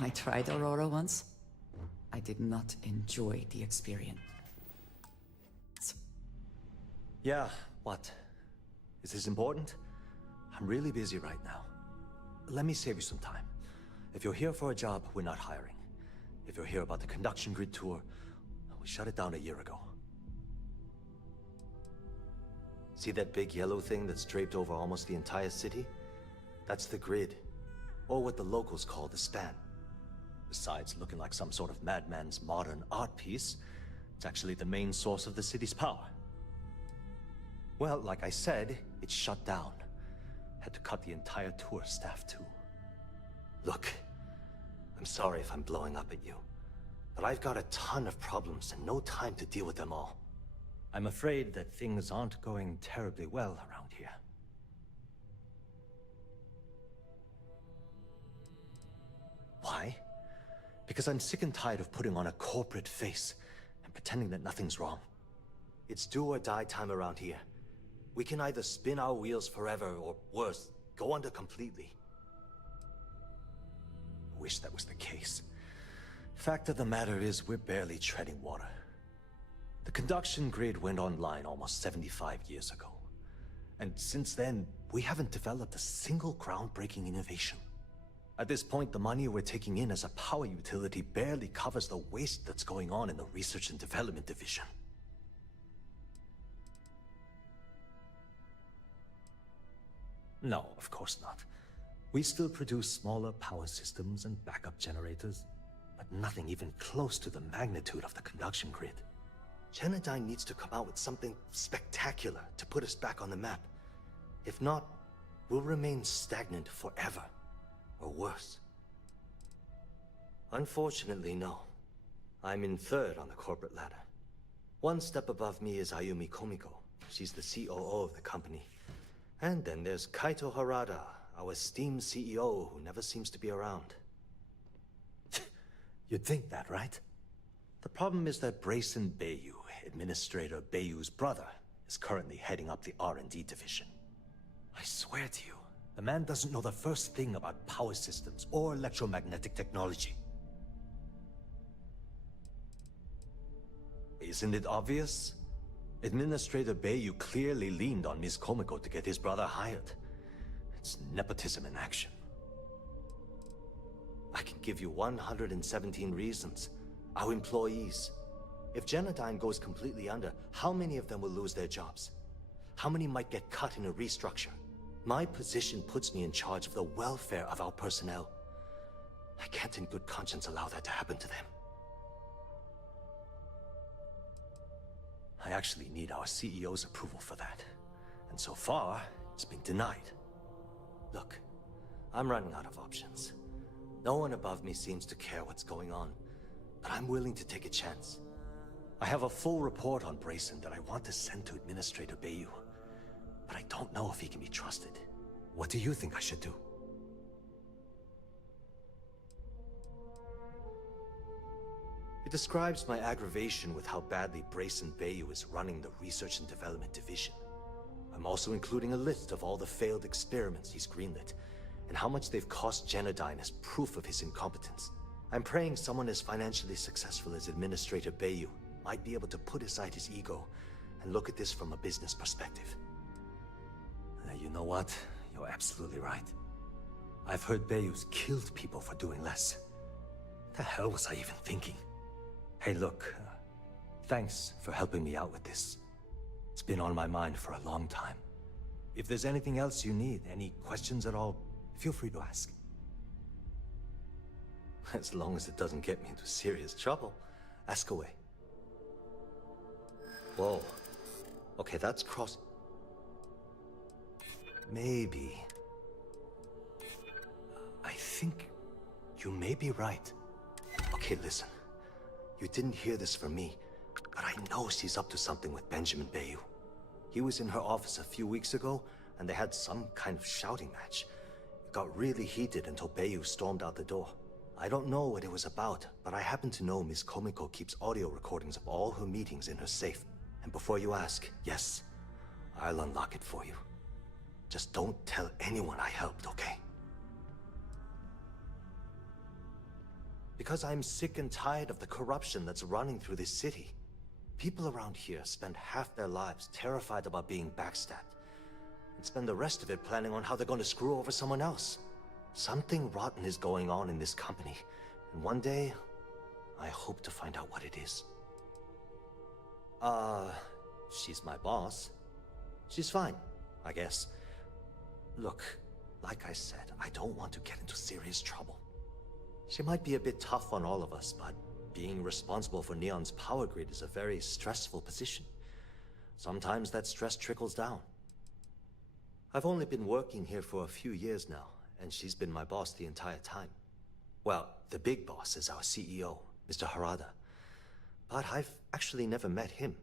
I tried Aurora once. I did not enjoy the experience. Yeah, what? Is this important? I'm really busy right now. Let me save you some time. If you're here for a job, we're not hiring. If you're here about the conduction grid tour, we shut it down a year ago. See that big yellow thing that's draped over almost the entire city? That's the grid, or what the locals call the span. Besides looking like some sort of madman's modern art piece, it's actually the main source of the city's power. Well, like I said, it's shut down. Had to cut the entire tour staff too. Look, I'm sorry if I'm blowing up at you, but I've got a ton of problems and no time to deal with them all. I'm afraid that things aren't going terribly well around here. Why? Because I'm sick and tired of putting on a corporate face and pretending that nothing's wrong. It's do or die time around here. We can either spin our wheels forever or worse, go under completely. I wish that was the case. Fact of the matter is, we're barely treading water. The conduction grid went online almost 75 years ago. And since then, we haven't developed a single groundbreaking innovation. At this point, the money we're taking in as a power utility barely covers the waste that's going on in the research and development division. No, of course not. We still produce smaller power systems and backup generators, but nothing even close to the magnitude of the conduction grid. Genodyne needs to come out with something spectacular to put us back on the map. If not, we'll remain stagnant forever, or worse. Unfortunately, no. I'm in third on the corporate ladder. One step above me is Ayumi Komiko. She's the COO of the company. And then there's Kaito Harada, our esteemed CEO who never seems to be around. You'd think that, right? The problem is that Brayson Bayu, Administrator Bayu's brother, is currently heading up the R&D division. I swear to you, the man doesn't know the first thing about power systems or electromagnetic technology. Isn't it obvious? Administrator Bayu clearly leaned on Ms. Komiko to get his brother hired. It's nepotism in action. I can give you 117 reasons. Our employees. If Genodyne goes completely under, how many of them will lose their jobs? How many might get cut in a restructure? My position puts me in charge of the welfare of our personnel. I can't in good conscience allow that to happen to them. I actually need our CEO's approval for that. And so far, it's been denied. Look, I'm running out of options. No one above me seems to care what's going on, but I'm willing to take a chance. I have a full report on Brayson that I want to send to Administrator Bayu, but I don't know if he can be trusted. What do you think I should do? It describes my aggravation with how badly Brayson Bayu is running the Research and Development Division. I'm also including a list of all the failed experiments he's greenlit, and how much they've cost Genodyne as proof of his incompetence. I'm praying someone as financially successful as Administrator Bayu might be able to put aside his ego and look at this from a business perspective. You know what? You're absolutely right. I've heard Bayu's killed people for doing less. The hell was I even thinking? Hey look, thanks for helping me out with this. It's been on my mind for a long time. If there's anything else you need, any questions at all, feel free to ask. As long as it doesn't get me into serious trouble, ask away. Whoa. Okay, that's cross... Maybe... I think you may be right. Okay, listen. You didn't hear this from me, but I know she's up to something with Benjamin Bayu. He was in her office a few weeks ago, and they had some kind of shouting match. It got really heated until Bayu stormed out the door. I don't know what it was about, but I happen to know Miss Komiko keeps audio recordings of all her meetings in her safe. And before you ask, yes, I'll unlock it for you. Just don't tell anyone I helped, okay? Because I'm sick and tired of the corruption that's running through this city. People around here spend half their lives terrified about being backstabbed, and spend the rest of it planning on how they're going to screw over someone else. Something rotten is going on in this company, and one day, I hope to find out what it is. She's my boss. She's fine, I guess. Look, like I said, I don't want to get into serious trouble. She might be a bit tough on all of us, but being responsible for Neon's power grid is a very stressful position. Sometimes that stress trickles down. I've only been working here for a few years now, and she's been my boss the entire time. Well, the big boss is our CEO, Mr. Harada. But I've actually never met him.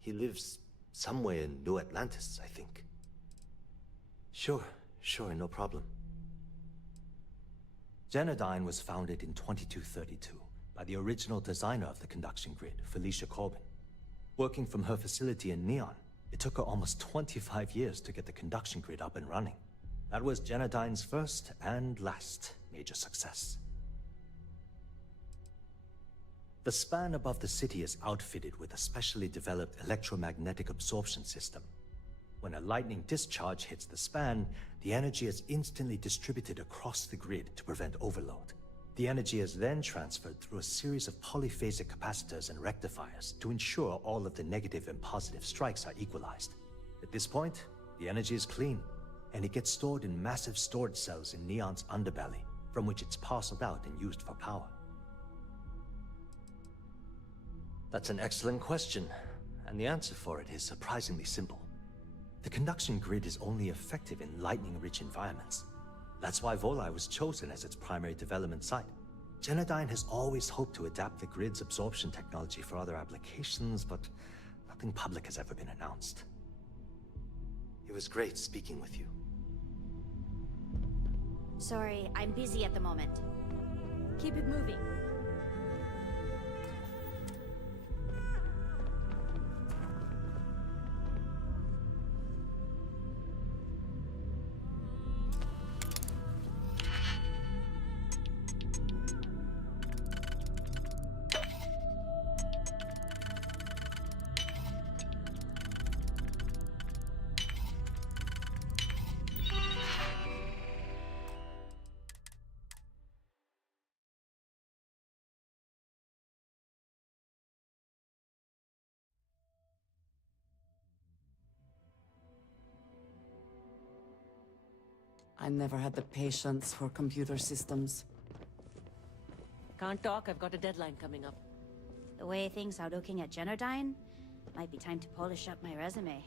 He lives somewhere in New Atlantis, I think. Sure, no problem. Genodyne was founded in 2232 by the original designer of the conduction grid, Felicia Corbin. Working from her facility in Neon, it took her almost 25 years to get the conduction grid up and running. That was Genodyne's first and last major success. The span above the city is outfitted with a specially developed electromagnetic absorption system. When a lightning discharge hits the span, the energy is instantly distributed across the grid to prevent overload. The energy is then transferred through a series of polyphasic capacitors and rectifiers to ensure all of the negative and positive strikes are equalized. At this point, the energy is clean, and it gets stored in massive storage cells in Neon's underbelly, from which it's parceled out and used for power. That's an excellent question, and the answer for it is surprisingly simple. The conduction grid is only effective in lightning-rich environments. That's why Volai was chosen as its primary development site. Genodyne has always hoped to adapt the grid's absorption technology for other applications, but nothing public has ever been announced. It was great speaking with you. Sorry, I'm busy at the moment. Keep it moving. I never had the patience for computer systems. Can't talk, I've got a deadline coming up. The way things are looking at Genodyne, might be time to polish up my resume.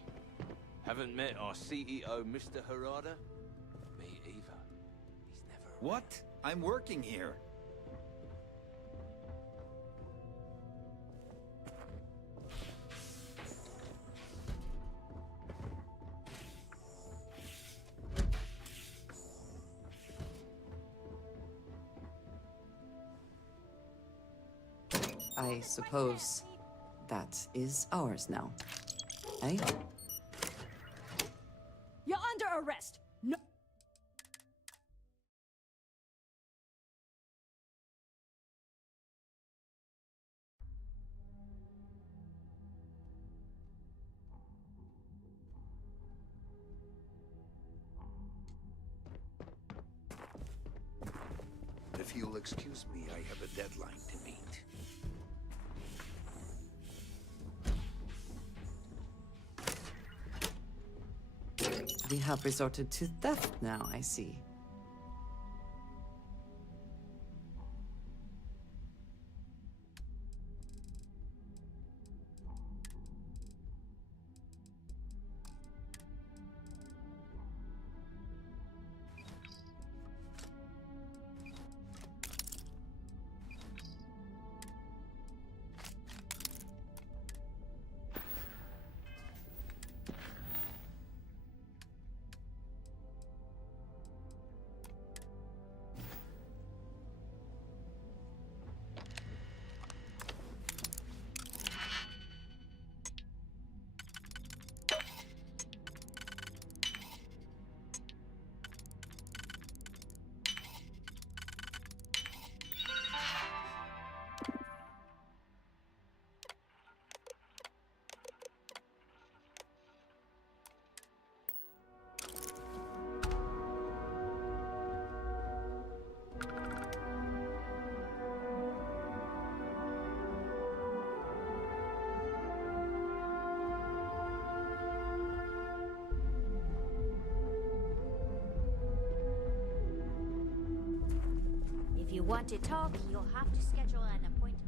Haven't met our CEO, Mr. Harada? Me either. He's never... What? I'm working here. I suppose that is ours now. Eh? You're under arrest! No! If you'll excuse me, I have a deadline to meet. We have resorted to theft now, I see. Want to talk, you'll have to schedule an appointment.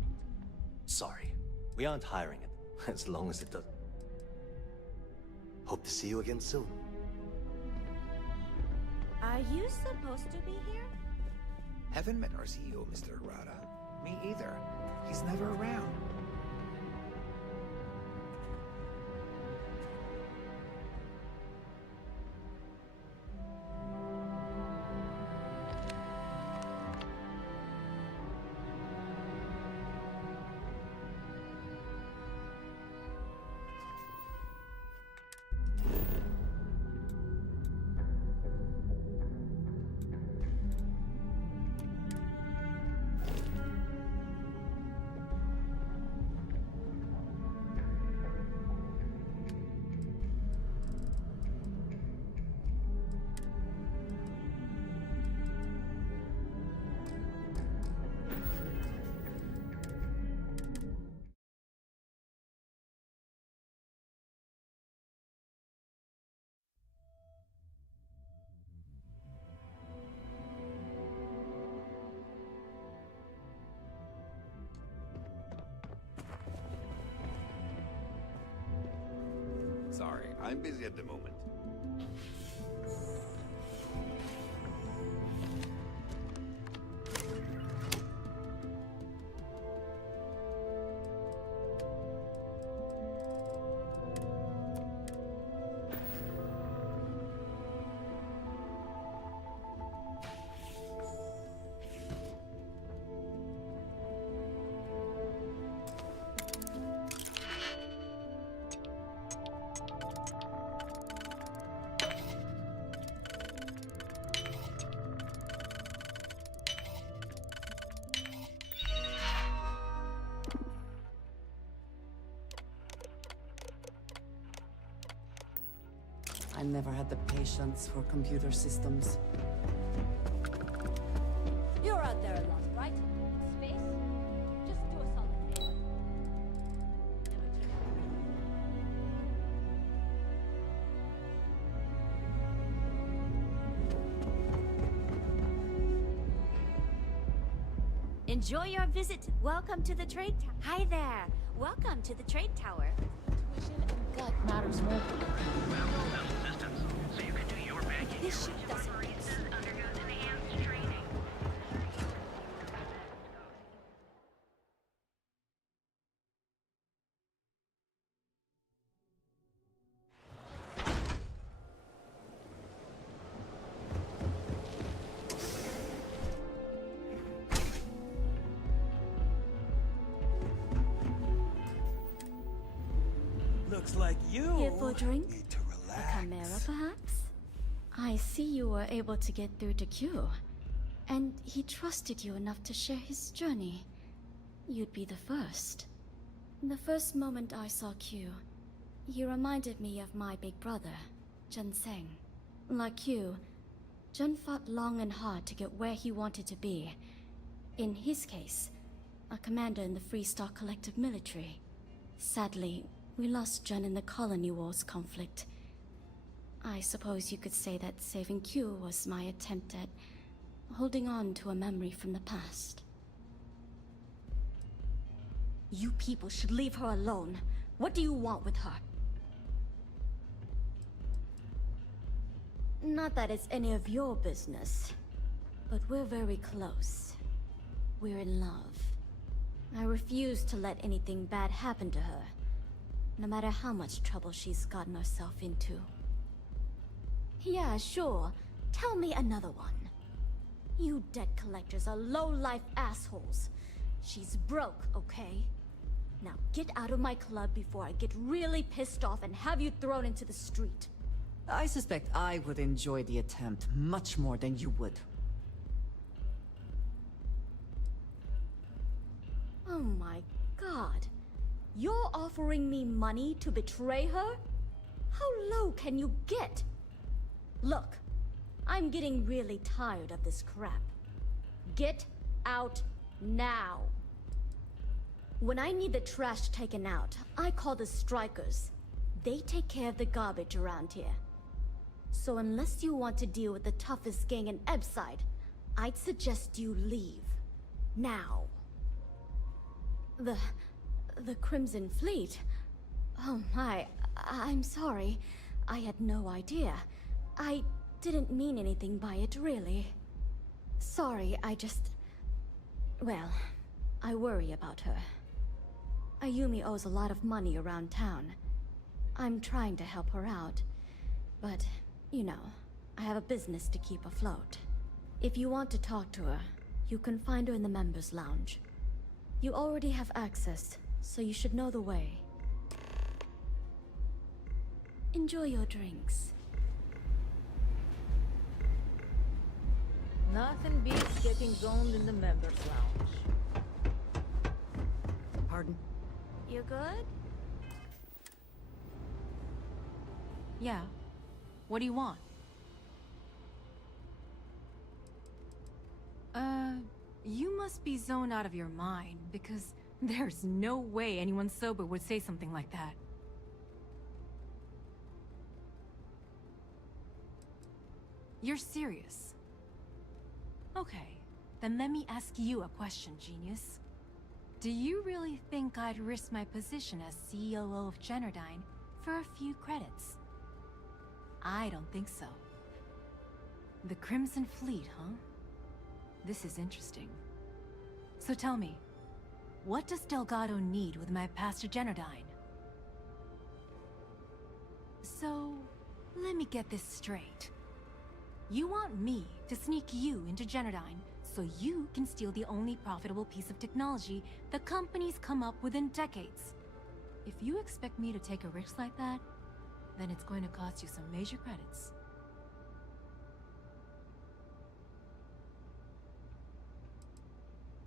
Sorry, we aren't hiring it, as long as it does. Hope to see you again soon. Are you supposed to be here? Haven't met our CEO, Mr. Harada. Me either. He's never around. Sorry, I'm busy at the moment. I never had the patience for computer systems. You're out there a lot, right? Space? Just do a solid favor. Enjoy your visit. Welcome to the trade tower. Hi there. Welcome to the trade tower. Tuition and gut matters more. This ship doesn't. Looks like you Here for a drink? need to A relax. chimera, perhaps? I see you were able to get through to Q. And he trusted you enough to share his journey. You'd be the first. The first moment I saw Q, he reminded me of my big brother, Jun Seng. Like you, Jun fought long and hard to get where he wanted to be. In his case, a commander in the Freestar Collective military. Sadly, we lost Jun in the Colony Wars conflict. I suppose you could say that saving Q was my attempt at holding on to a memory from the past. You people should leave her alone. What do you want with her? Not that it's any of your business, but we're very close. We're in love. I refuse to let anything bad happen to her, no matter how much trouble she's gotten herself into. Yeah, sure. Tell me another one. You debt collectors are low-life assholes. She's broke, okay? Now get out of my club before I get really pissed off and have you thrown into the street. I suspect I would enjoy the attempt much more than you would. Oh my god. You're offering me money to betray her? How low can you get? Look, I'm getting really tired of this crap. Get out now. When I need the trash taken out, I call the strikers. They take care of the garbage around here. So unless you want to deal with the toughest gang in Ebside, I'd suggest you leave. Now. The Crimson Fleet? Oh my, I'm sorry. I had no idea. I didn't mean anything by it, really. Sorry, well, I worry about her. Ayumi owes a lot of money around town. I'm trying to help her out. But, you know, I have a business to keep afloat. If you want to talk to her, you can find her in the members' lounge. You already have access, so you should know the way. Enjoy your drinks. Nothing beats getting zoned in the members' lounge. Pardon? You good? Yeah. What do you want? You must be zoned out of your mind, because there's no way anyone sober would say something like that. You're serious? Okay, then let me ask you a question, genius. Do you really think I'd risk my position as COO of Generdyne for a few credits? I don't think so. The Crimson Fleet, huh? This is interesting. So tell me, what does Delgado need with my pass to Generdyne? So, let me get this straight. You want me to sneak you into Generdyne so you can steal the only profitable piece of technology the company's come up with in decades. If you expect me to take a risk like that, then it's going to cost you some major credits.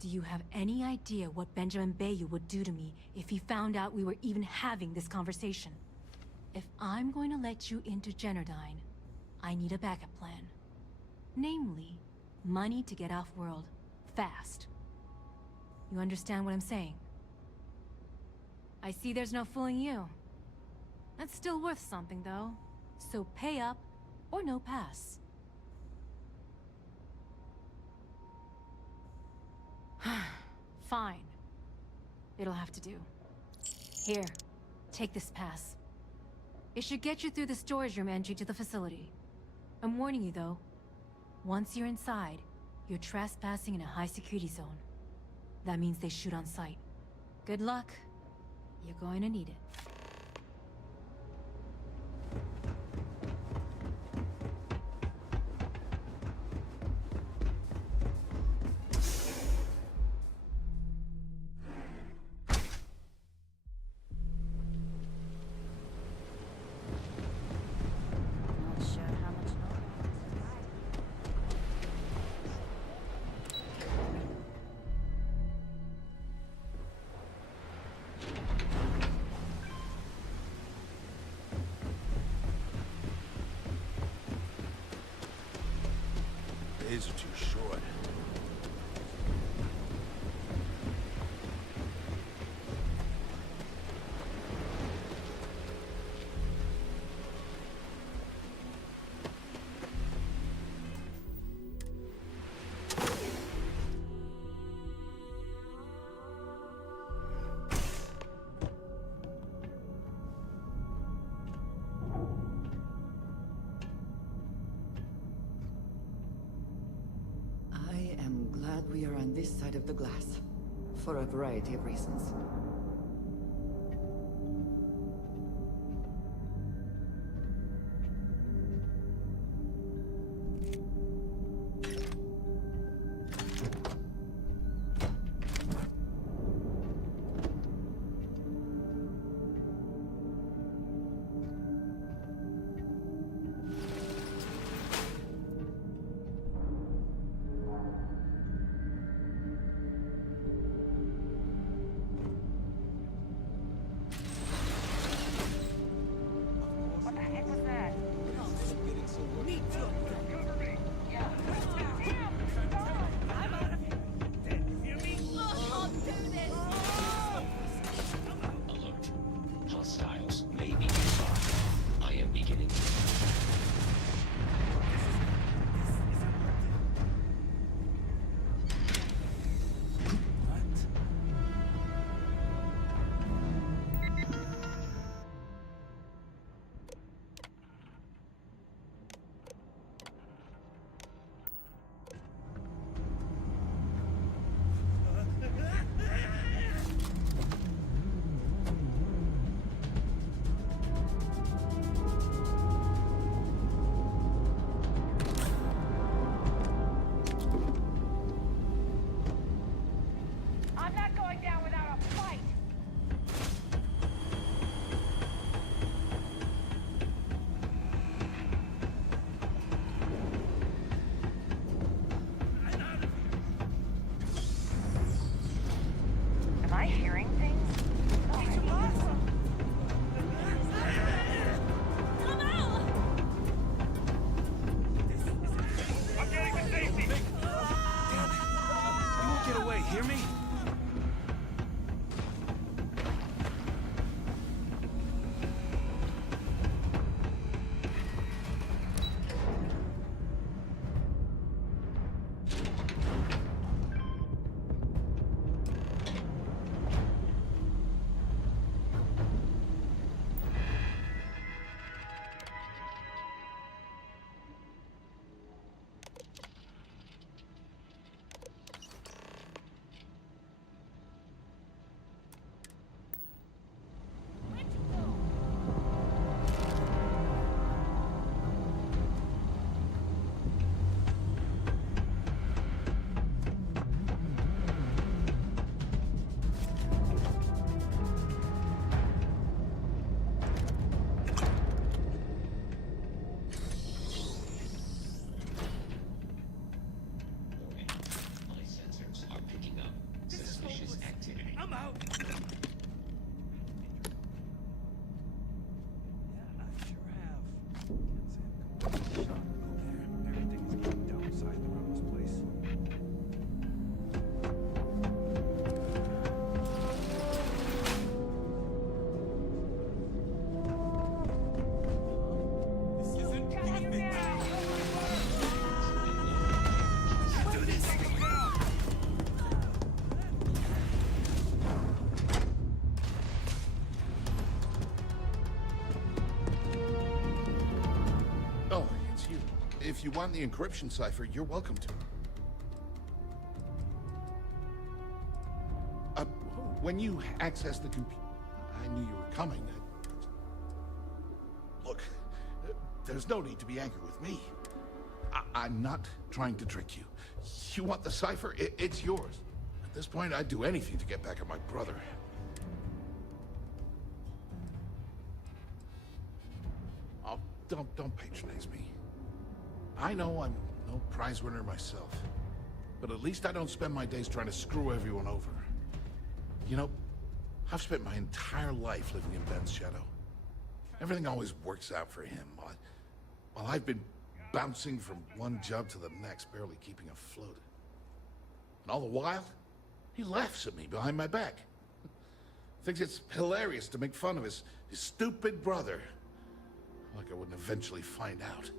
Do you have any idea what Benjamin Bayou would do to me if he found out we were even having this conversation? If I'm going to let you into Generdyne, I need a backup plan. Namely, money to get off-world, fast. You understand what I'm saying? I see there's no fooling you. That's still worth something, though. So pay up, or no pass. Fine. It'll have to do. Here, take this pass. It should get you through the storage room entry to the facility. I'm warning you, though. Once you're inside, you're trespassing in a high-security zone. That means they shoot on sight. Good luck. You're going to need it. Not sure how much longer. Days are too short. I am glad we are on this side of the glass, for a variety of reasons. it's you. If you want the encryption cipher, you're welcome to. When you access the computer... I knew you were coming. Look, there's no need to be angry with me. I'm not trying to trick you. You want the cipher? It's yours. At this point, I'd do anything to get back at my brother. Oh, don't patronize me. I know I'm no prize winner myself, but at least I don't spend my days trying to screw everyone over. You know, I've spent my entire life living in Ben's shadow. Everything always works out for him, while I've been bouncing from one job to the next, barely keeping afloat. And all the while, he laughs at me behind my back. Thinks it's hilarious to make fun of his stupid brother. Like I wouldn't eventually find out.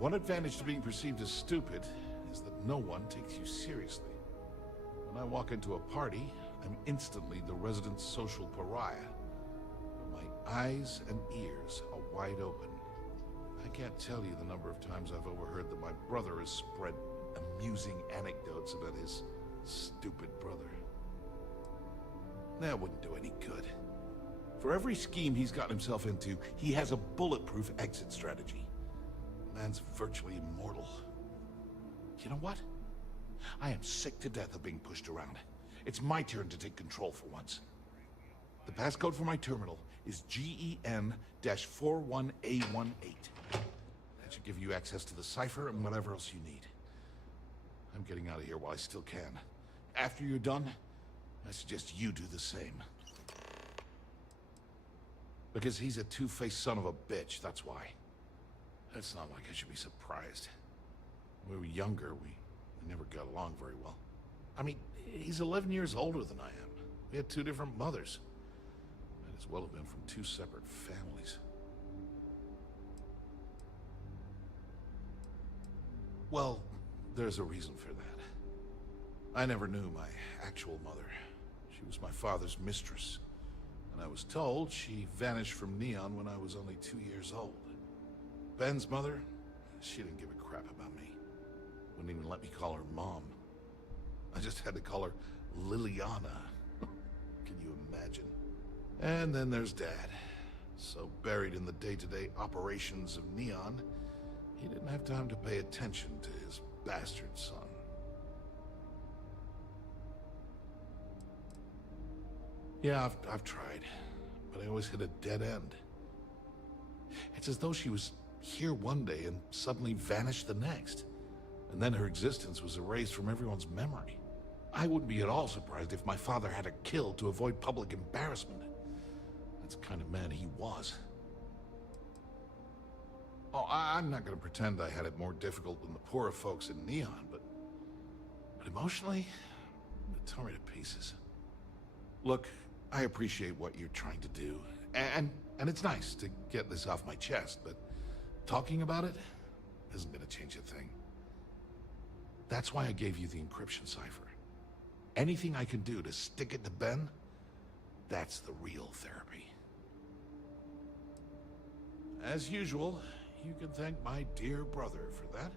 One advantage to being perceived as stupid is that no one takes you seriously. When I walk into a party, I'm instantly the resident social pariah. But my eyes and ears are wide open. I can't tell you the number of times I've overheard that my brother has spread amusing anecdotes about his stupid brother. That wouldn't do any good. For every scheme he's gotten himself into, he has a bulletproof exit strategy. Man's virtually immortal. You know what? I am sick to death of being pushed around. It's my turn to take control for once. The passcode for my terminal is GEN-41A18. That should give you access to the cipher and whatever else you need. I'm getting out of here while I still can. After you're done, I suggest you do the same. Because he's a two-faced son of a bitch, that's why. It's not like I should be surprised. When we were younger, we never got along very well. I mean, he's 11 years older than I am. We had two different mothers. Might as well have been from two separate families. Well, there's a reason for that. I never knew my actual mother. She was my father's mistress. And I was told she vanished from Neon when I was only 2 years old. Ben's mother, she didn't give a crap about me. Wouldn't even let me call her Mom. I just had to call her Liliana. Can you imagine? And then there's Dad. So buried in the day-to-day operations of Neon, he didn't have time to pay attention to his bastard son. Yeah, I've tried, but I always hit a dead end. It's as though she was here one day and suddenly vanished the next. And then her existence was erased from everyone's memory. I wouldn't be at all surprised if my father had her killed to avoid public embarrassment. That's the kind of man he was. Oh, I'm not gonna pretend I had it more difficult than the poorer folks in Neon, but emotionally, it tore me to pieces. Look, I appreciate what you're trying to do, and it's nice to get this off my chest, but talking about it isn't gonna change a thing. That's why I gave you the encryption cipher. Anything I can do to stick it to Ben, that's the real therapy. As usual, you can thank my dear brother for that.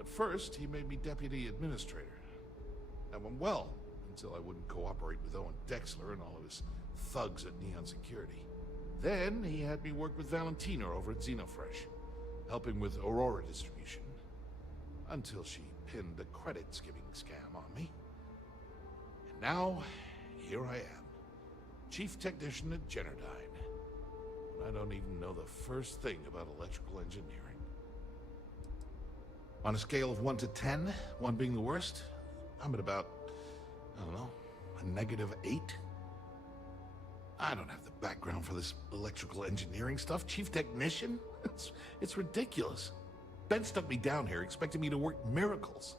At first, he made me deputy administrator. That went well, until I wouldn't cooperate with Owen Dexler and all of his thugs at Neon Security. Then he had me work with Valentina over at Xenofresh, helping with Aurora distribution. Until she pinned a credit skimming scam on me. And now, here I am, chief technician at Generdyne. And I don't even know the first thing about electrical engineering. On a scale of 1 to 10, 1 being the worst, I'm at about, I don't know, a -8? I don't have the background for this electrical engineering stuff. Chief technician? It's ridiculous. Ben stuck me down here expecting me to work miracles.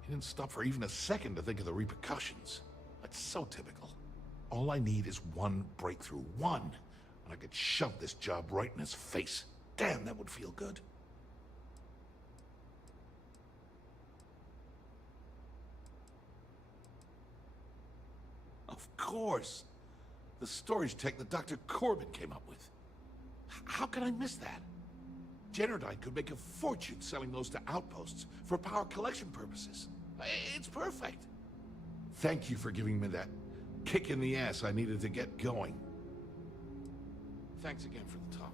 He didn't stop for even a second to think of the repercussions. That's so typical. All I need is one breakthrough. One. And I could shove this job right in his face. Damn, that would feel good. Of course. The storage tech that Dr. Corbin came up with. How could I miss that? Generdyne could make a fortune selling those to outposts for power collection purposes. It's perfect. Thank you for giving me that kick in the ass I needed to get going. Thanks again for the talk.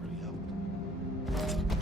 Really helped.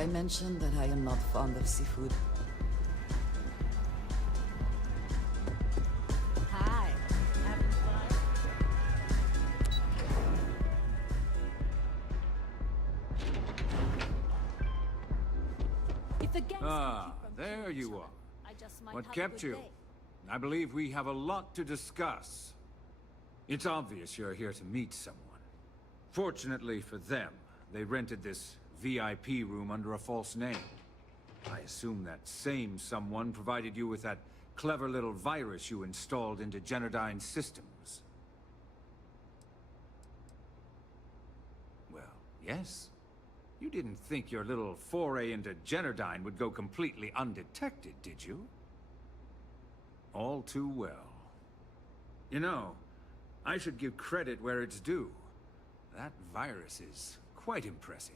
I mentioned that I am not fond of seafood. Hi. Having fun? If the gangs Ah, keep from there killing you each other, are. I just might What have a kept good you? day. I believe we have a lot to discuss. It's obvious you're here to meet someone. Fortunately for them, they rented this VIP room under a false name. I assume that same someone provided you with that clever little virus you installed into Generdyne's systems. Well, yes. You didn't think your little foray into Generdyne would go completely undetected, did you? All too well. You know, I should give credit where it's due. That virus is quite impressive.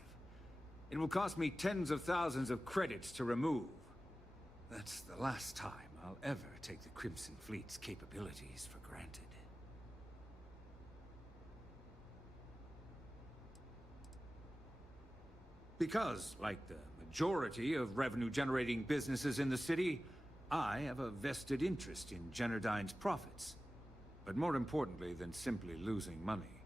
It will cost me tens of thousands of credits to remove. That's the last time I'll ever take the Crimson Fleet's capabilities for granted. Because, like the majority of revenue-generating businesses in the city, I have a vested interest in Generdyne's profits. But more importantly than simply losing money,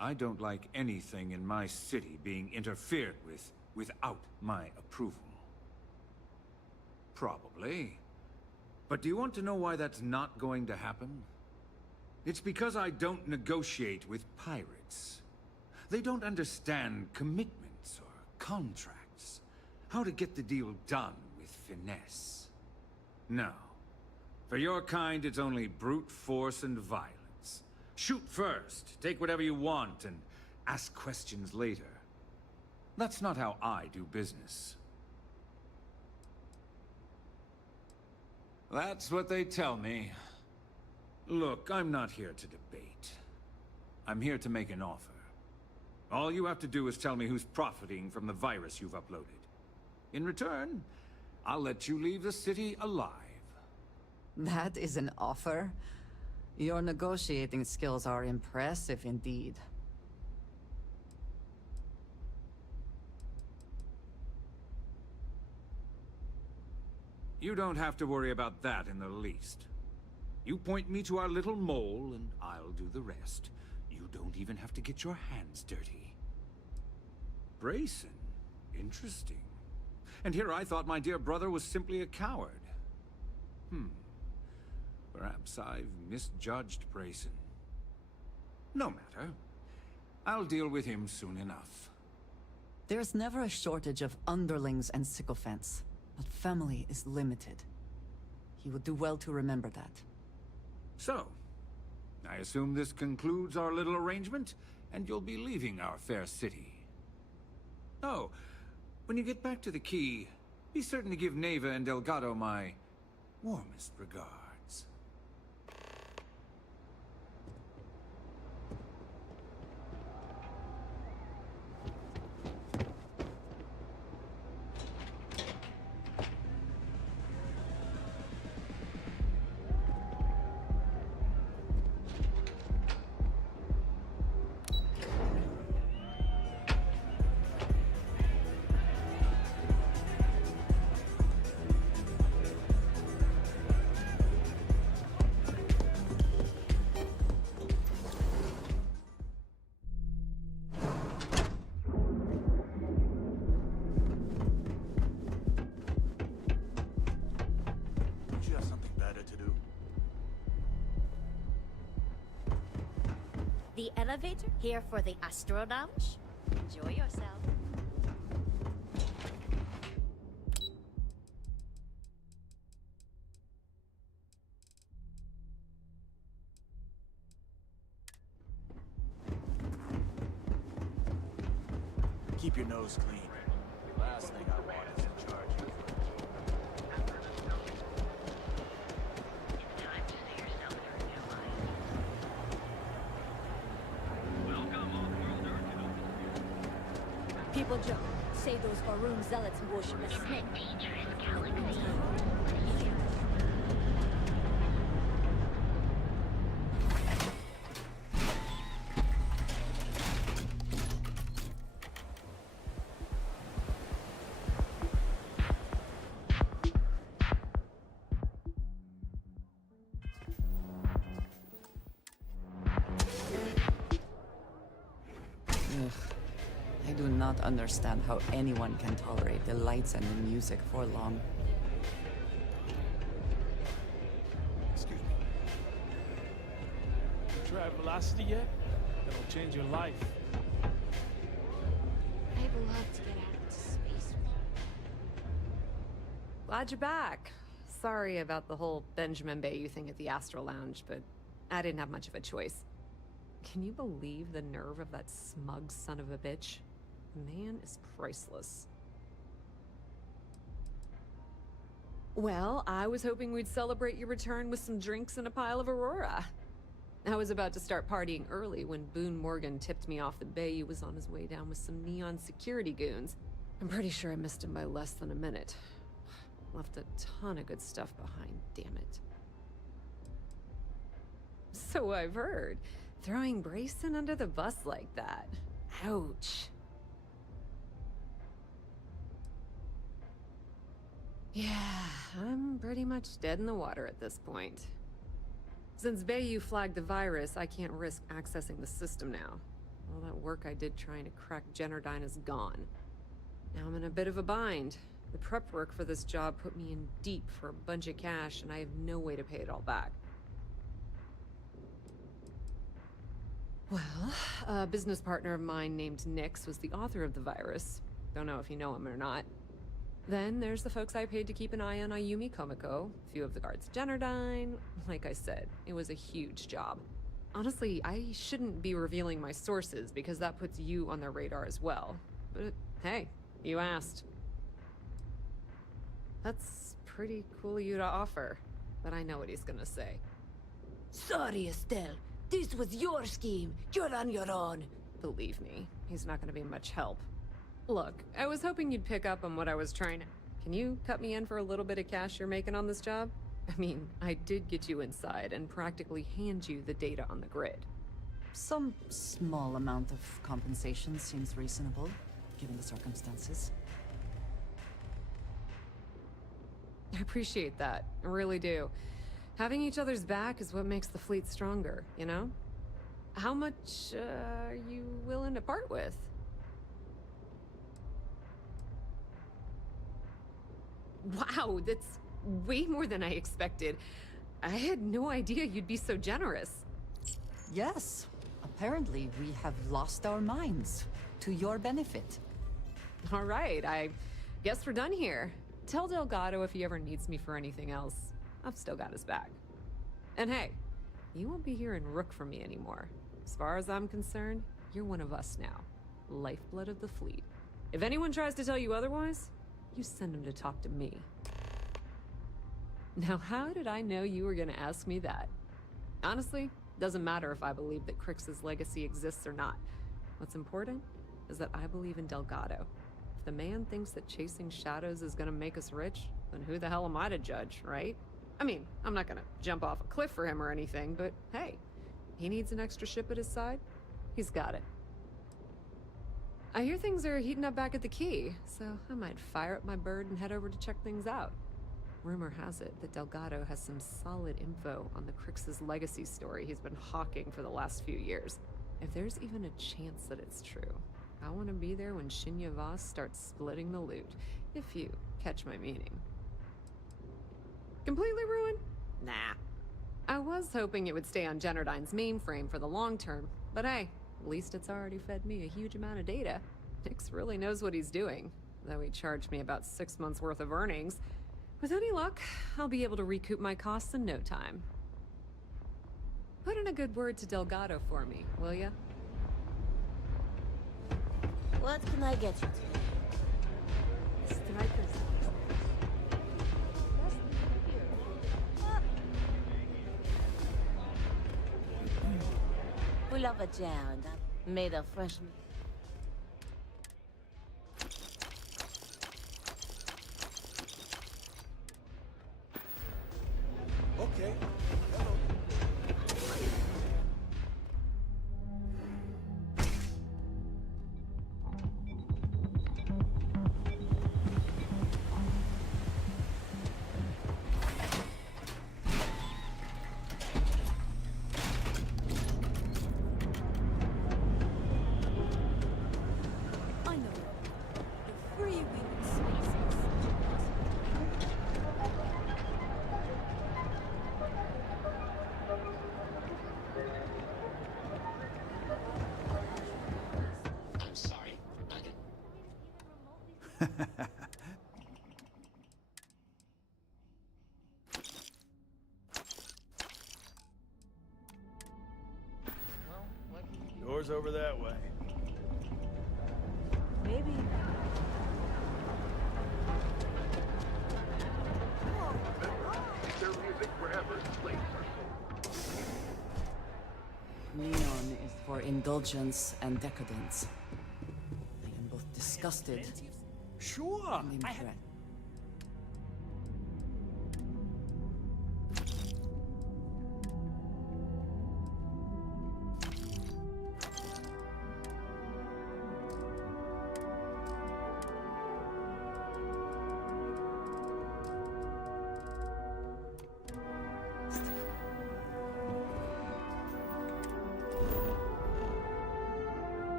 I don't like anything in my city being interfered with without my approval. Probably. But do you want to know why that's not going to happen? It's because I don't negotiate with pirates. They don't understand commitments or contracts. How to get the deal done with finesse. No. For your kind, it's only brute force and violence. Shoot first, take whatever you want, and ask questions later. That's not how I do business. That's what they tell me. Look, I'm not here to debate. I'm here to make an offer. All you have to do is tell me who's profiting from the virus you've uploaded. In return, I'll let you leave the city alive. That is an offer? Your negotiating skills are impressive indeed. You don't have to worry about that in the least. You point me to our little mole, and I'll do the rest. You don't even have to get your hands dirty. Brayson? Interesting. And here I thought my dear brother was simply a coward. Perhaps I've misjudged Brayson. No matter. I'll deal with him soon enough. There's never a shortage of underlings and sycophants, but family is limited. He would do well to remember that. So, I assume this concludes our little arrangement, and you'll be leaving our fair city. Oh, when you get back to the Key, be certain to give Neva and Delgado my warmest regards. The elevator here for the Astro Lounge. Enjoy yourself. Keep your nose clean. Last thing I want is in charge. People joke, say those Varun zealots worship a snake. I do not understand how anyone can tolerate the lights and the music for long. Excuse me. You tried Velocity yet? It'll change your life. I'd love to get out into space with you. Glad you're back. Sorry about the whole Benjamin Bayou thing at the Astro Lounge, but I didn't have much of a choice. Can you believe the nerve of that smug son of a bitch? The man is priceless. Well, I was hoping we'd celebrate your return with some drinks and a pile of Aurora. I was about to start partying early when Boone Morgan tipped me off that Bayou was on his way down with some neon security goons. I'm pretty sure I missed him by less than a minute. Left a ton of good stuff behind, damn it. So I've heard. Throwing Brayson under the bus like that. Ouch. Yeah, I'm pretty much dead in the water at this point. Since Bayou flagged the virus, I can't risk accessing the system now. All that work I did trying to crack Generdyne is gone. Now I'm in a bit of a bind. The prep work for this job put me in deep for a bunch of cash, and I have no way to pay it all back. Well, a business partner of mine named Nix was the author of the virus. Don't know if you know him or not. Then there's the folks I paid to keep an eye on Ayumi Komiko, a few of the guards at Generdyne. Like I said, it was a huge job. Honestly, I shouldn't be revealing my sources because that puts you on their radar as well. But hey, you asked. That's pretty cool of you to offer, but I know what he's gonna say. Sorry, Estelle. This was your scheme. You're on your own. Believe me, he's not gonna be much help. Look, I was hoping you'd pick up on what I was trying to... Can you cut me in for a little bit of cash you're making on this job? I mean, I did get you inside and practically hand you the data on the grid. Some small amount of compensation seems reasonable, given the circumstances. I appreciate that. I really do. Having each other's back is what makes the fleet stronger, you know? How much are you willing to part with? Wow, that's way more than I expected. I had no idea you'd be so generous. Yes. Apparently, we have lost our minds. To your benefit. All right, I guess we're done here. Tell Delgado if he ever needs me for anything else. I've still got his back. And hey, you won't be hearing Rook from me anymore. As far as I'm concerned, you're one of us now. Lifeblood of the fleet. If anyone tries to tell you otherwise, you send them to talk to me. Now, how did I know you were gonna ask me that? Honestly, doesn't matter if I believe that Crix's legacy exists or not. What's important is that I believe in Delgado. If the man thinks that chasing shadows is gonna make us rich, then who the hell am I to judge, right? I mean, I'm not gonna jump off a cliff for him or anything, but hey, he needs an extra ship at his side. He's got it. I hear things are heating up back at the Key, so I might fire up my bird and head over to check things out. Rumor has it that Delgado has some solid info on the Crix's legacy story he's been hawking for the last few years. If there's even a chance that it's true, I want to be there when Shinya Voss starts splitting the loot, if you catch my meaning. Completely ruined? Nah. I was hoping it would stay on Generdyne's mainframe for the long term, but hey, at least it's already fed me a huge amount of data. Nix really knows what he's doing, though he charged me about 6 months worth of earnings. With any luck, I'll be able to recoup my costs in no time. Put in a good word to Delgado for me, will ya? What can I get you to? Strikers. Pull up a jar and I made a fresh. Okay. Door's over that way. Maybe. Their music wherever it's played. Neon is for indulgence and decadence. I am both disgusted and impressed.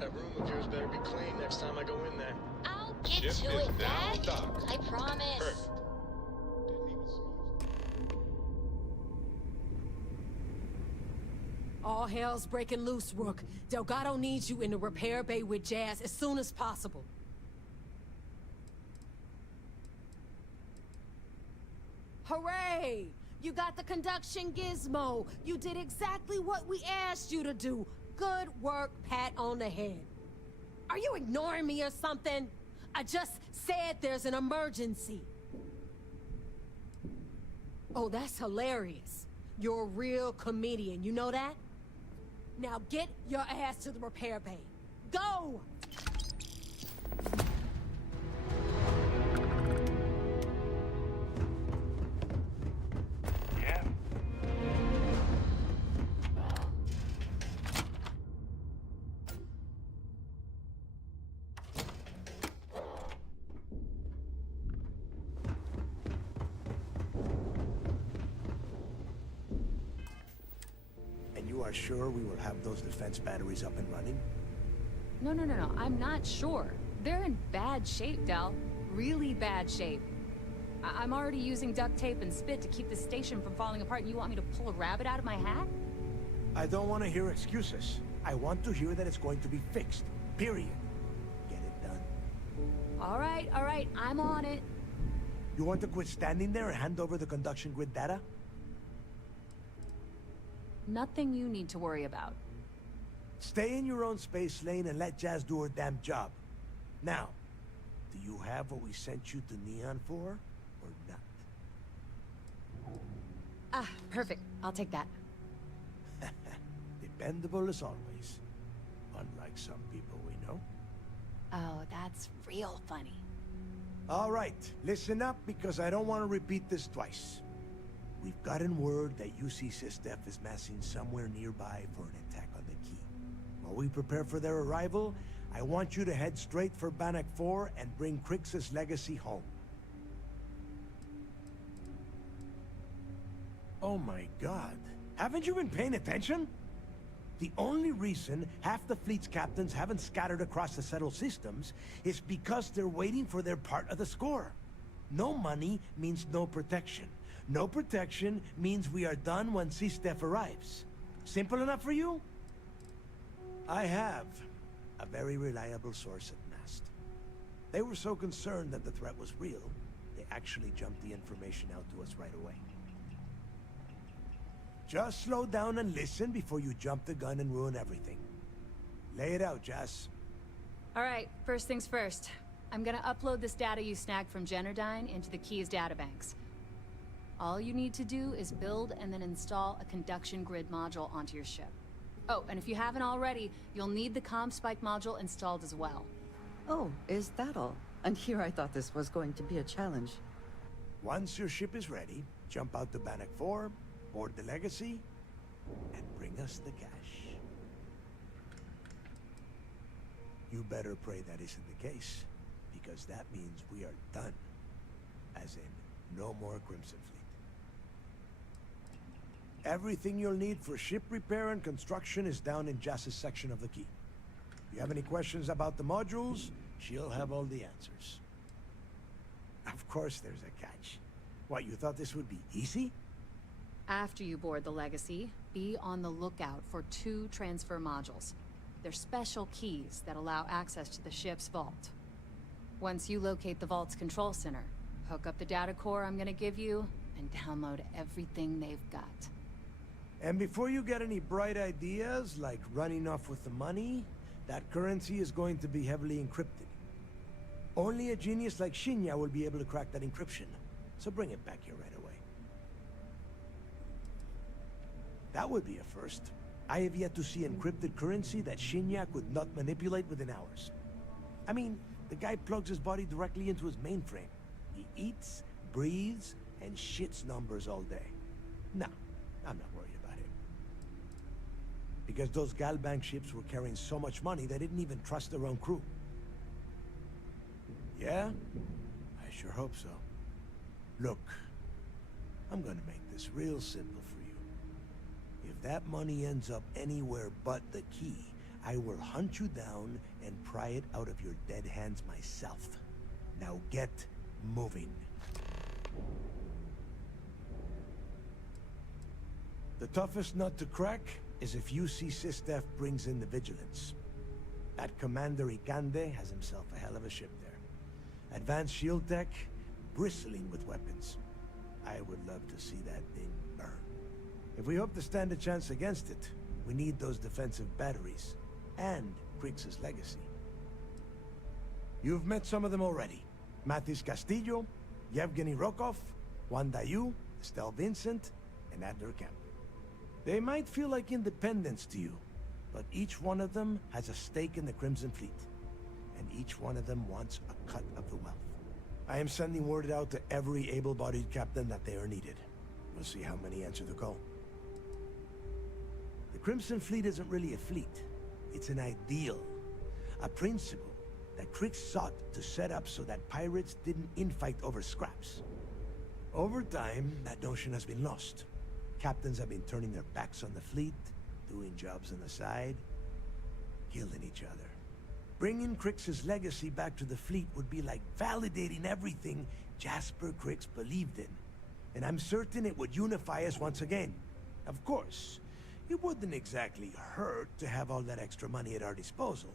That room of yours better be clean next time I go in there. I'll get to it, Dad. I promise. Perfect. All hell's breaking loose, Rook. Delgado needs you in the repair bay with Jazz as soon as possible. Hooray! You got the conduction gizmo. You did exactly what we asked you to do. Good work, pat on the head. Are you ignoring me or something? I just said there's an emergency. Oh, that's hilarious. You're a real comedian, you know that? Now get your ass to the repair bay. Go! You are sure we will have those defense batteries up and running? No, I'm not sure. They're in bad shape, Del. Really bad shape. I'm already using duct tape and spit to keep the station from falling apart, and you want me to pull a rabbit out of my hat? I don't want to hear excuses. I want to hear that it's going to be fixed. Period. Get it done. All right, I'm on it. You want to quit standing there and hand over the conduction grid data? Nothing you need to worry about. Stay in your own space lane and let Jazz do her damn job. Now, do you have what we sent you to Neon for, or not? Ah, perfect. I'll take that. Dependable as always. Unlike some people we know. Oh, that's real funny. All right, listen up because I don't want to repeat this twice. We've gotten word that UC SysDef is massing somewhere nearby for an attack on the key. While we prepare for their arrival, I want you to head straight for Bannock 4 and bring Crix's legacy home. Oh my god. Haven't you been paying attention? The only reason half the fleet's captains haven't scattered across the settled systems is because they're waiting for their part of the score. No money means no protection. No protection means we are done when SysDef arrives. Simple enough for you? I have a very reliable source at Mast. They were so concerned that the threat was real, they actually jumped the information out to us right away. Just slow down and listen before you jump the gun and ruin everything. Lay it out, Jess. All right, first things first. I'm gonna upload this data you snagged from Generdyne into the Key's databanks. All you need to do is build and then install a conduction grid module onto your ship. Oh, and if you haven't already, you'll need the comm spike module installed as well. Oh, is that all? And here I thought this was going to be a challenge. Once your ship is ready, jump out to Bannock 4, board the Legacy, and bring us the cash. You better pray that isn't the case, because that means we are done. As in, no more Crimson Fleet. Everything you'll need for ship repair and construction is down in Jass's section of the Key. If you have any questions about the modules, she'll have all the answers. Of course there's a catch. What, you thought this would be easy? After you board the Legacy, be on the lookout for 2 transfer modules. They're special keys that allow access to the ship's vault. Once you locate the vault's control center, hook up the data core I'm gonna give you, and download everything they've got. And before you get any bright ideas, like running off with the money, that currency is going to be heavily encrypted. Only a genius like Shinya will be able to crack that encryption, so bring it back here right away. That would be a first. I have yet to see encrypted currency that Shinya could not manipulate within hours. I mean, the guy plugs his body directly into his mainframe. He eats, breathes, and shits numbers all day. No, I'm not worried about it. Because those Galbank ships were carrying so much money they didn't even trust their own crew. Yeah? I sure hope so. Look, I'm gonna make this real simple for you. If that money ends up anywhere but the Key, I will hunt you down and pry it out of your dead hands myself. Now get moving. The toughest nut to crack is if UC SysDef brings in the Vigilance. That Commander Ikande has himself a hell of a ship there. Advanced shield tech, bristling with weapons. I would love to see that thing burn. If we hope to stand a chance against it, we need those defensive batteries, and Crix's legacy. You've met some of them already. Mathis Castillo, Yevgeny Rokov, Juan Dayu, Estelle Vincent, and Adler Kemp. They might feel like independents to you, but each one of them has a stake in the Crimson Fleet, and each one of them wants a cut of the wealth. I am sending word out to every able-bodied captain that they are needed. We'll see how many answer the call. The Crimson Fleet isn't really a fleet. It's an ideal, a principle that Krix sought to set up so that pirates didn't infight over scraps. Over time, that notion has been lost. Captains have been turning their backs on the fleet, doing jobs on the side, killing each other. Bringing Krix's legacy back to the fleet would be like validating everything Jasper Krix believed in. And I'm certain it would unify us once again. Of course, it wouldn't exactly hurt to have all that extra money at our disposal.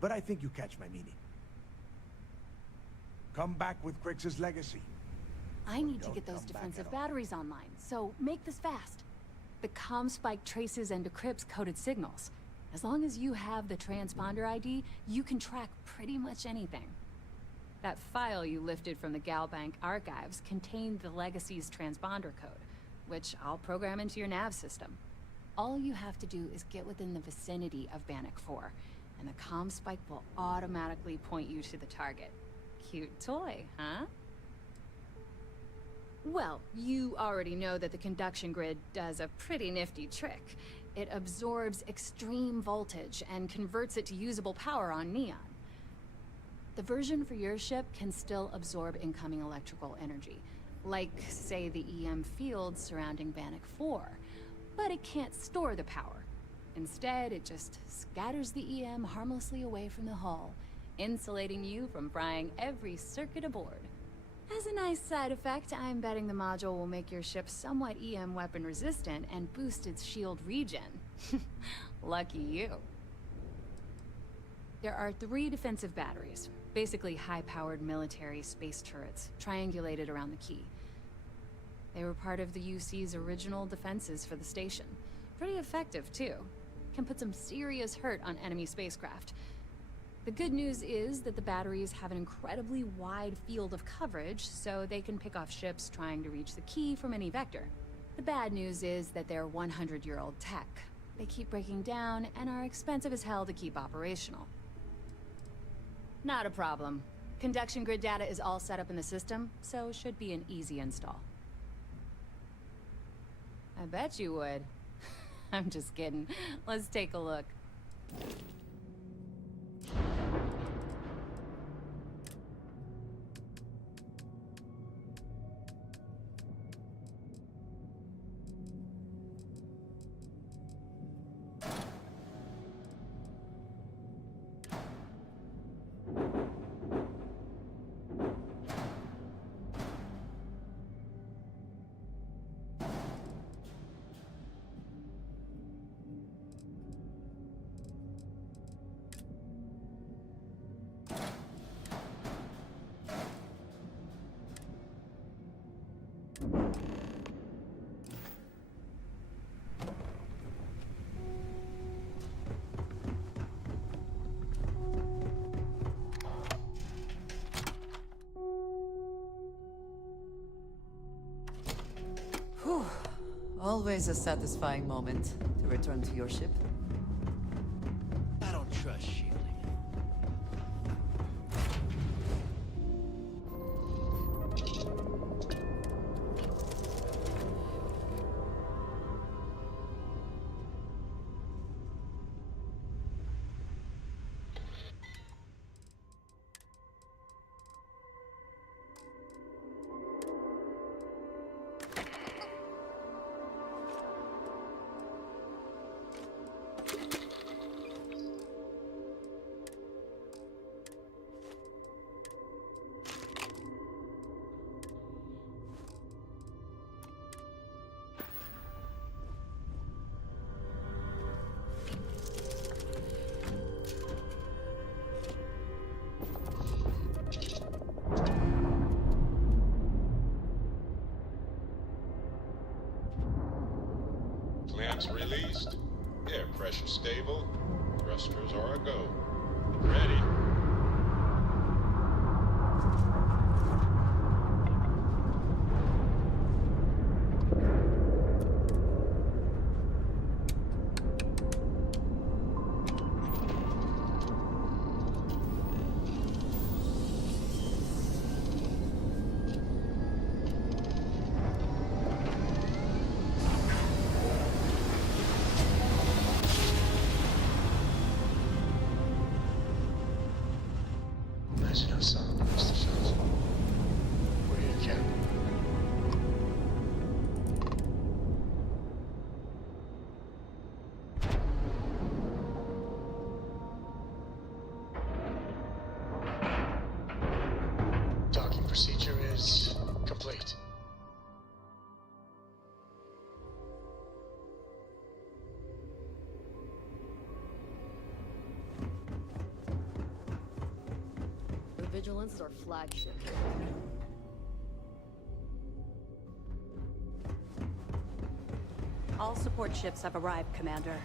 But I think you catch my meaning. Come back with Krix's legacy. I need to get those defensive batteries online, so make this fast. The comm spike traces and decrypts coded signals. As long as you have the transponder ID, you can track pretty much anything. That file you lifted from the Galbank archives contained the Legacy's transponder code, which I'll program into your nav system. All you have to do is get within the vicinity of Bannock 4, and the comm spike will automatically point you to the target. Cute toy, huh? Well, you already know that the conduction grid does a pretty nifty trick. It absorbs extreme voltage and converts it to usable power on Neon. The version for your ship can still absorb incoming electrical energy, like, say, the EM field surrounding Bannock 4, but it can't store the power. Instead, it just scatters the EM harmlessly away from the hull, insulating you from frying every circuit aboard. As a nice side effect, I'm betting the module will make your ship somewhat EM weapon resistant and boost its shield regen. Lucky you. There are 3 defensive batteries, basically high-powered military space turrets, triangulated around the key. They were part of the UC's original defenses for the station. Pretty effective, too. Can put some serious hurt on enemy spacecraft. The good news is that the batteries have an incredibly wide field of coverage, so they can pick off ships trying to reach the key from any vector. The bad news is that they're 100-year-old tech. They keep breaking down and are expensive as hell to keep operational. Not a problem. Conduction grid data is all set up in the system, so it should be an easy install. I bet you would. I'm just kidding. Let's take a look. Whew. Always a satisfying moment to return to your ship. I don't trust shielding. Clamps released. Air pressure stable. Thrusters are a go. Ready. Vigilance is our flagship. All support ships have arrived, Commander.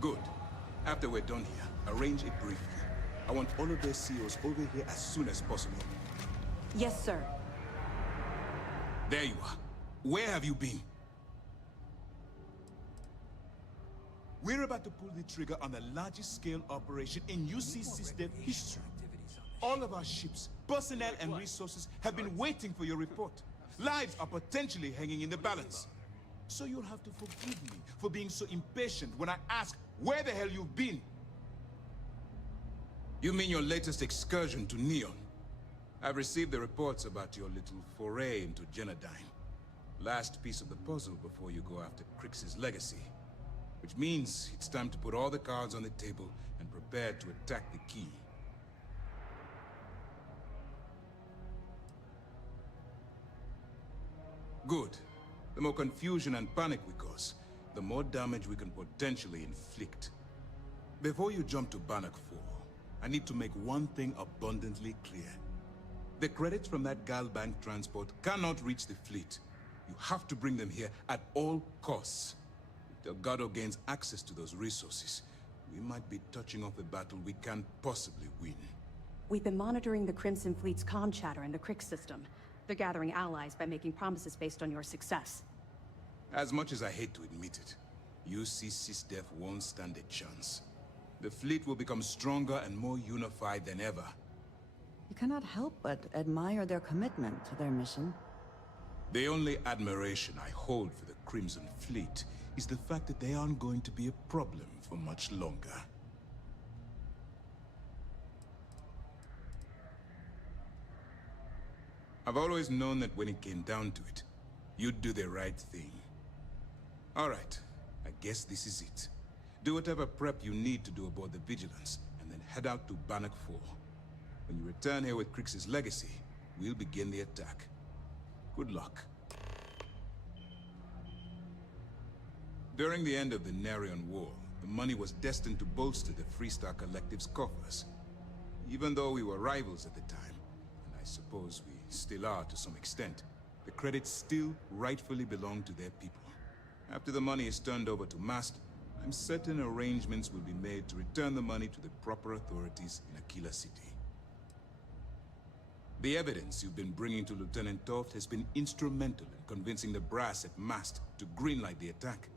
Good. After we're done here, arrange a briefing. I want all of their CEOs over here as soon as possible. Yes, sir. There you are. Where have you been? We're about to pull the trigger on the largest scale operation in UC system history. All of our ships, personnel, and resources have been waiting for your report. Lives are potentially hanging in the balance. So you'll have to forgive me for being so impatient when I ask where the hell you've been. You mean your latest excursion to Neon? I've received the reports about your little foray into Genodyne. Last piece of the puzzle before you go after Crix's legacy. Which means it's time to put all the cards on the table and prepare to attack the key. Good. The more confusion and panic we cause, the more damage we can potentially inflict. Before you jump to Bannock 4, I need to make one thing abundantly clear. The credits from that Galbank transport cannot reach the fleet. You have to bring them here at all costs. If Delgado gains access to those resources, we might be touching off a battle we can't possibly win. We've been monitoring the Crimson Fleet's comm chatter in the Crix system. They're gathering allies by making promises based on your success. As much as I hate to admit it, UC SysDef won't stand a chance. The fleet will become stronger and more unified than ever. You cannot help but admire their commitment to their mission. The only admiration I hold for the Crimson Fleet is the fact that they aren't going to be a problem for much longer. I've always known that when it came down to it, you'd do the right thing. All right, I guess this is it. Do whatever prep you need to do aboard the Vigilance, and then head out to Bannock 4. When you return here with Crix's legacy, we'll begin the attack. Good luck. During the end of the Narion War, the money was destined to bolster the Freestar Collective's coffers. Even though we were rivals at the time, and I suppose we still are to some extent, the credits still rightfully belong to their people. After the money is turned over to Master, I'm certain arrangements will be made to return the money to the proper authorities in Aquila City. The evidence you've been bringing to Lieutenant Toft has been instrumental in convincing the brass at Mast to greenlight the attack.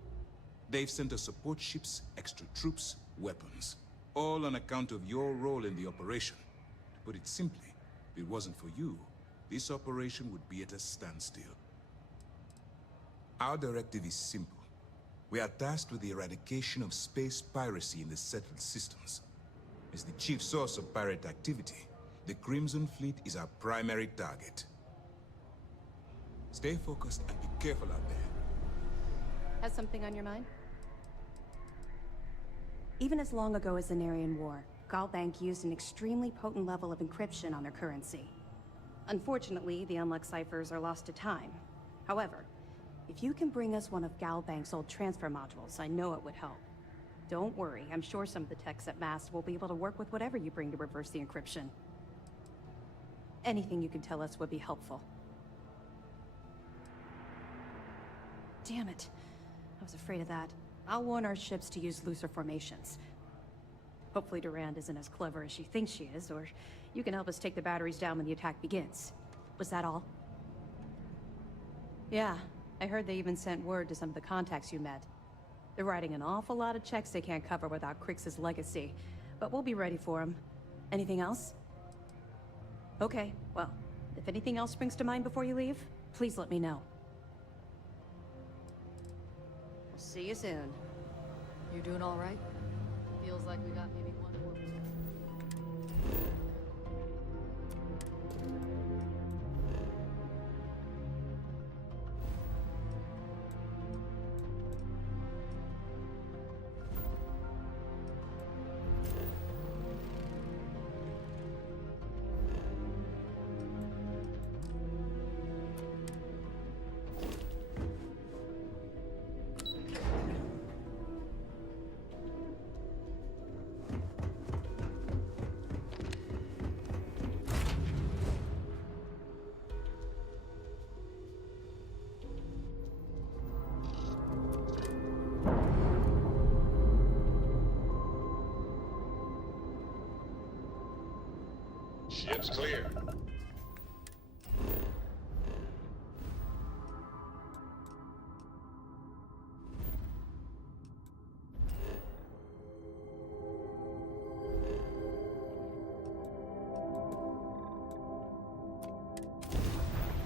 They've sent us support ships, extra troops, weapons, all on account of your role in the operation. To put it simply, if it wasn't for you, this operation would be at a standstill. Our directive is simple. We are tasked with the eradication of space piracy in the settled systems. As the chief source of pirate activity, the Crimson Fleet is our primary target. Stay focused and be careful out there. Has something on your mind? Even as long ago as the Narion War, Galbank used an extremely potent level of encryption on their currency. Unfortunately, the unlock ciphers are lost to time. However, if you can bring us one of Galbank's old transfer modules, I know it would help. Don't worry, I'm sure some of the techs at Mast will be able to work with whatever you bring to reverse the encryption. Anything you can tell us would be helpful. Damn it. I was afraid of that. I'll warn our ships to use looser formations. Hopefully Durand isn't as clever as she thinks she is, or you can help us take the batteries down when the attack begins. Was that all? Yeah, I heard they even sent word to some of the contacts you met. They're writing an awful lot of checks they can't cover without Crix's legacy, but we'll be ready for them. Anything else? Okay, well, if anything else springs to mind before you leave, please let me know. We'll see you soon. You doing all right? Feels like we got maybe one more. Ship's clear.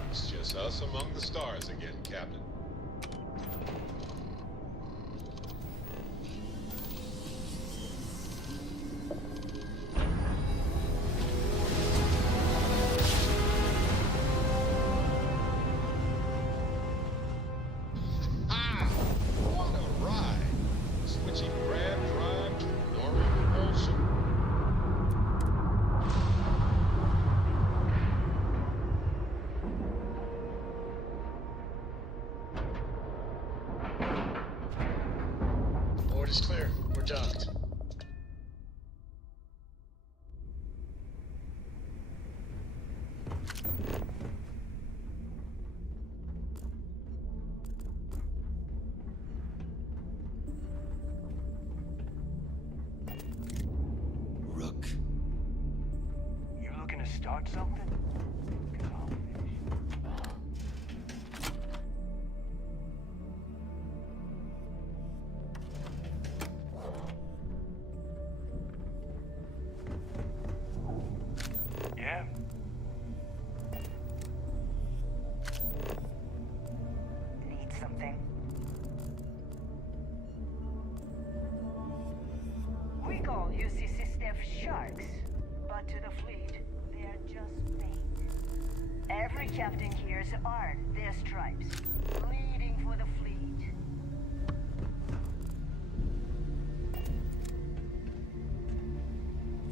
It's just us among the stars again, Captain. What a ride! Switching grab drive to normal propulsion. Board is clear. We're docked. Rook. You looking to start something? 'Cause I'll finish. Yeah. Need something? We call UCC staff sharks, but to the fleet, they're just bait. Every captain here's earned their stripes, bleeding for the fleet.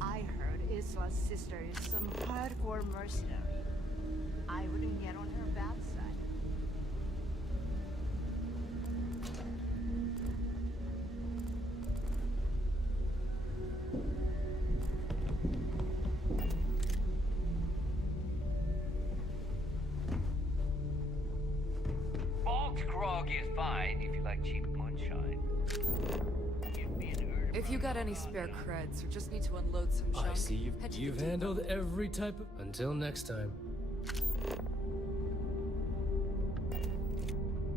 I heard Isla's sister is some hardcore mercenary. I wouldn't get on her bad side. Bog's grog is fine if you like cheap moonshine. Give me an herb. If you got any spare creds or just need to unload some junk, I see head to you've the handled every type of... Until next time.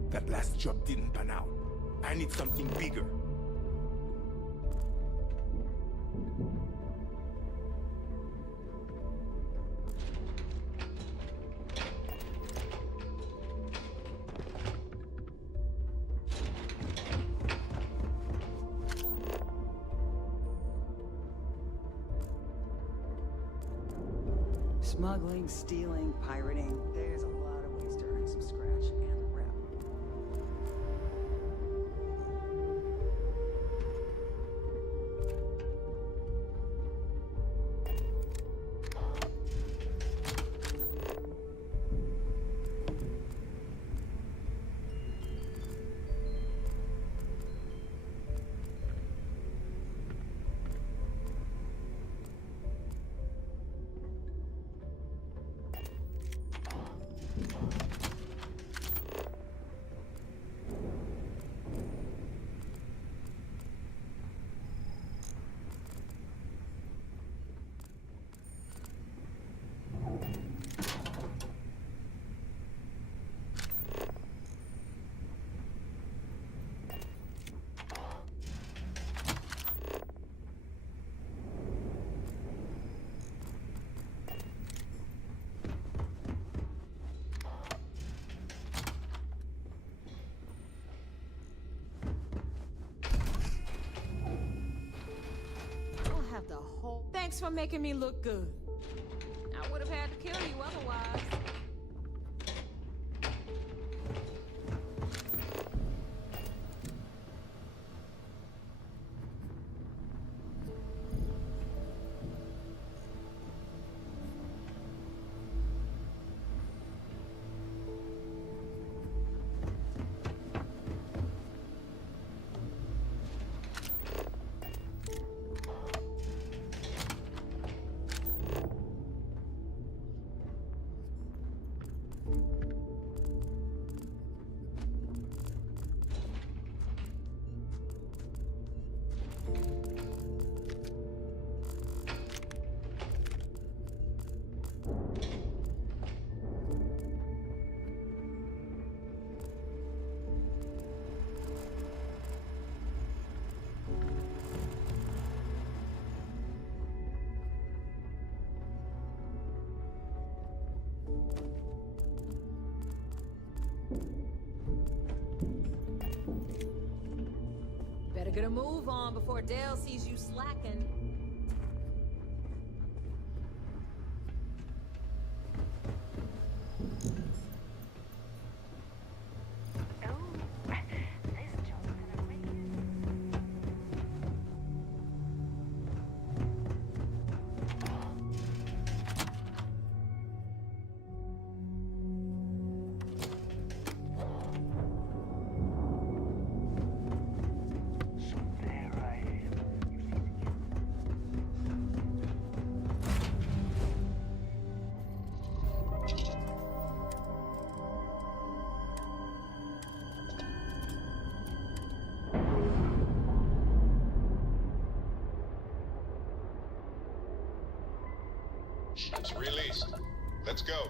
That last job didn't pan out. I need something bigger. Smuggling, stealing, pirating. There's a lot of ways to earn some scratch and rep. I'll have the whole. Thanks for making me look good. I would have had to kill you otherwise. Better get a move on before Dale sees you slacking. Ship's released. Let's go.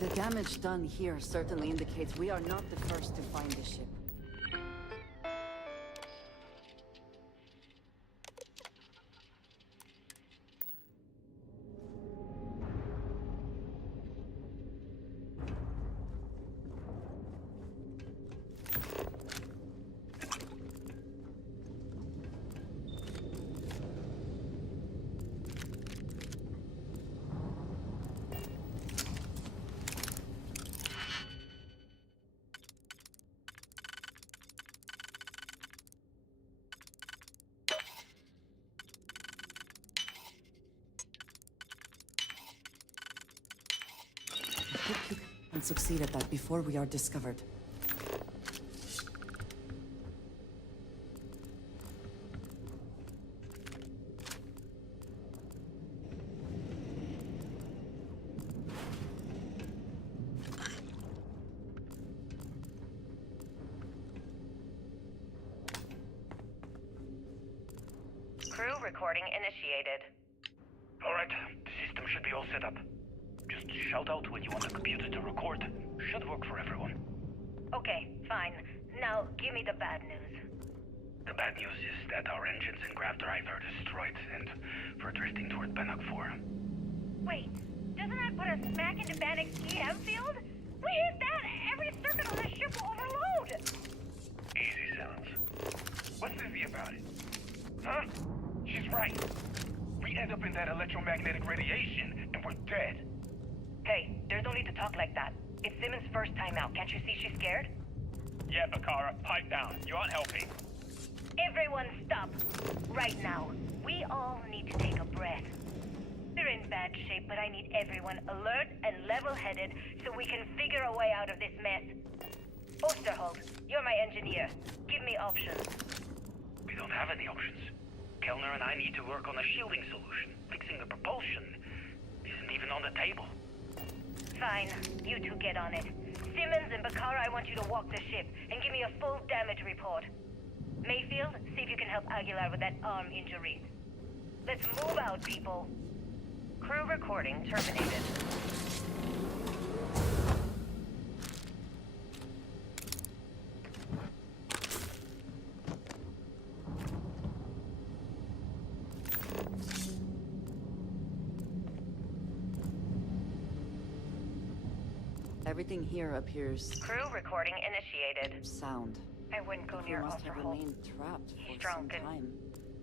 The damage done here certainly indicates we are not the first to find the ship. And succeed at that before we are discovered. Crew recording initiated. Alright, the system should be all set up. Just shout out when you want the computer to record. Should work for everyone. Okay, fine. Now, give me the bad news. The bad news is that our engines and grav drive are destroyed, and we're drifting toward Bannock 4. Wait, doesn't that put us smack into Bannock's EM field? We hit that! Every circuit on the ship will overload! Easy, Silence. What's easy about it? Huh? She's right. We end up in that electromagnetic radiation, and we're dead. Hey, there's no need to talk like that. It's Simmons' first time out. Can't you see she's scared? Yeah, Bakara, pipe down. You aren't helping. Everyone stop. Right now. We all need to take a breath. We're in bad shape, but I need everyone alert and level-headed so we can figure a way out of this mess. Osterholt, you're my engineer. Give me options. We don't have any options. Kellner and I need to work on a shielding solution. Fixing the propulsion isn't even on the table. Fine. You two get on it. Simmons and Bakara, I want you to walk the ship and give me a full damage report. Mayfield, see if you can help Aguilar with that arm injury. Let's move out, people. Crew recording terminated. Everything here appears Crew recording initiated. sound. I wouldn't go The crew near must have Osterholt. remained trapped He's for some drunk and time.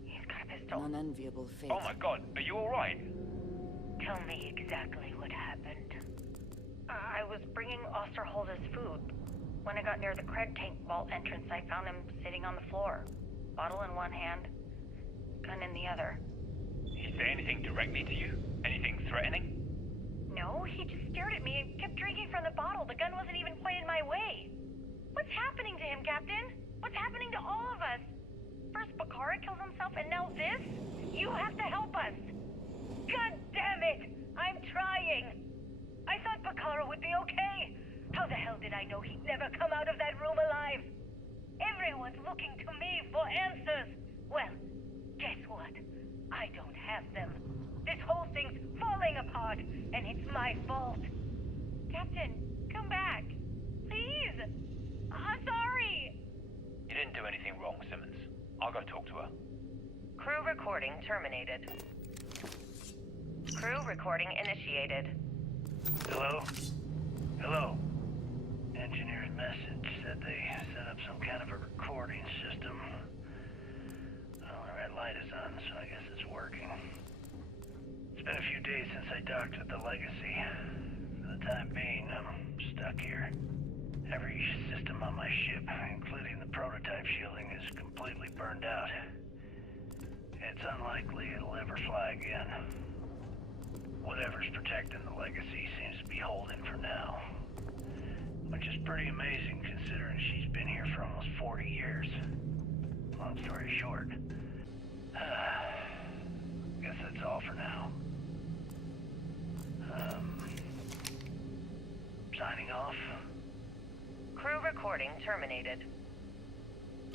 he's got a pistol. An unenviable fate. Oh my god, are you alright? Tell me exactly what happened. I was bringing Osterholt his food. When I got near the cred tank vault entrance, I found him sitting on the floor. Bottle in one hand, gun in the other. He say anything directly to you? Anything threatening? No, he just stared at me and kept drinking from the bottle. The gun wasn't even quite in my way. What's happening to him, Captain? What's happening to all of us? First Bakara kills himself and now this? You have to help us! God damn it! I'm trying! I thought Bakara would be okay! How the hell did I know he'd never come out of that room alive? Everyone's looking to me for answers! Well, guess what? I don't have them. This whole thing's falling apart, and it's my fault. Captain, come back. Please! I'm sorry! You didn't do anything wrong, Simmons. I'll go talk to her. Crew recording terminated. Crew recording initiated. Hello? Hello? Engineer's message said they set up some kind of a recording system. Well, the red light is on, so I guess it's working. It's been a few days since I docked with the Legacy. For the time being, I'm stuck here. Every system on my ship, including the prototype shielding, is completely burned out. It's unlikely it'll ever fly again. Whatever's protecting the Legacy seems to be holding for now. Which is pretty amazing considering she's been here for almost 40 years. Long story short. Guess that's all for now. Signing off. Crew recording terminated.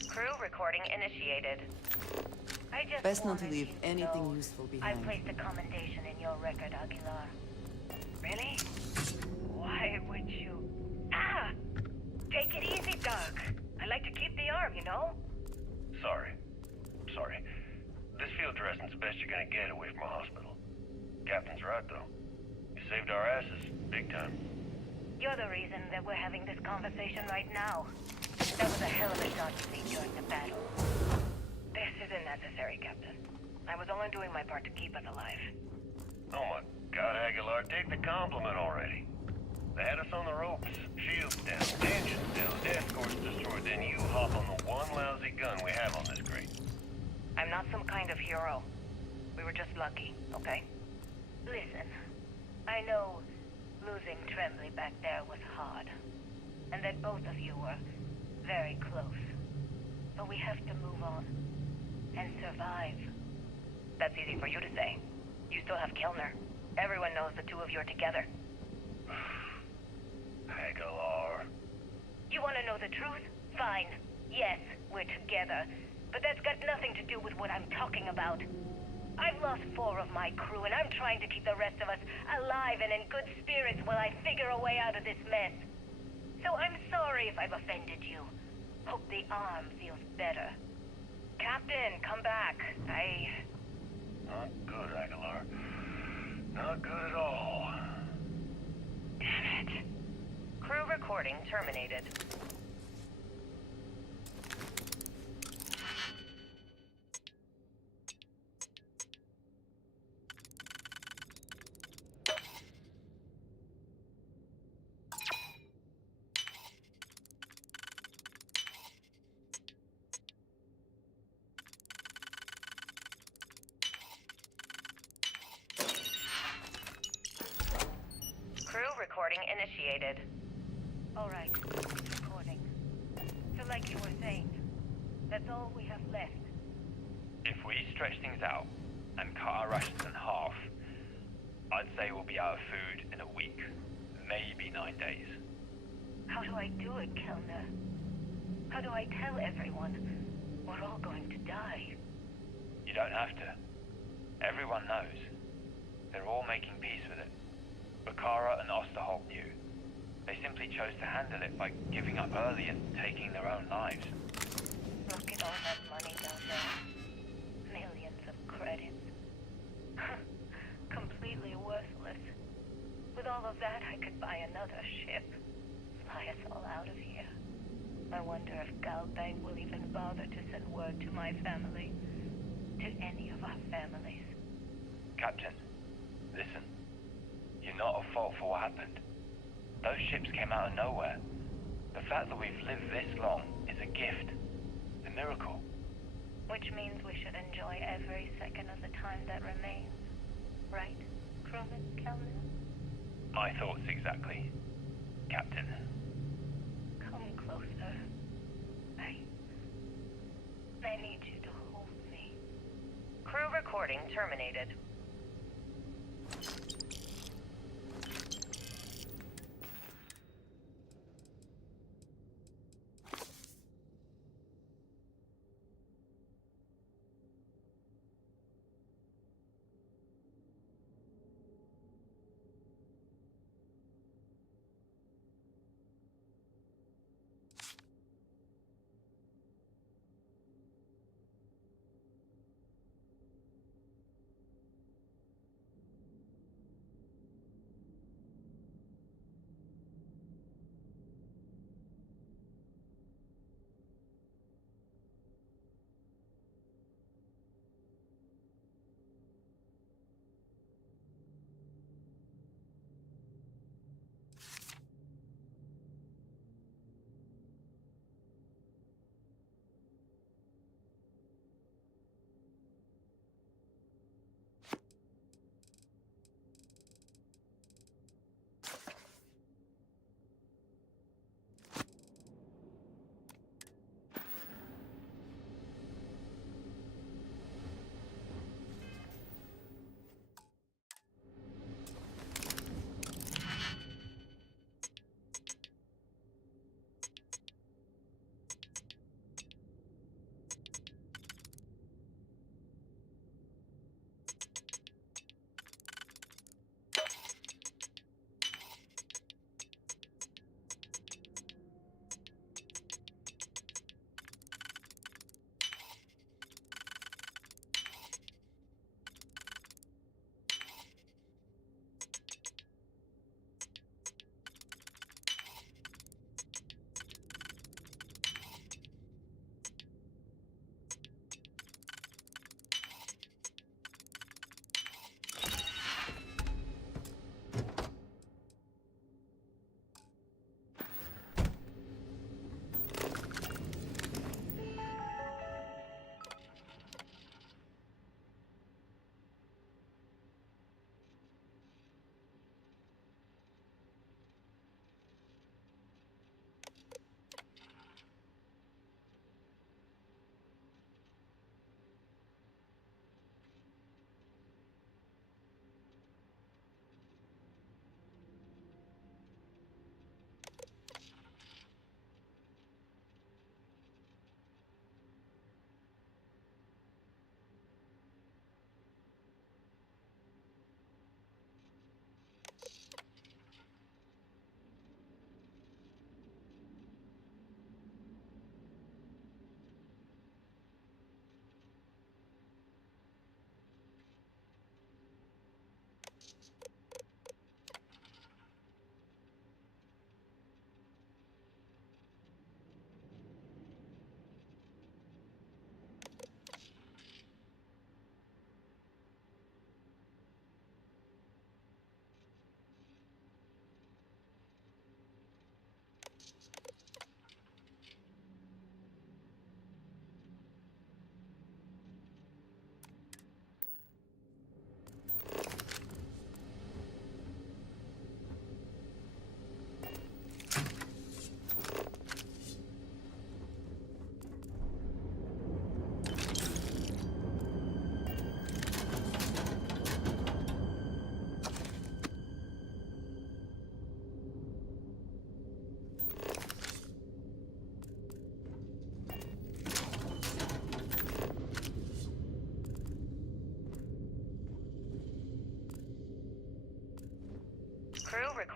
Crew recording initiated. I just Best not to wanted leave you anything know useful I behind. placed a commendation in your record, Aguilar. Really? Why would you? Ah! Take it easy, Doc. I like to keep the arm, you know? Sorry. This field dressing's the best you're gonna get away from a hospital. Captain's right, though. You saved our asses, big time. You're the reason that we're having this conversation right now. That was a hell of a shot to see during the battle. This isn't necessary, Captain. I was only doing my part to keep us alive. Oh my God, Aguilar, take the compliment already. They had us on the ropes, shields down, engines down, escorts destroyed, then you hop on the one lousy gun we have on this crate. I'm not some kind of hero. We were just lucky, okay? Listen, I know losing Tremblay back there was hard, and that both of you were very close. But we have to move on and survive. That's easy for you to say. You still have Kellner. Everyone knows the two of you are together. Aguilar. You want to know the truth? Fine. Yes, we're together. But that's got nothing to do with what I'm talking about. I've lost 4 of my crew, and I'm trying to keep the rest of us alive and in good spirits while I figure a way out of this mess. So I'm sorry if I've offended you. Hope the arm feels better. Captain, come back. Not good, Aguilar. Not good at all. Damn it. Crew recording terminated. recording initiated. Alright, recording. So like you were saying, that's all we have left. If we stretch things out and cut our rations in half, I'd say we'll be out of food in a week, maybe 9 days. How do I do it, Kellner? How do I tell everyone we're all going to die? You don't have to. Everyone knows. They're all making peace with it. Bakara and Osterholt knew. They simply chose to handle it by giving up early and taking their own lives. Look at all that money down there. Millions of credits. Completely worthless. With all of that, I could buy another ship. Fly us all out of here. I wonder if Galbang will even bother to send word to my family. To any of our families. Captain, listen. You're not at fault for what happened. Those ships came out of nowhere. The fact that we've lived this long is a gift. A miracle. Which means we should enjoy every second of the time that remains. Right, crewman Kellner? My thoughts exactly, Captain. Come closer. I need you to hold me. Crew recording terminated.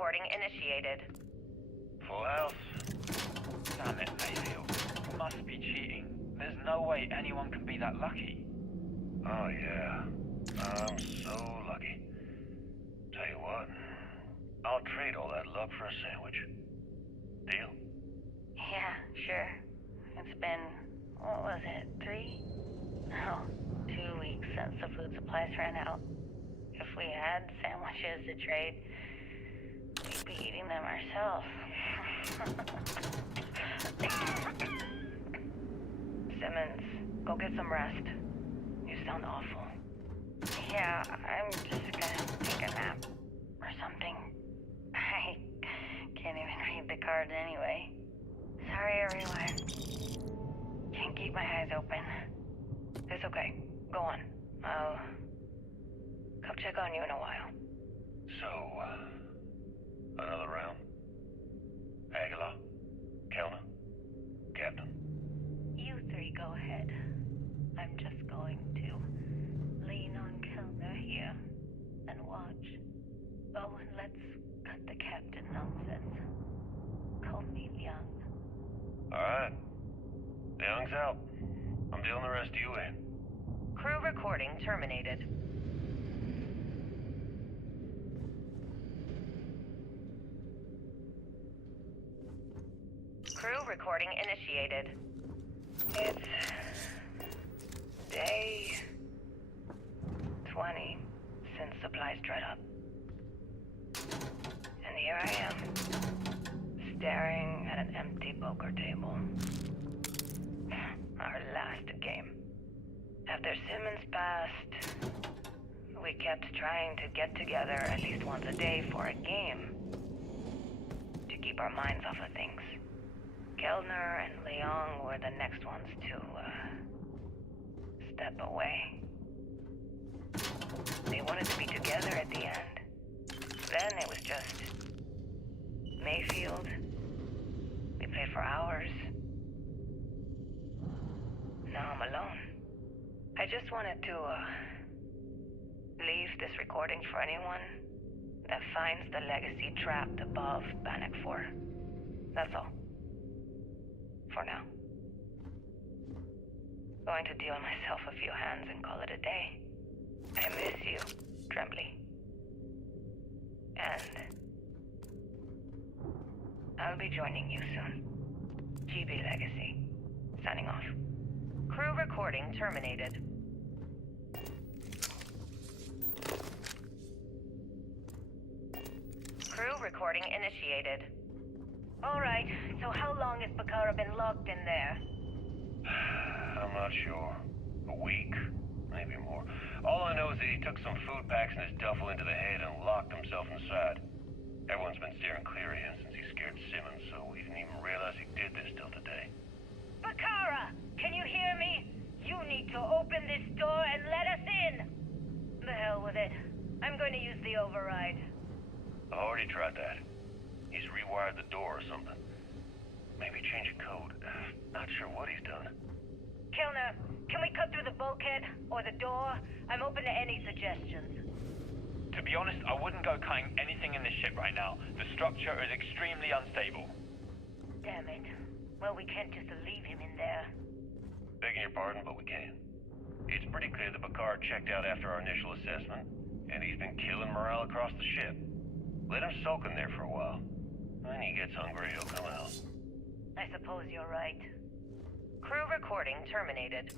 recording initiated. Full house. Damn it, Mayfield. You must be cheating. There's no way anyone can be that lucky. Oh, yeah. I'm so lucky. Tell you what, I'll trade all that luck for a sandwich. Deal? Yeah, sure. It's been, what was it, 3? No, 2 weeks since the food supplies ran out. If we had sandwiches to trade, we'd be eating them ourselves. Simmons, go get some rest. You sound awful. Yeah, I'm just gonna take a nap or something. I can't even read the cards anyway. Sorry, everyone. Can't keep my eyes open. It's okay. Go on. I'll come check on you in a while. So, another round? Aguilar? Kellner? Captain? You three go ahead. I'm just going to lean on Kellner here and watch. Oh, and let's cut the captain nonsense. Call me Young. Alright. Young's out. I'm dealing the rest of you in. Crew recording terminated. Crew recording initiated. It's day 20 since supplies dried up. And here I am, staring at an empty poker table. Our last game. After Simmons passed, we kept trying to get together at least once a day for a game. To keep our minds off of things. Kellner and Leong were the next ones to, step away. They wanted to be together at the end. Then it was just Mayfield. We played for hours. Now I'm alone. I just wanted to, leave this recording for anyone that finds the legacy trapped above Bannock 4. That's all. For now. Going to deal myself a few hands and call it a day. I miss you, Trembly. And I'll be joining you soon. GB Legacy. Signing off. Crew recording terminated. Crew recording initiated. Alright, so how long has Bakara been locked in there? I'm not sure. A week? Maybe more. All I know is that he took some food packs in his duffel into the head and locked himself inside. Everyone's been steering clear of him since he scared Simmons, so we didn't even realize he did this till today. Bakara! Can you hear me? You need to open this door and let us in! The hell with it. I'm going to use the override. I already tried that. He's rewired the door or something. Maybe change a code. Not sure what he's done. Kellner, can we cut through the bulkhead or the door? I'm open to any suggestions. To be honest, I wouldn't go cutting anything in this ship right now. The structure is extremely unstable. Damn it. Well, we can't just leave him in there. Begging your pardon, but we can. It's pretty clear that Bakar checked out after our initial assessment, and he's been killing morale across the ship. Let him soak in there for a while. When he gets hungry, he'll come out. I suppose you're right. Crew recording terminated.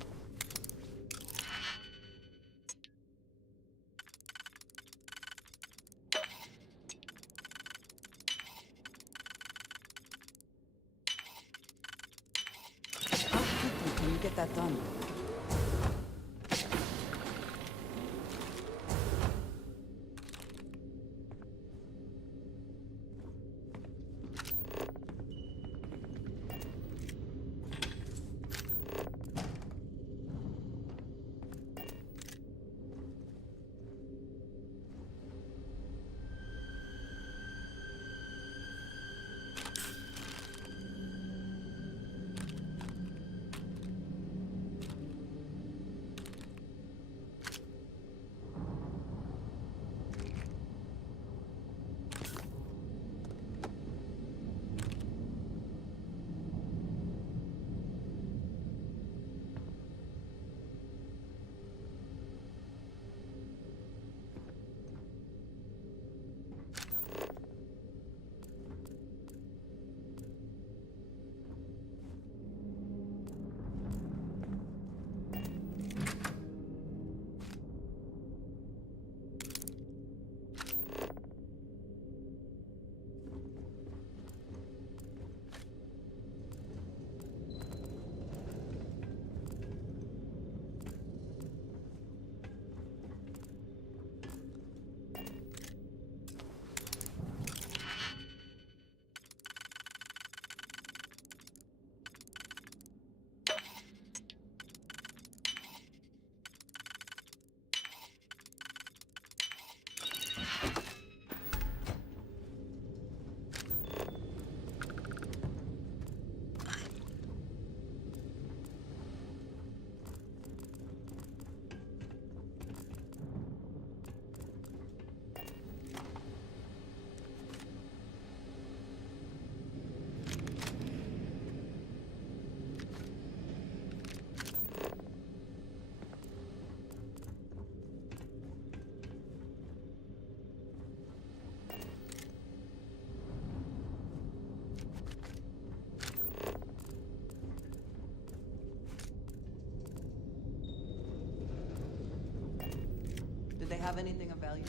How quickly can you get that done? have anything of value?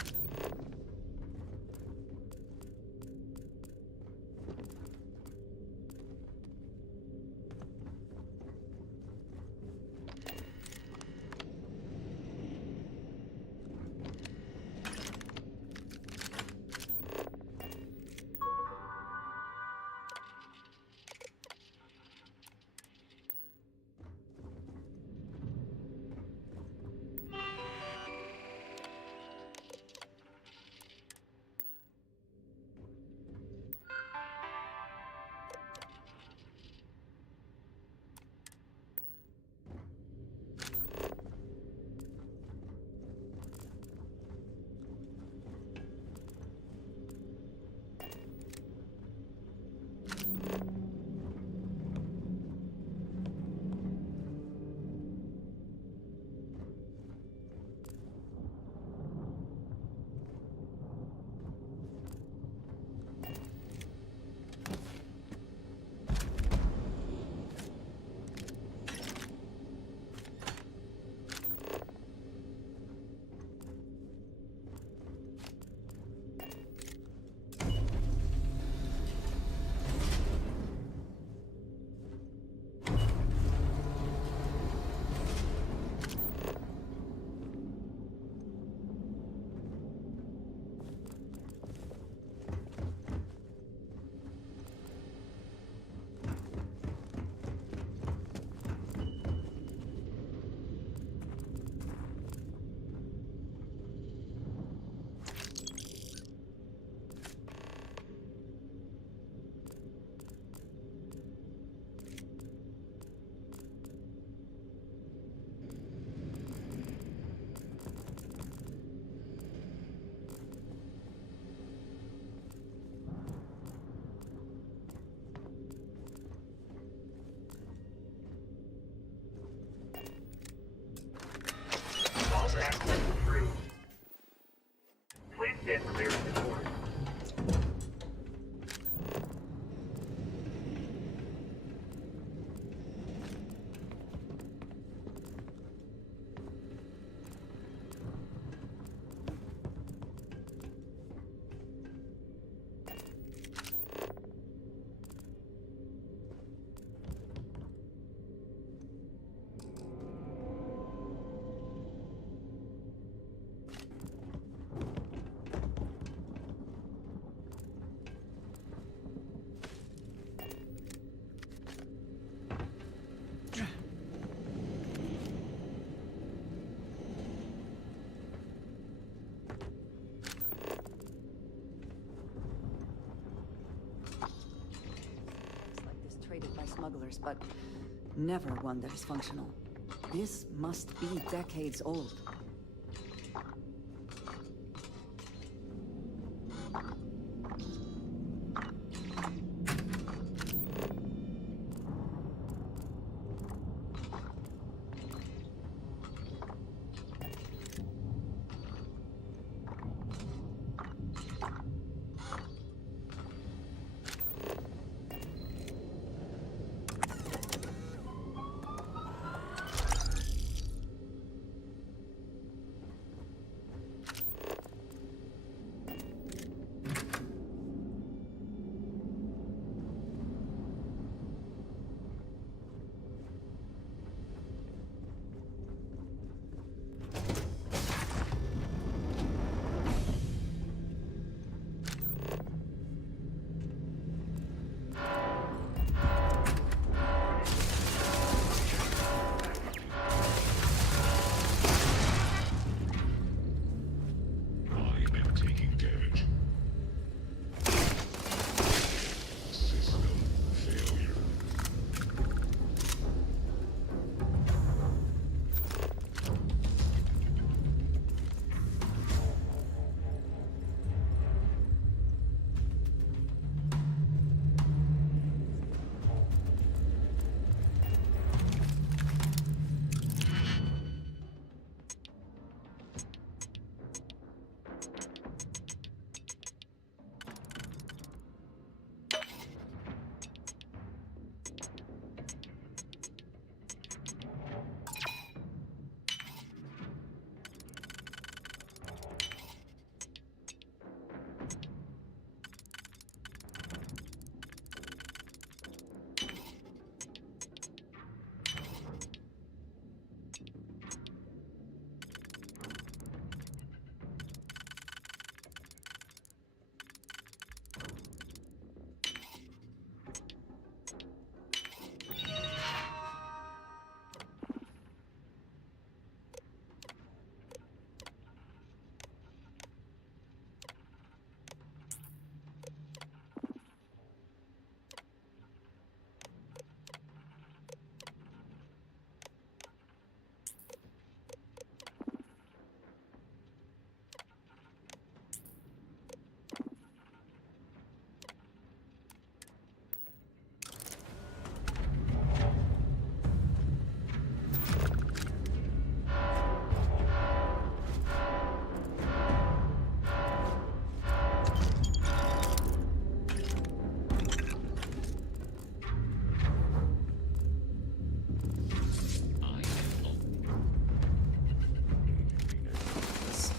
Smugglers, but never one that is functional. This must be decades old.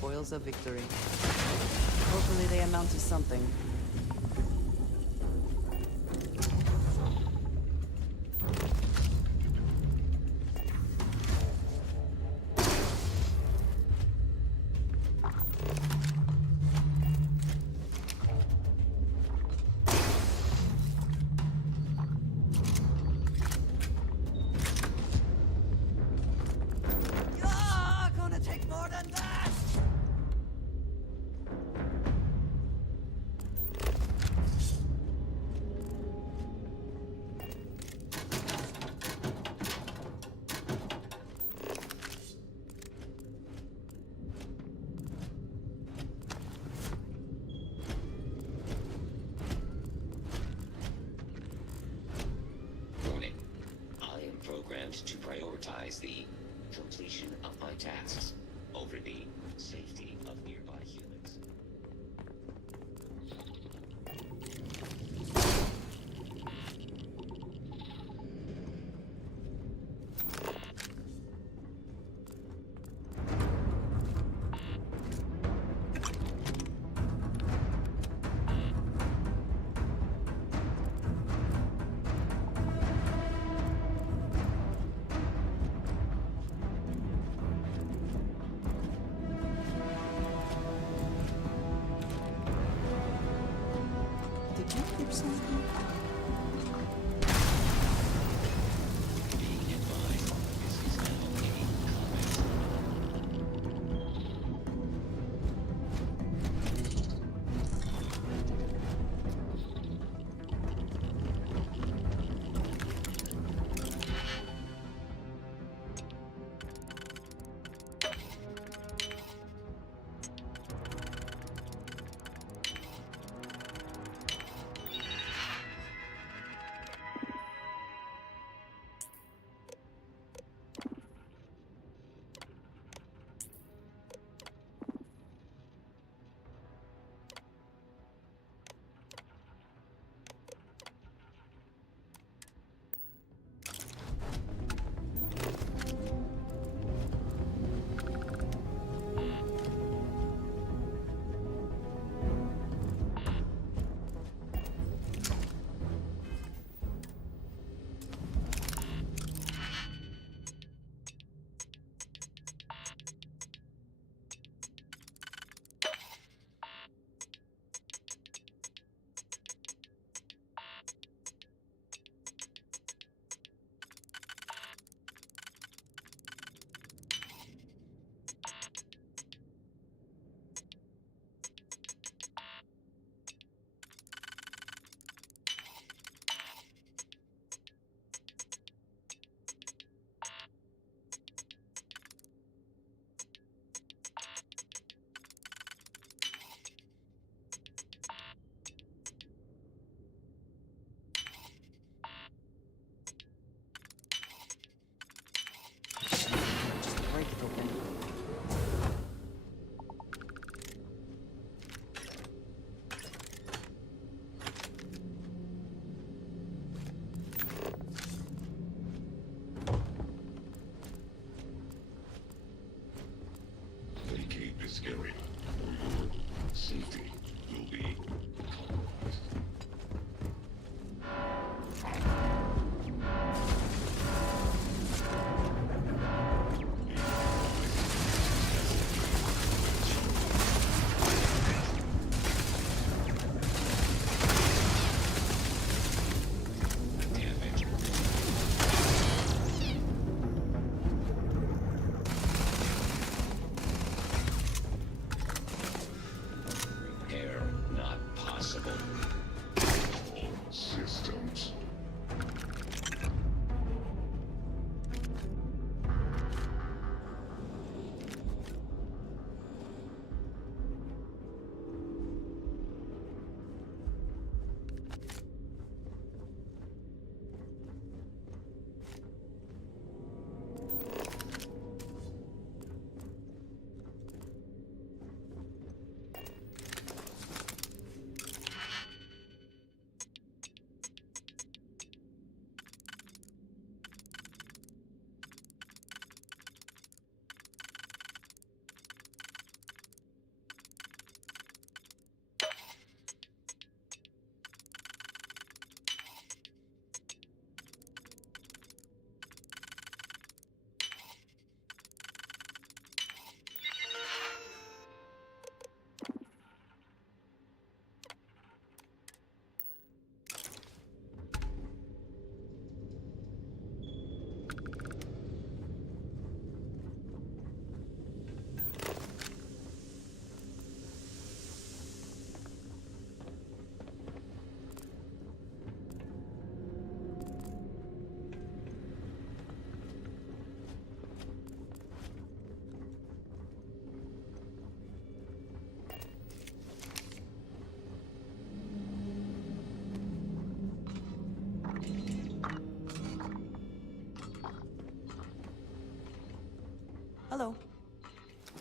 spoils of victory. Hopefully they amount to something. To prioritize the completion of my tasks over the safety of nearby humans. Area. Safety will be compromised.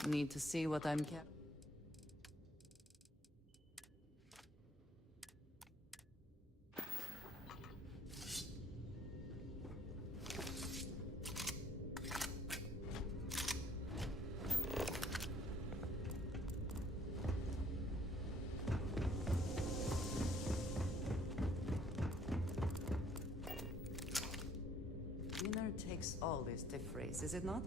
Need to see what I'm kept. Winner takes all is the phrase, is it not?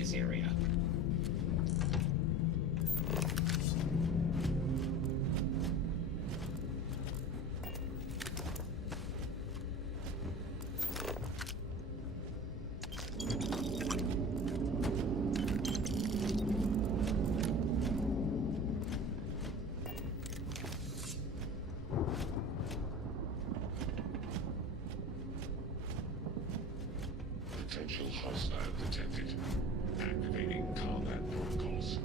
this area. Potential hostile detected. Activating combat protocols.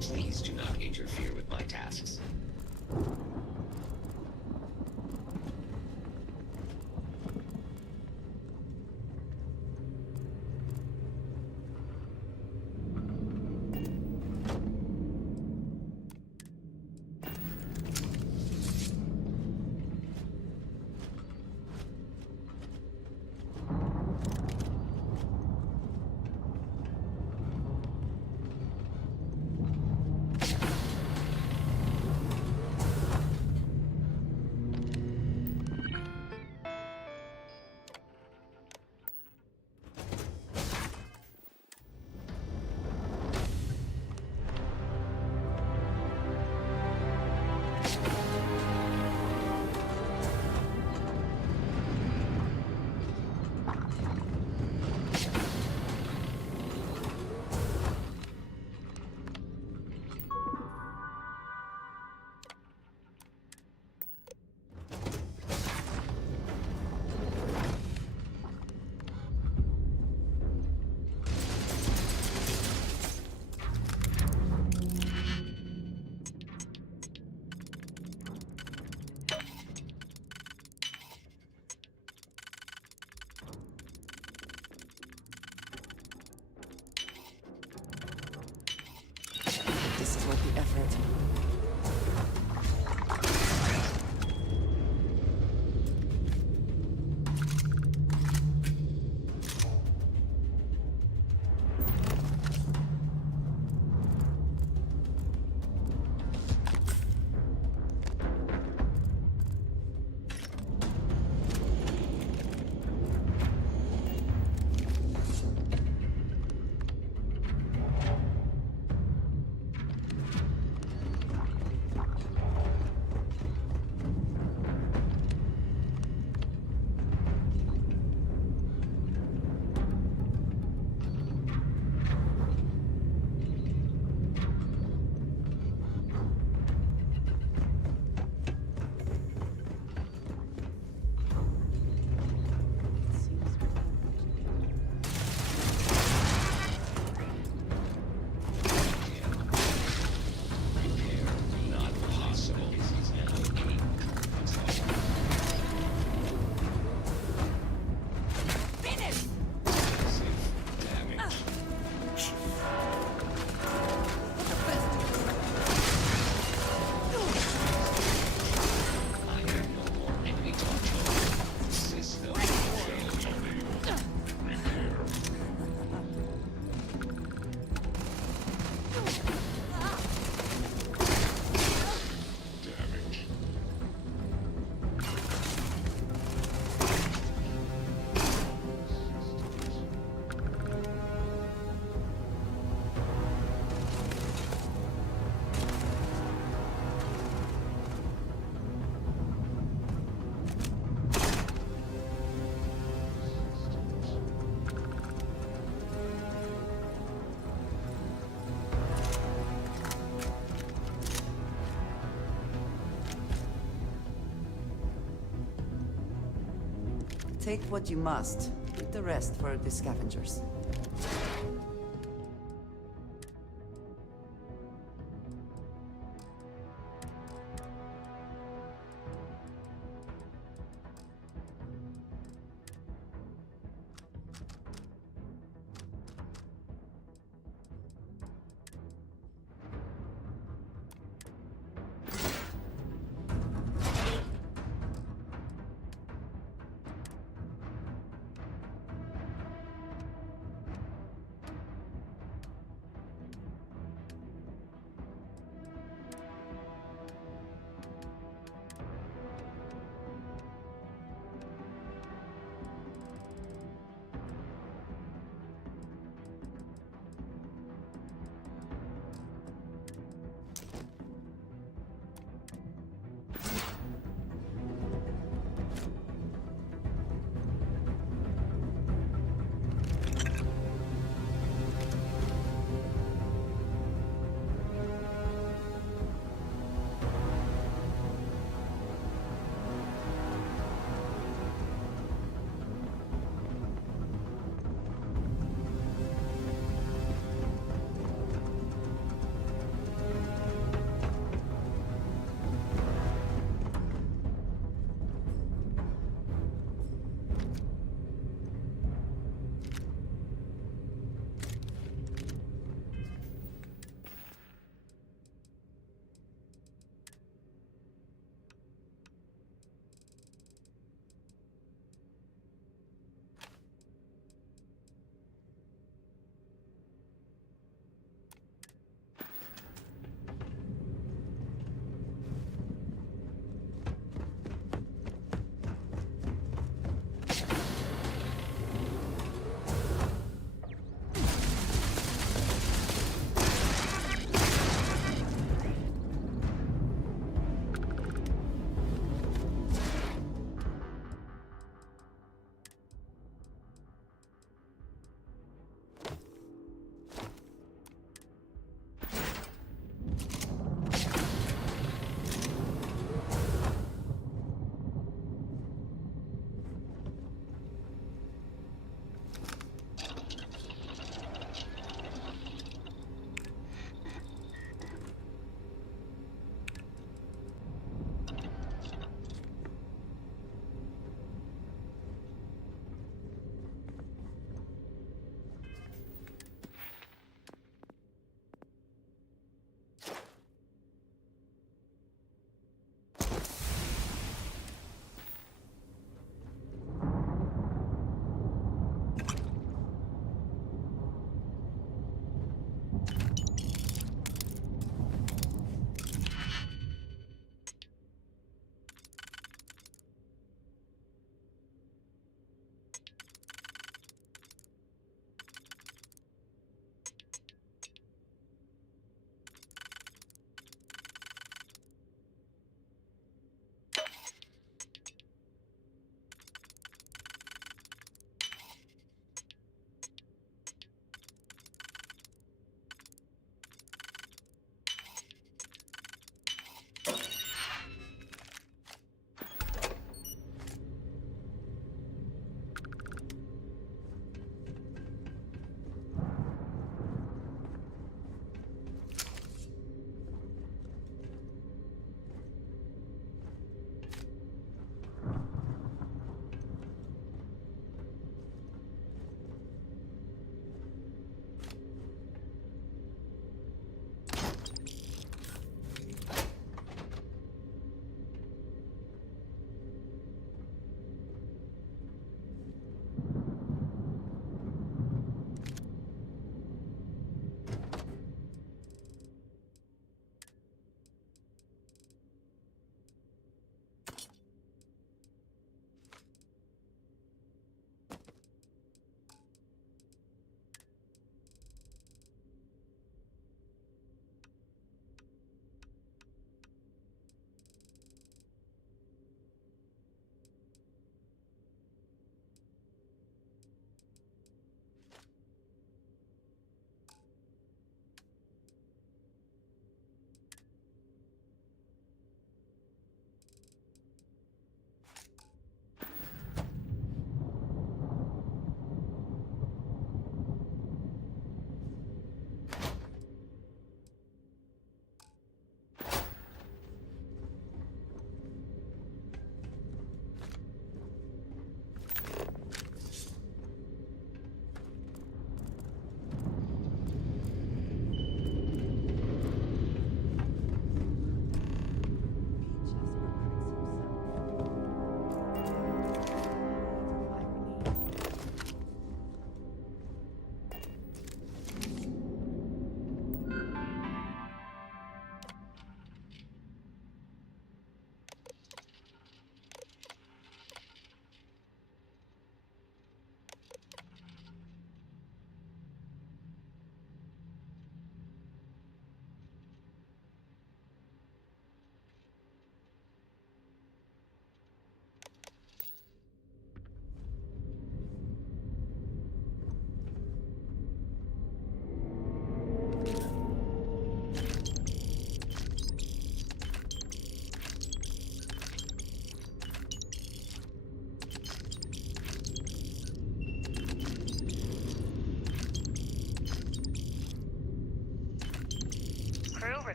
Please do not interfere with my tasks. This is worth the effort. Take what you must. Leave the rest for the scavengers.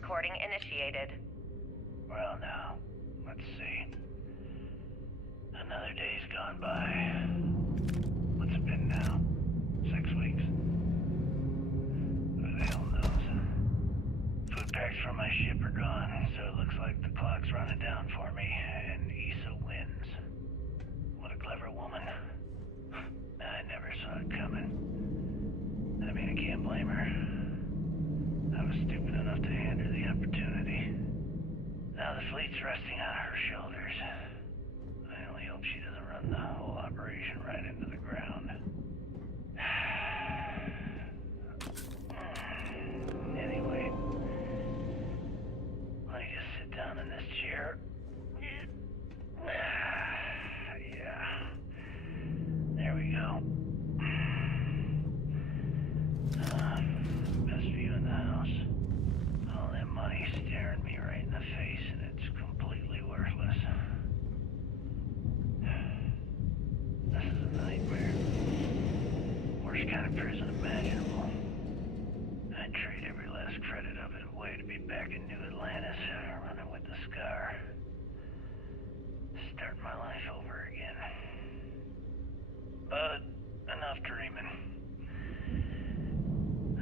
recording initiated. Well, now, let's see. Another day's gone by. What's it been now? 6 weeks? Who the hell knows? Food packs from my ship are gone, so it looks like the clock's running down for me, and Issa wins. What a clever woman. I never saw it coming. I mean, I can't blame her. I was stupid enough to hand her the opportunity. Now the fleet's resting on her shoulders. I only hope she doesn't run the whole operation right into the ground. Anyway, let me just sit down in this chair. Yeah. There we go. Best view in the house. All that money staring me right in the face, and it's completely worthless. This is a nightmare. Worst kind of prison imaginable. I'd trade every last credit of it away to be back in New Atlantis, running with the Scar. Start my life over again. But enough dreaming.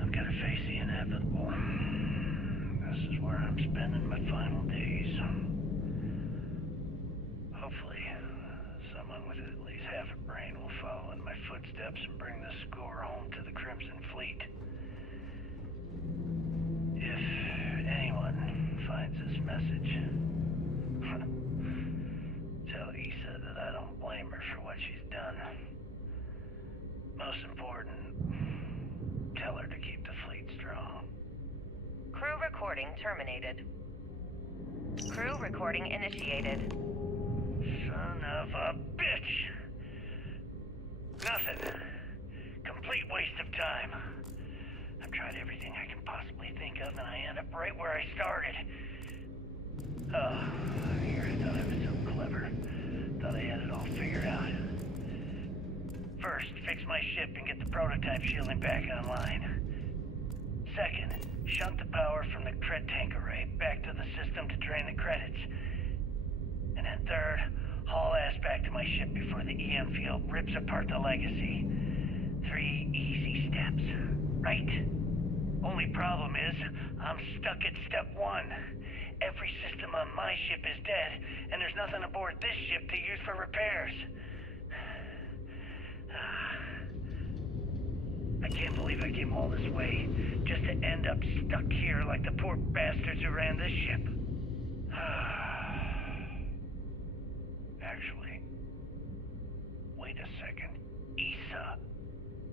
I've got to face the inevitable. This is where I'm spending my final days. Hopefully, someone with at least half a brain will follow in my footsteps and bring the score home to the Crimson Fleet. If anyone finds this message, tell Issa that I don't blame her for what she's done. Most important, tell her to keep the fleet strong. Crew recording terminated. Crew recording initiated. Son of a bitch! Nothing. Complete waste of time. I've tried everything I can possibly think of, and I end up right where I started. Oh, here I thought I was so clever. Thought I had it all figured out. First, fix my ship and get the prototype shielding back online. Second, shunt the power from the cred tank array back to the system to drain the credits. And then third, haul ass back to my ship before the EM field rips apart the legacy. 3 easy steps, right? Only problem is, I'm stuck at step 1. Every system on my ship is dead, and there's nothing aboard this ship to use for repairs. I can't believe I came all this way, just to end up stuck here like the poor bastards who ran this ship. Actually, wait a second. Issa.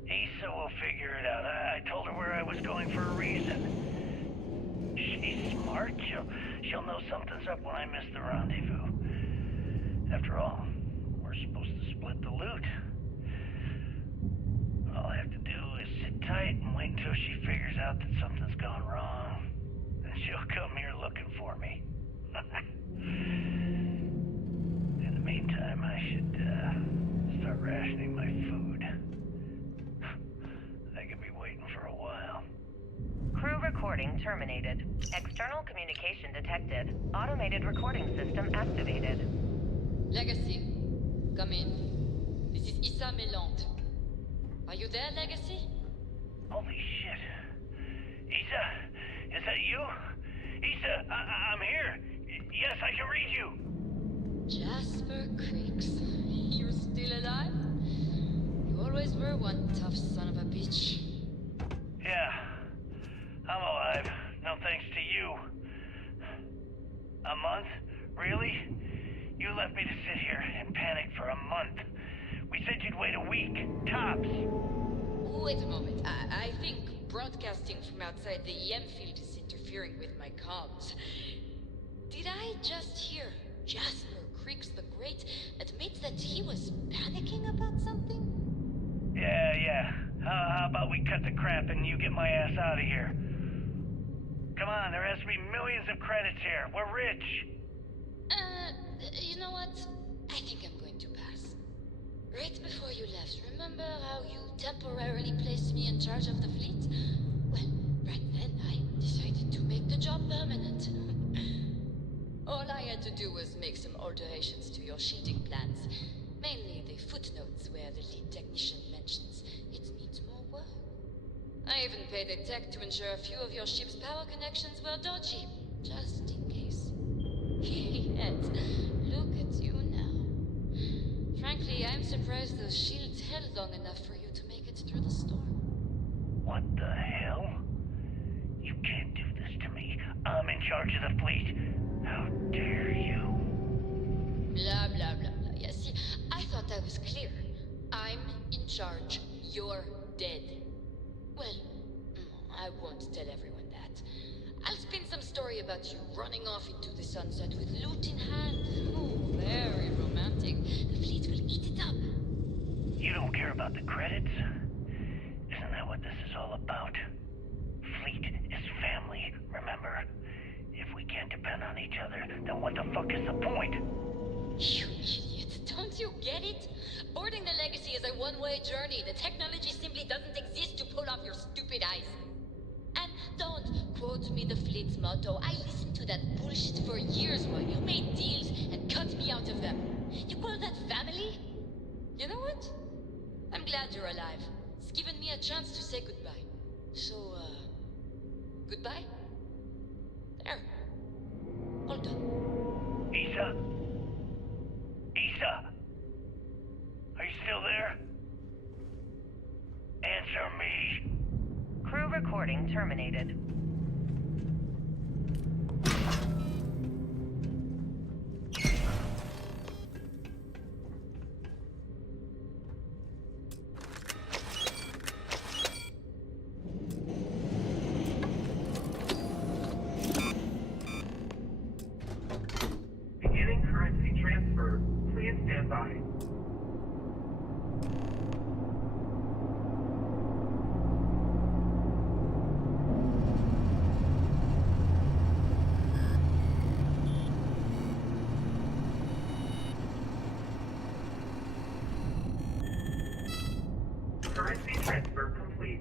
Issa will figure it out. I told her where I was going for a reason. She's smart. She'll know something's up when I miss the rendezvous. After all, we're supposed to split the loot. All I have to do is sit tight and wait until she figures out that something's gone wrong. Then she'll come here looking for me. In the meantime, I should start rationing my food. I could be waiting for a while. Crew recording terminated. External communication detected. Automated recording system activated. Legacy, come in. This is Issa Meland. Are you there, Legacy? Holy shit. Issa, is that you? Issa, I'm here. Yes, I can read you. Jasper Creeks. You're still alive? You always were one tough son of a bitch. Yeah, I'm alive. No thanks to you. A month? Really? You left me to sit here and panic for a month. We said you'd wait a week, tops. Wait a moment. I think broadcasting from outside the EM field is interfering with my comms. Did I just hear Jasper Creeks the Great admit that he was panicking about something? Yeah. How about we cut the crap and you get my ass out of here? Come on, there has to be millions of credits here. We're rich. You know what? I think I'm going to pass. Right before you left, remember how you temporarily placed me in charge of the fleet? Well, right then I decided to make make the job permanent. All I had to do was make some alterations to your shielding plans. Mainly the footnotes where the lead technician mentions it needs more work. I even paid a tech to ensure a few of your ship's power connections were dodgy, just in case. Yet, look at you now. Frankly, I'm surprised those shields held long enough for you to make it through the storm. What the hell? You can't do this to me. I'm in charge of the fleet. How dare you? Blah, blah, blah, blah. Yeah, see, I thought I was clear. I'm in charge. You're dead. Well, I won't tell everyone that. I'll spin some story about you running off into the sunset with loot in hand. Oh, very romantic. The fleet will eat it up. You don't care about the credits? Isn't that what this is all about? Fleet is family, remember? If we can't depend on each other, then what the fuck is the point? You idiot. Don't you get it? Boarding the Legacy is a one-way journey. The technology simply doesn't exist to pull off your stupid eyes. And don't quote me the fleet's motto. I listened to that bullshit for years while you made deals and cut me out of them. You call that family? You know what? I'm glad you're alive. It's given me a chance to say goodbye. So, goodbye? There. All done. Isa? Isa? Are you still there? Answer me. Crew recording terminated. Beginning currency transfer. Please stand by. Currency transfer complete.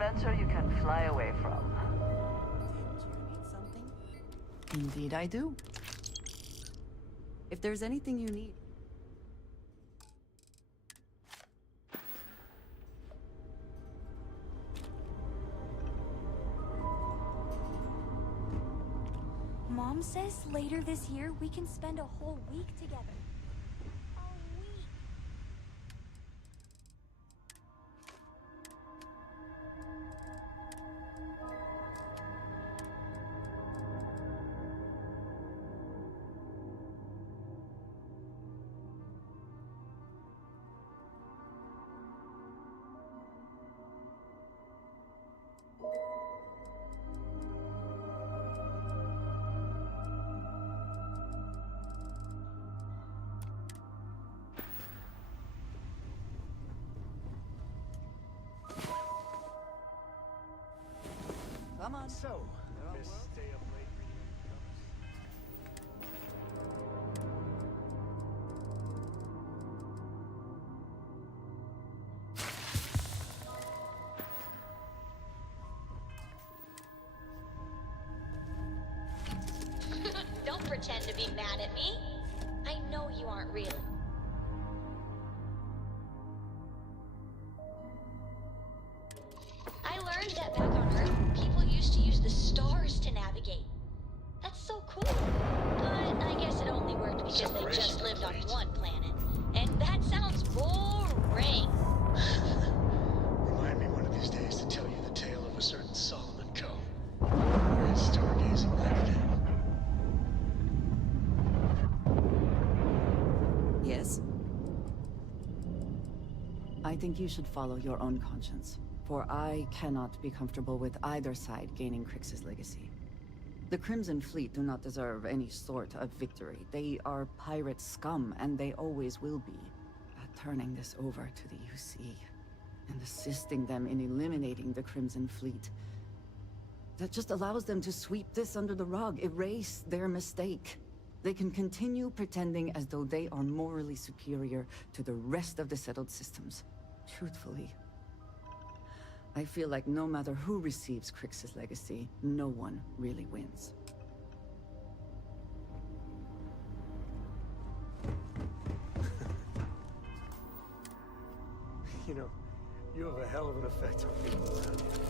adventure you can fly away from. Indeed I do. If there's anything you need... Mom says later this year we can spend a whole week together. Come on. So, Miss Stay Up Late Don't pretend to be mad at me. I know you aren't really. I learned that back on Earth, people used to use the stars to navigate. That's so cool. But I guess it only worked because they just lived on one planet. And that sounds boring. Remind me one of these days to tell you the tale of a certain Solomon Cove. Where his stargazing left him. Yes? I think you should follow your own conscience, for I cannot be comfortable with either side gaining Crix's legacy. The Crimson Fleet do not deserve any sort of victory. They are pirate scum, and they always will be. But turning this over to the UC, and assisting them in eliminating the Crimson Fleet, that just allows them to sweep this under the rug, erase their mistake. They can continue pretending as though they are morally superior to the rest of the settled systems. Truthfully, I feel like no matter who receives Crix's legacy, no one really wins. You know, you have a hell of an effect on people around you.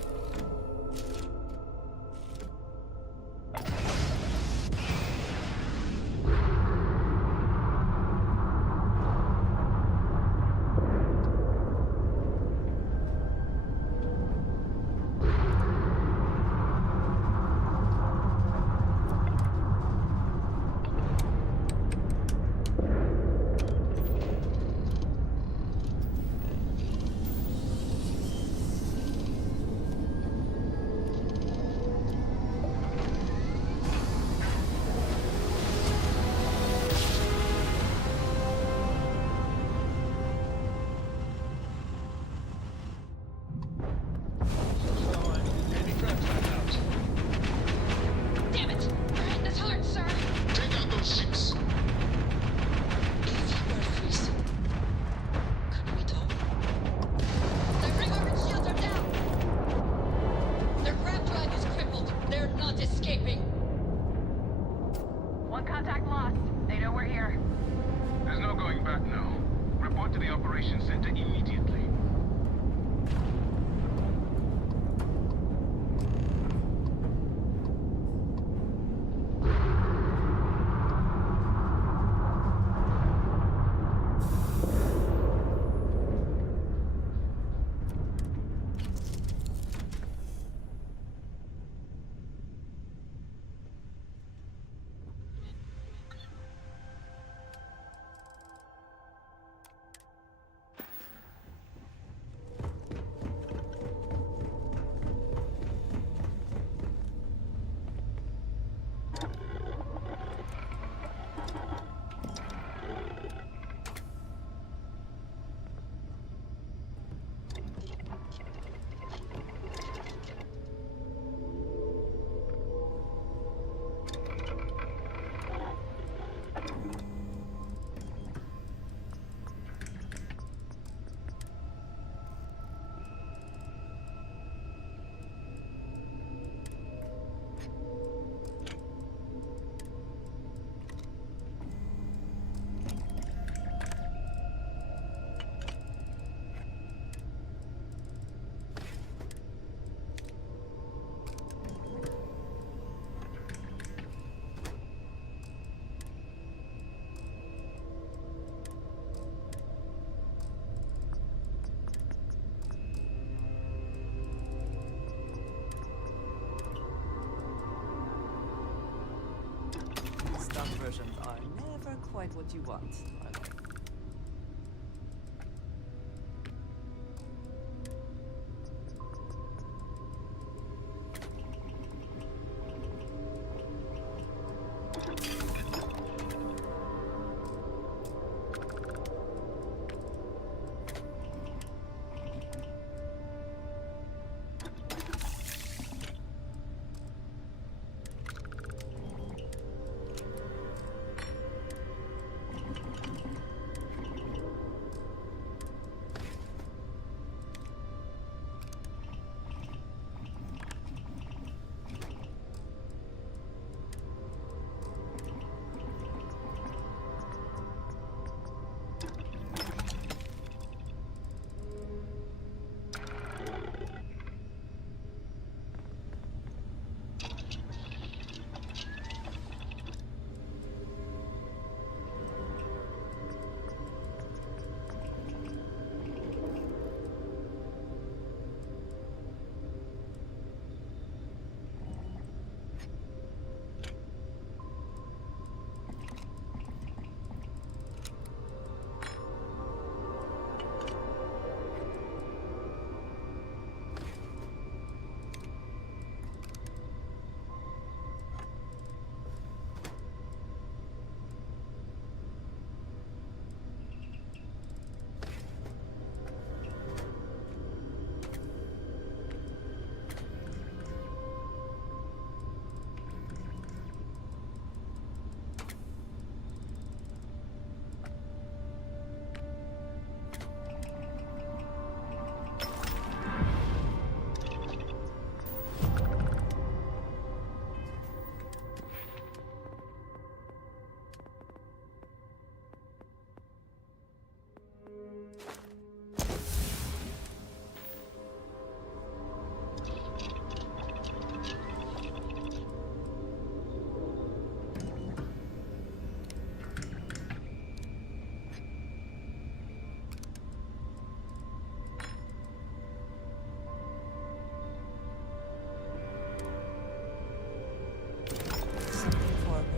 unlocked versions are never quite what you want, are they?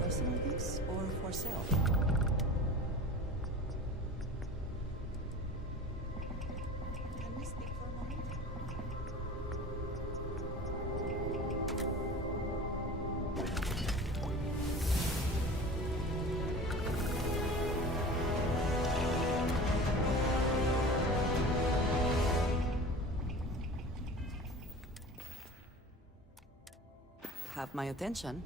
Personal use or for sale? Can we speak for a moment? Have my attention.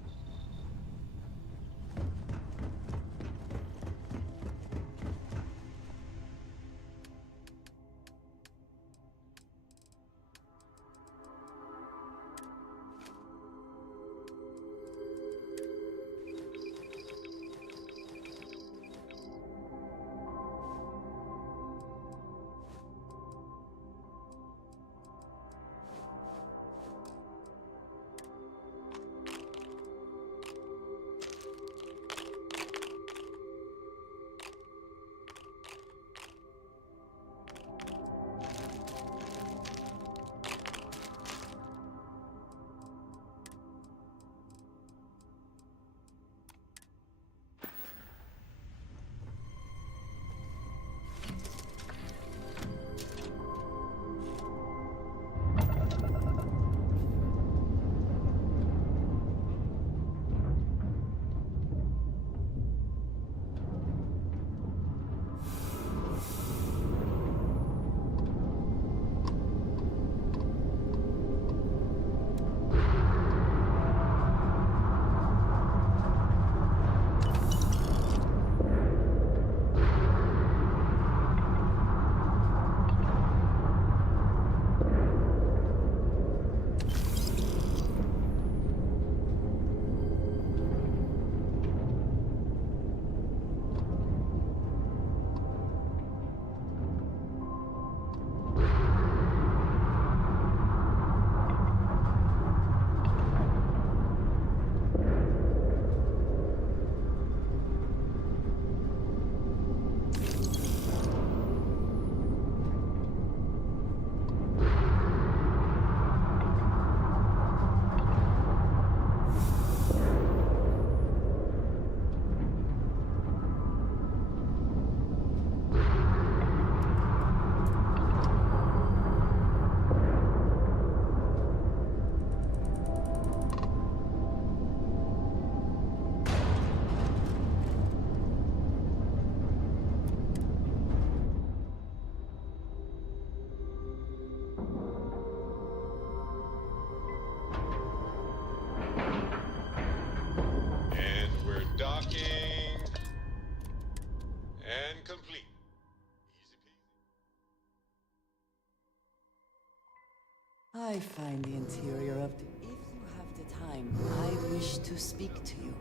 I find the interior of the... If you have the time, I wish to speak to you.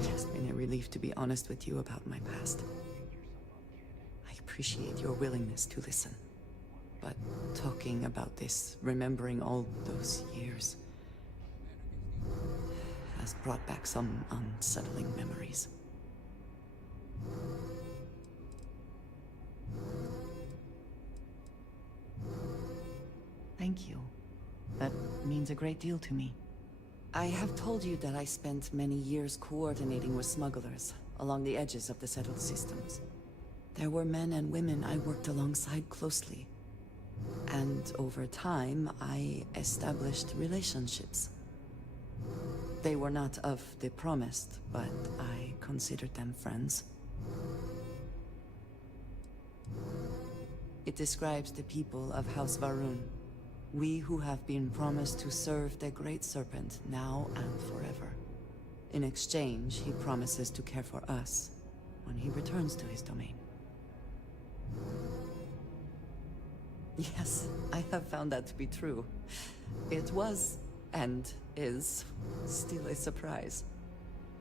It has been a relief to be honest with you about my past. I appreciate your willingness to listen. But talking about this, remembering all those years, has brought back some unsettling memories. Thank you. That means a great deal to me. I have told you that I spent many years coordinating with smugglers along the edges of the settled systems. There were men and women I worked alongside closely. And over time, I established relationships. They were not of the promised, but I considered them friends. It describes the people of House Varun. We who have been promised to serve the Great Serpent now and forever. In exchange, he promises to care for us when he returns to his domain. Yes, I have found that to be true. It was, and is, still a surprise.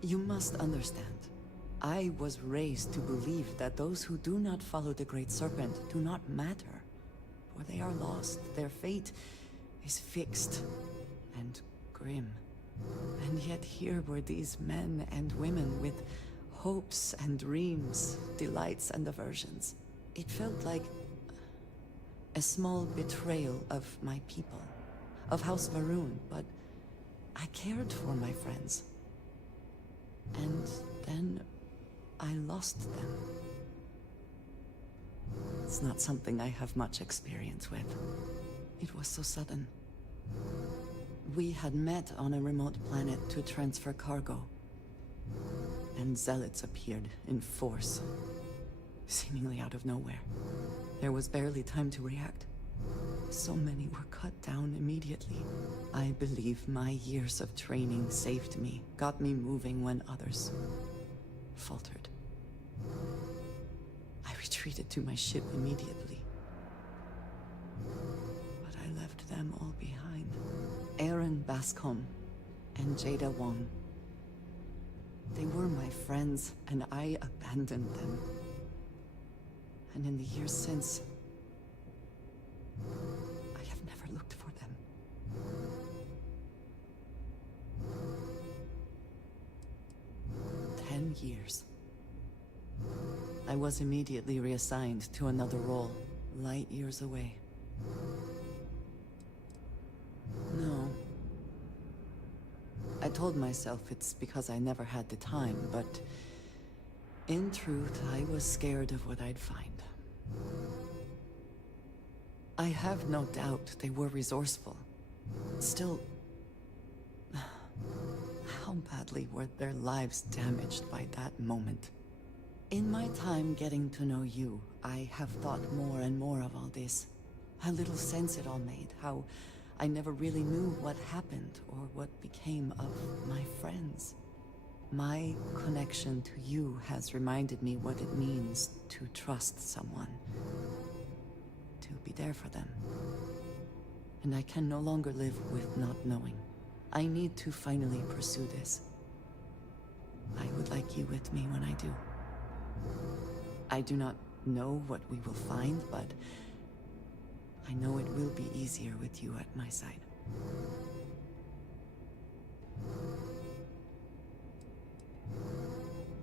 You must understand, I was raised to believe that those who do not follow the Great Serpent do not matter. For they are lost, their fate is fixed and grim. And yet here were these men and women with hopes and dreams, delights and aversions. It felt like a small betrayal of my people, of House Varun, but I cared for my friends. And then I lost them. It's not something I have much experience with. It was so sudden. We had met on a remote planet to transfer cargo. And zealots appeared in force, seemingly out of nowhere. There was barely time to react. So many were cut down immediately. I believe my years of training saved me, got me moving when others faltered. I retreated to my ship immediately. But I left them all behind. Aaron Bascom and Jada Wong. They were my friends, and I abandoned them. And in the years since, I have never looked for them. 10 years. I was immediately reassigned to another role, light years away. No. I told myself it's because I never had the time, but in truth, I was scared of what I'd find. I have no doubt they were resourceful. Still, how badly were their lives damaged by that moment? In my time getting to know you, I have thought more and more of all this. How little sense it all made, how I never really knew what happened or what became of my friends. My connection to you has reminded me what it means to trust someone, to be there for them. And I can no longer live with not knowing. I need to finally pursue this. I would like you with me when I do. I do not know what we will find, but I know it will be easier with you at my side.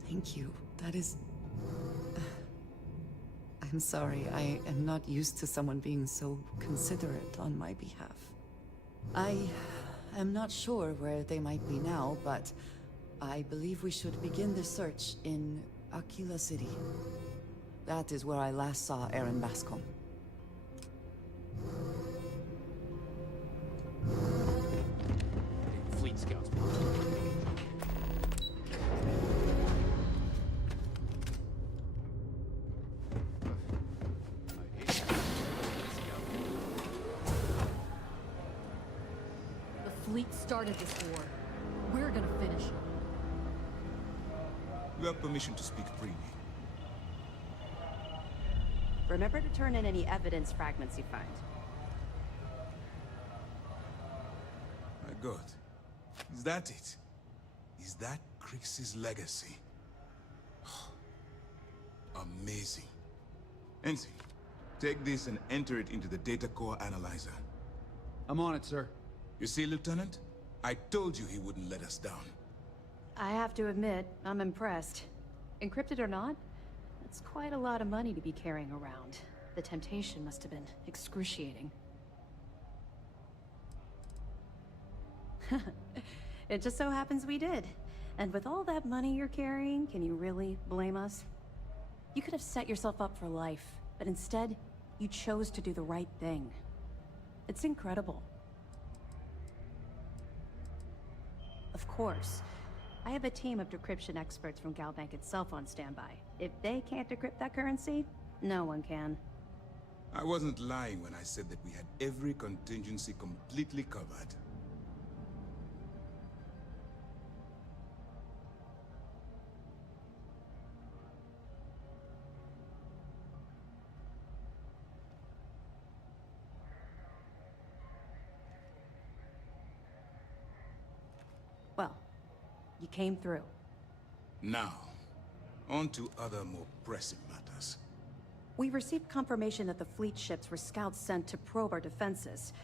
Thank you. That is... I'm sorry, I am not used to someone being so considerate on my behalf. I am not sure where they might be now, but I believe we should begin the search in Aquila City. That is where I last saw Aaron Bascom. Fleet scouts. The fleet started this war. We're gonna finish it. You have permission to speak freely. Remember to turn in any evidence fragments you find. God. Is that it? Is that Crix's legacy? Amazing. Ensign, take this and enter it into the data core analyzer. I'm on it, sir. You see, Lieutenant? I told you he wouldn't let us down. I have to admit, I'm impressed. Encrypted or not, that's quite a lot of money to be carrying around. The temptation must have been excruciating. It just so happens we did. And with all that money you're carrying, can you really blame us? You could have set yourself up for life, but instead, you chose to do the right thing. It's incredible. Of course, I have a team of decryption experts from Galbank itself on standby. If they can't decrypt that currency, no one can. I wasn't lying when I said that we had every contingency completely covered. Well, you came through. Now, on to other more pressing matters. We received confirmation that the fleet ships were scouts sent to probe our defenses.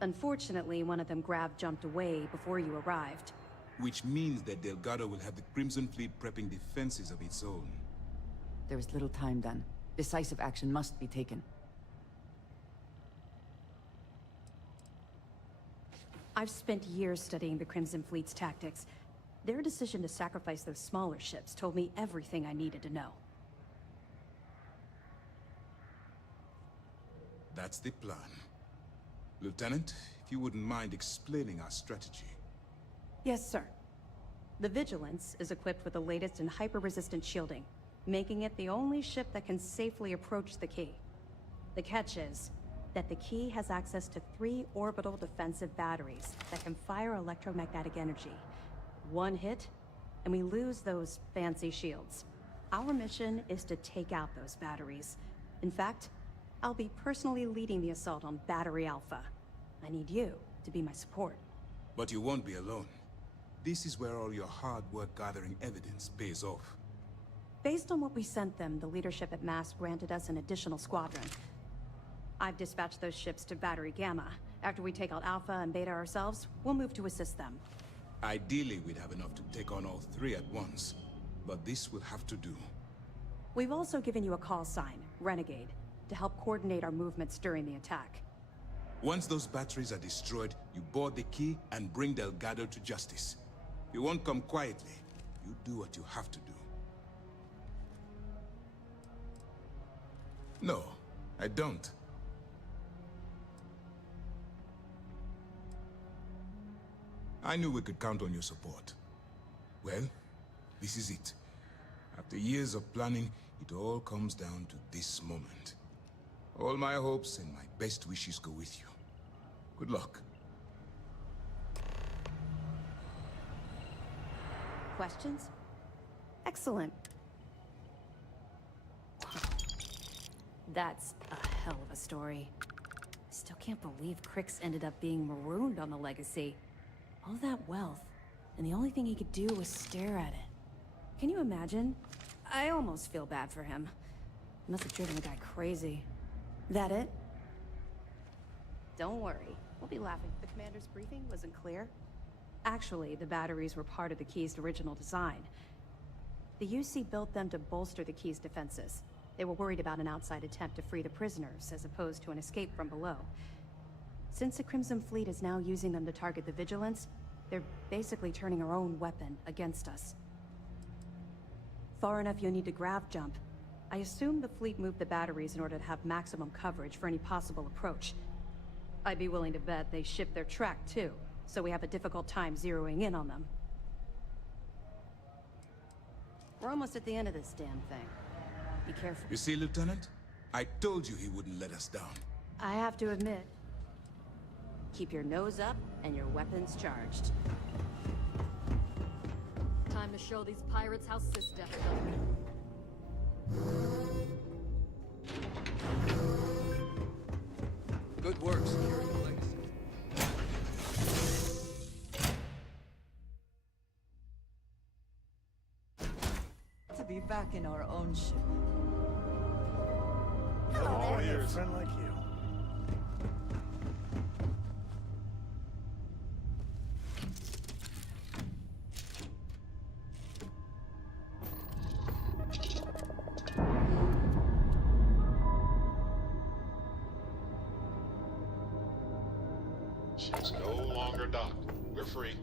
Unfortunately, one of them jumped away before you arrived. Which means that Delgado will have the Crimson Fleet prepping defenses of its own. There is little time then. Decisive action must be taken. I've spent years studying the Crimson Fleet's tactics. Their decision to sacrifice those smaller ships told me everything I needed to know. That's the plan. Lieutenant, if you wouldn't mind explaining our strategy. Yes, sir. The Vigilance is equipped with the latest in hyper-resistant shielding, making it the only ship that can safely approach the key. The catch is that the key has access to 3 orbital defensive batteries that can fire electromagnetic energy. One hit, and we lose those fancy shields. Our mission is to take out those batteries. In fact, I'll be personally leading the assault on Battery Alpha. I need you to be my support. But you won't be alone. This is where all your hard work gathering evidence pays off. Based on what we sent them, the leadership at MAST granted us an additional squadron. I've dispatched those ships to Battery Gamma. After we take out Alpha and Beta ourselves, we'll move to assist them. Ideally, we'd have enough to take on all 3 at once. But this will have to do. We've also given you a call sign, Renegade, to help coordinate our movements during the attack. Once those batteries are destroyed, you board the key and bring Delgado to justice. You won't come quietly. You do what you have to do. No, I don't. I knew we could count on your support. Well, this is it. After years of planning, it all comes down to this moment. All my hopes and my best wishes go with you. Good luck. Questions? Excellent. That's a hell of a story. Still can't believe Crix ended up being marooned on the Legacy. All that wealth, and the only thing he could do was stare at it. Can you imagine? I almost feel bad for him. Must have driven the guy crazy. That it? Don't worry. We'll be laughing. The commander's briefing wasn't clear. Actually, the batteries were part of the key's original design. The UC built them to bolster the key's defenses. They were worried about an outside attempt to free the prisoners, as opposed to an escape from below. Since the Crimson Fleet is now using them to target the Vigilance, they're basically turning our own weapon against us. Far enough you'll need to grav jump. I assume the fleet moved the batteries in order to have maximum coverage for any possible approach. I'd be willing to bet they shipped their track too, so we have a difficult time zeroing in on them. We're almost at the end of this damn thing. Be careful. You see, Lieutenant? I told you he wouldn't let us down. I have to admit, keep your nose up and your weapons charged. Time to show these pirates how Sis-Def done. Good work securing the Legacy. be back in our own ship. All ears. A friend like you. Ship's no longer docked. We're free.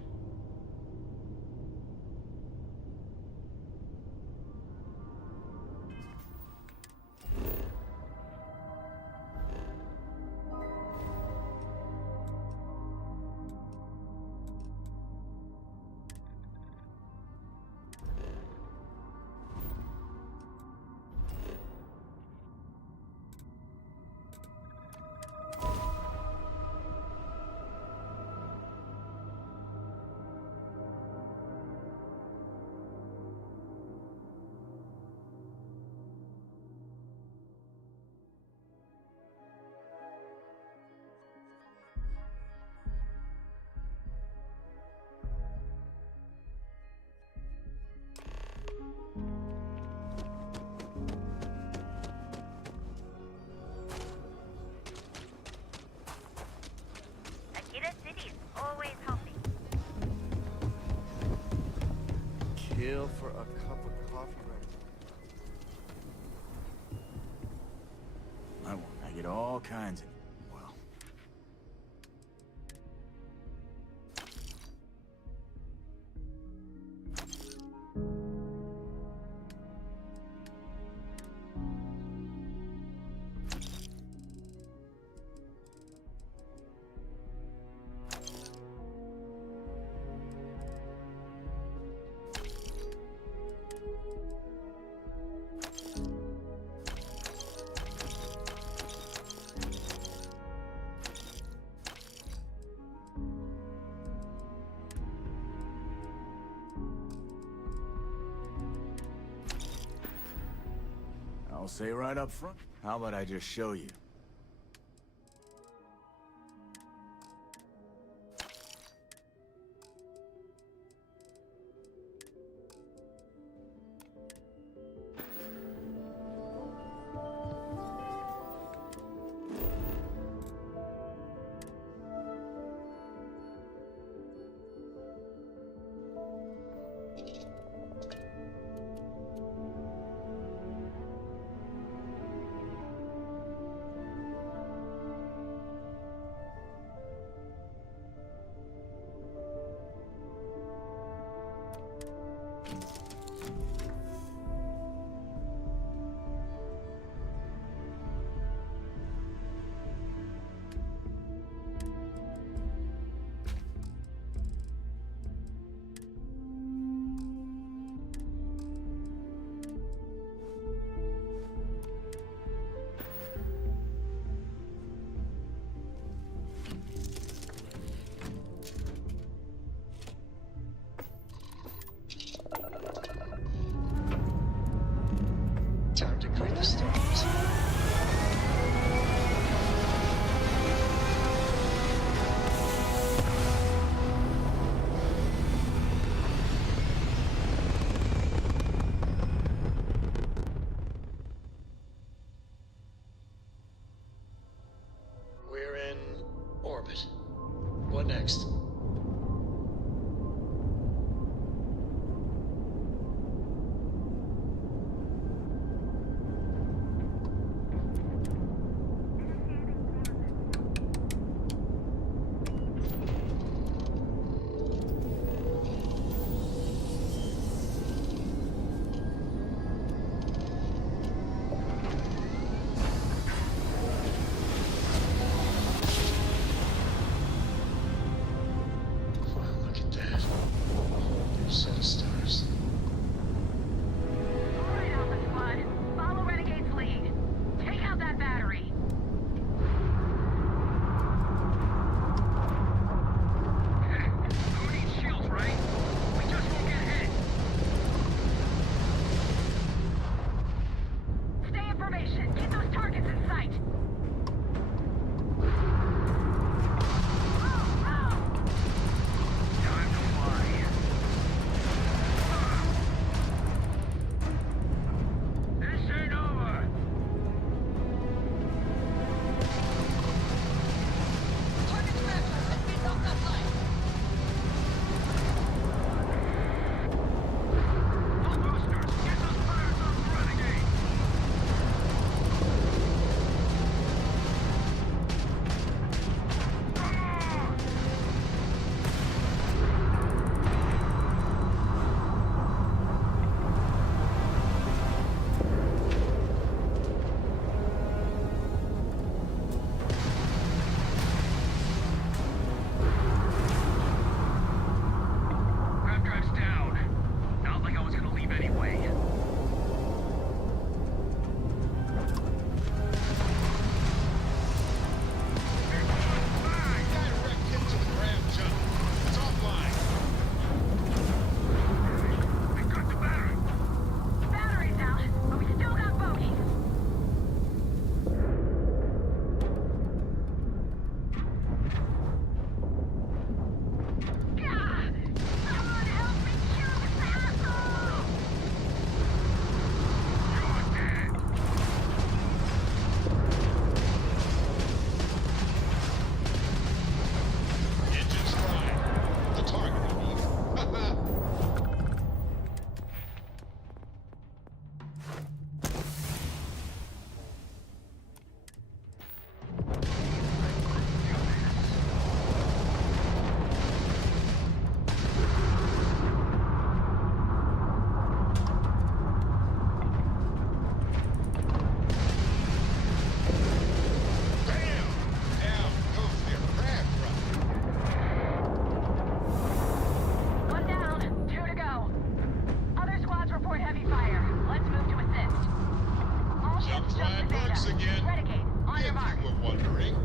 Akita City's always helping. Kill for a cup of coffee right. I get all kinds of... well... I'll say right up front. How about I just show you? Time to greet the stars. We're in orbit. What next? Once again, Renegade, on your mark. if you were wondering.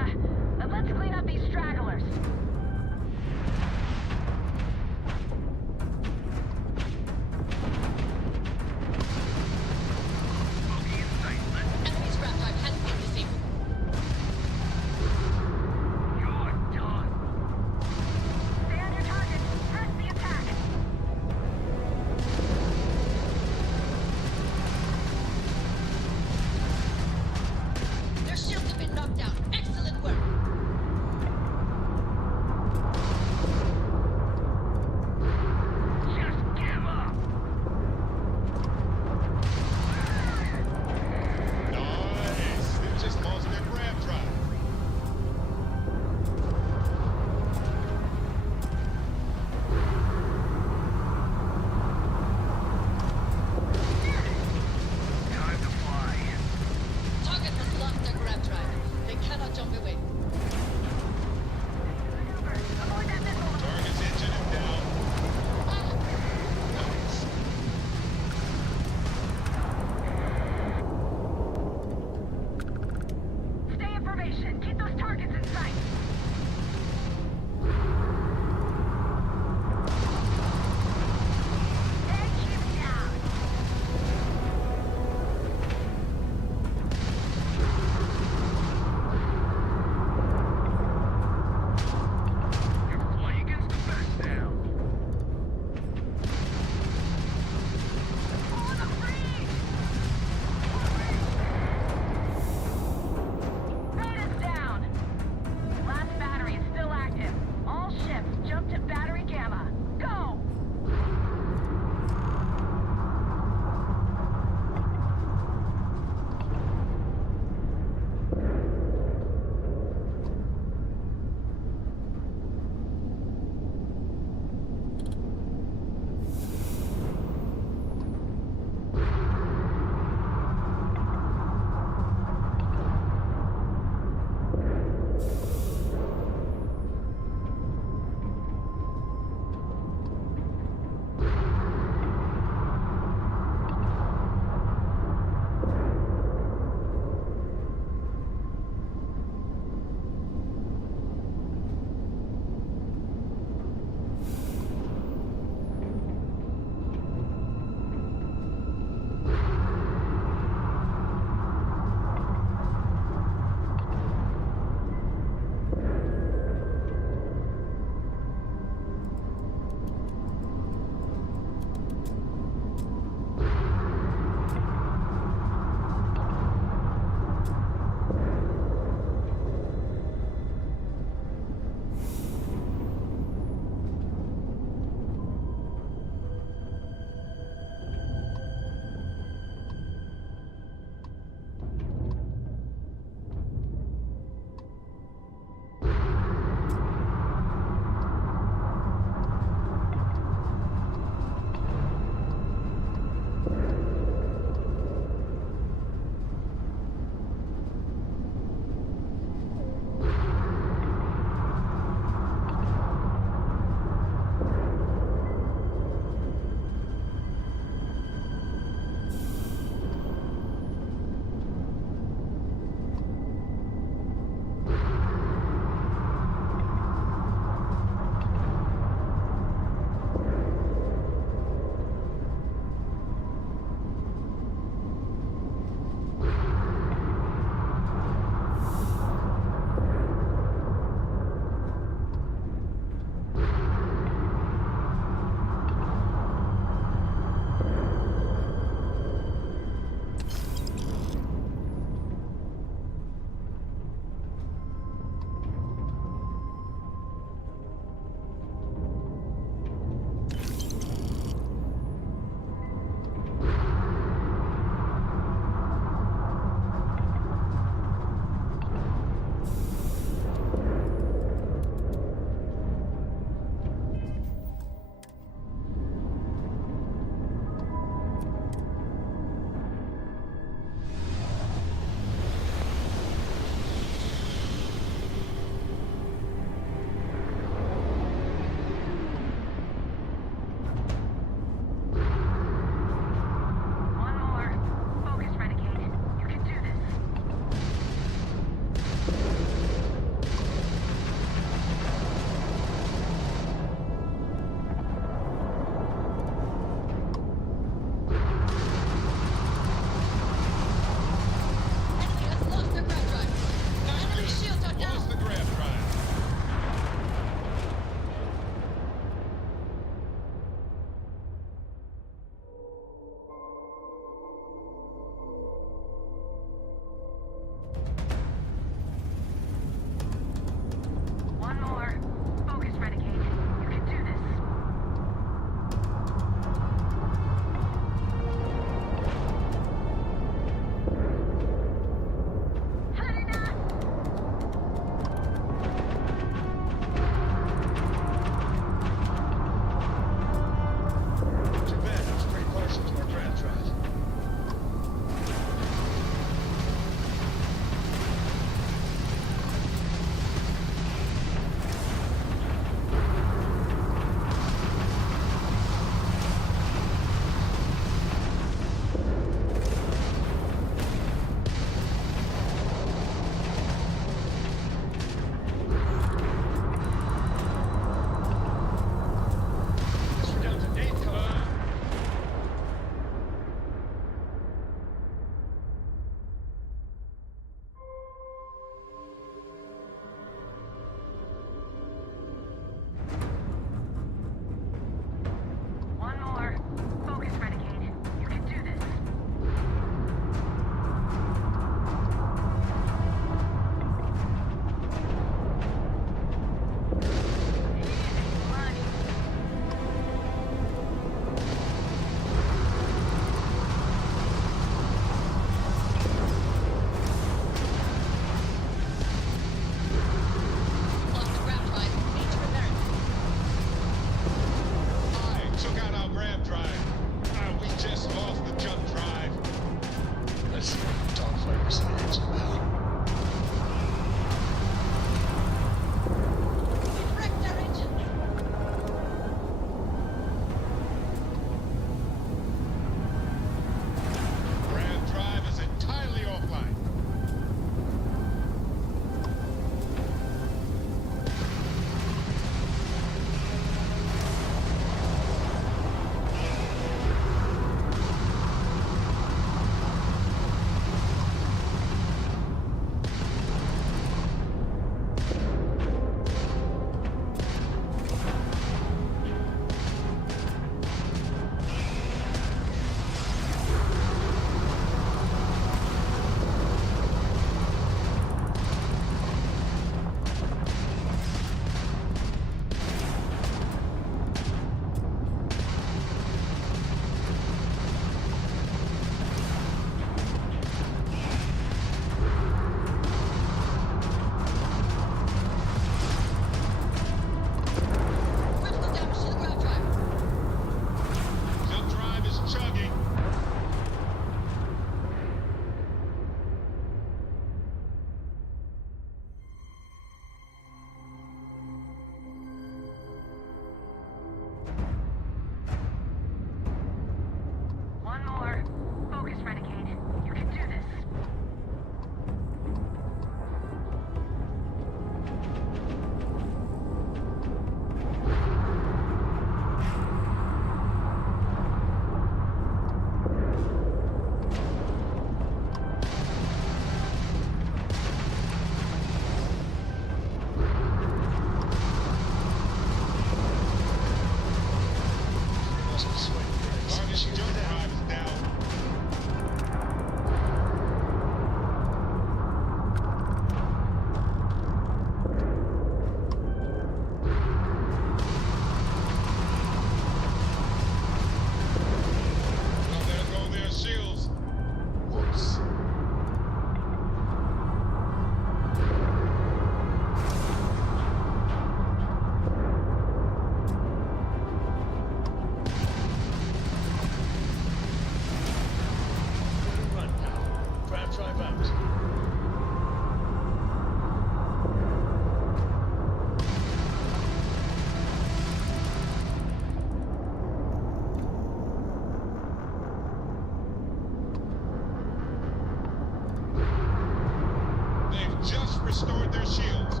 just restored their shields.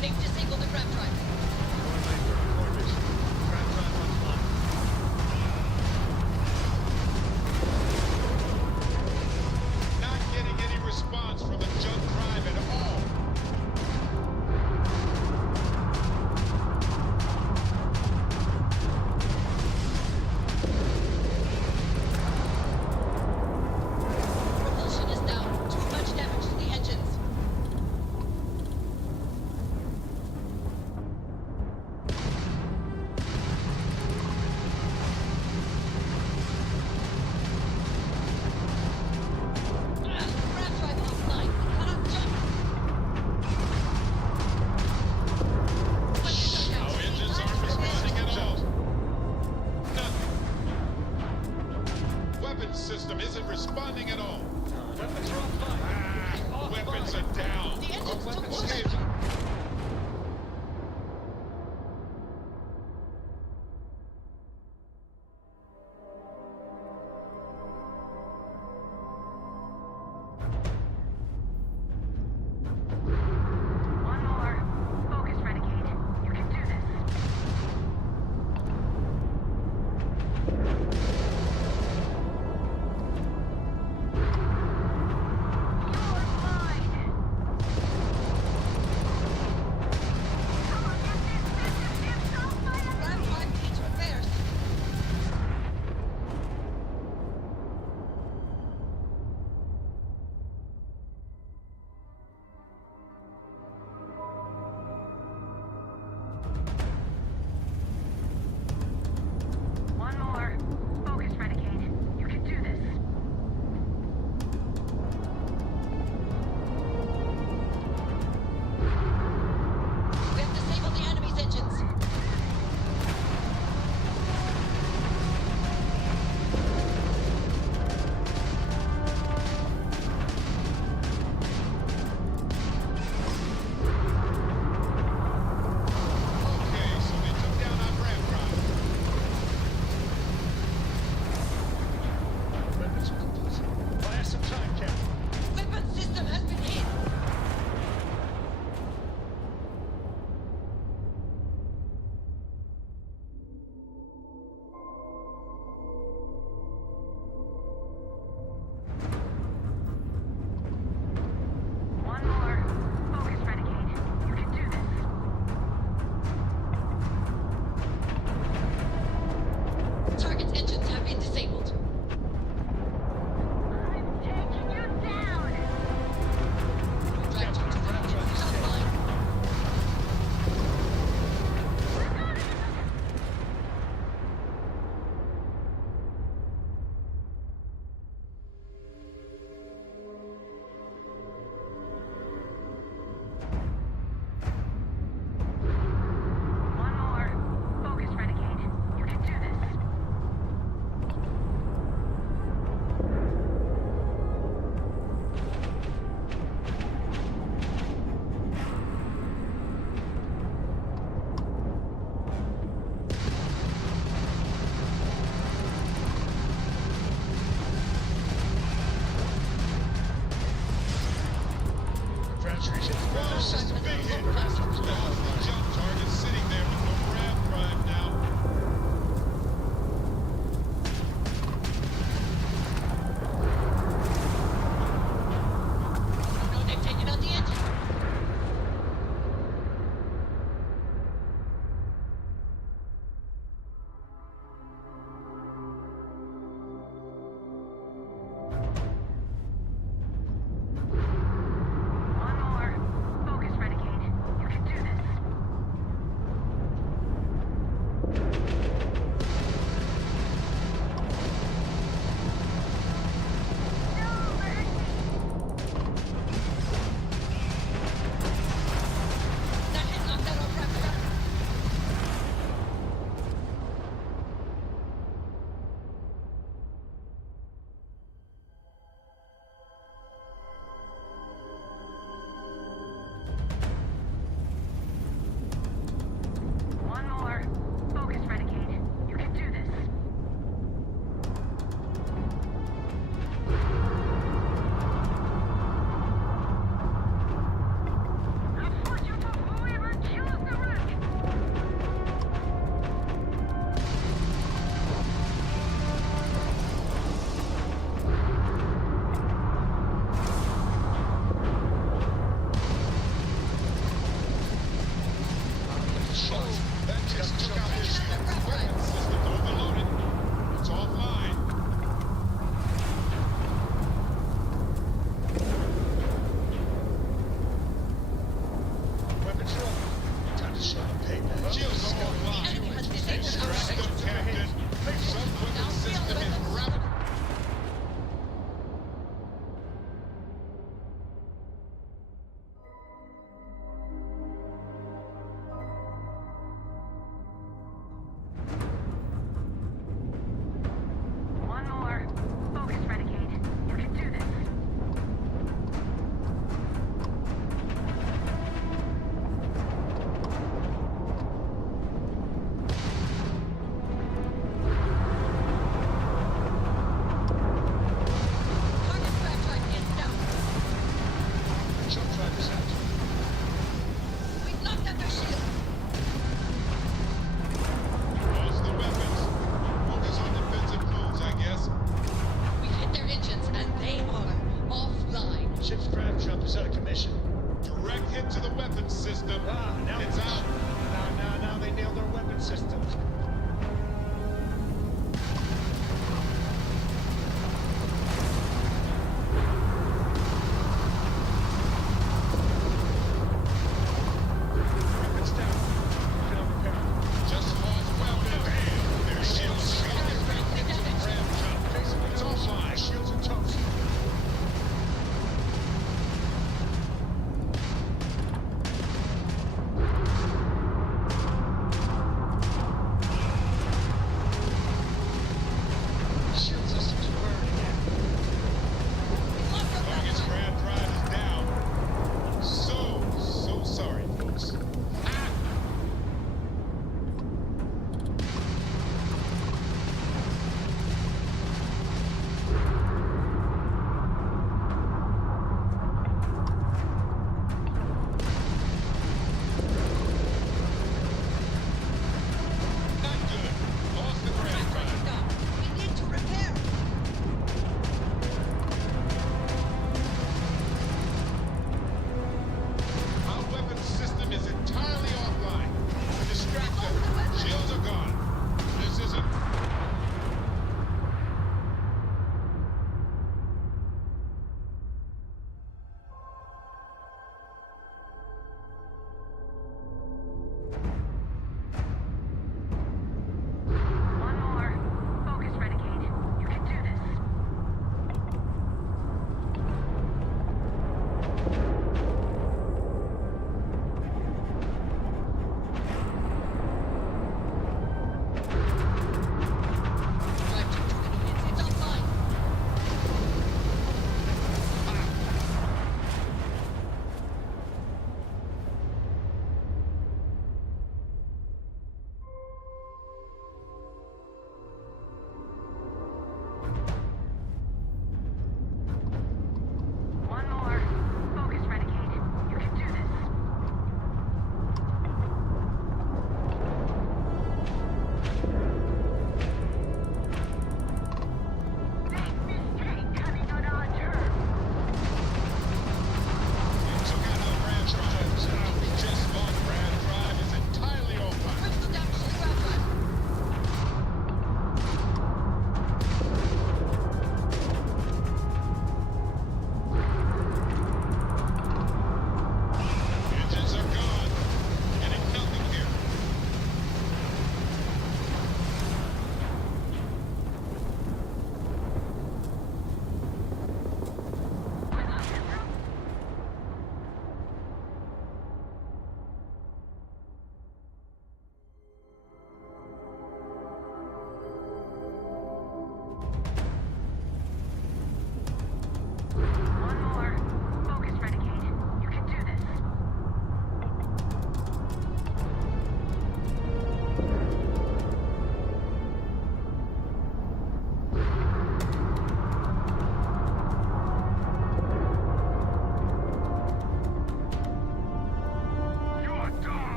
They've disabled the grab drive. Not getting any response from the junk drive at all. Propulsion is down. Too much damage to the engines. Grab drive offline. Cannot jump. Our engines aren't responding at all. Nothing. Weapons system isn't responding at all. Weapons are offline. Weapons are down. The engines took Okay. One more. Focus, Renegade. You can do this. You're mine. system. Now It's out. Now they nailed our weapon systems. Weapons down. Cannot repair them. Just lost weapons. Their shields. It's offline. Shields and toast.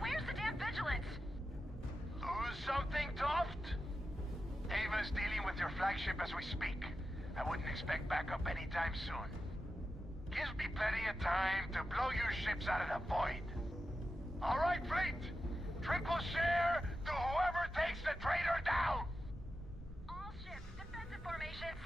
Where's the damn vigilance? Lose something, Toft? Ava's dealing with your flagship as we speak. I wouldn't expect backup anytime soon. Gives me plenty of time to blow your ships out of the void. All right, fleet. Triple share to whoever takes the traitor down. All ships, defensive formations.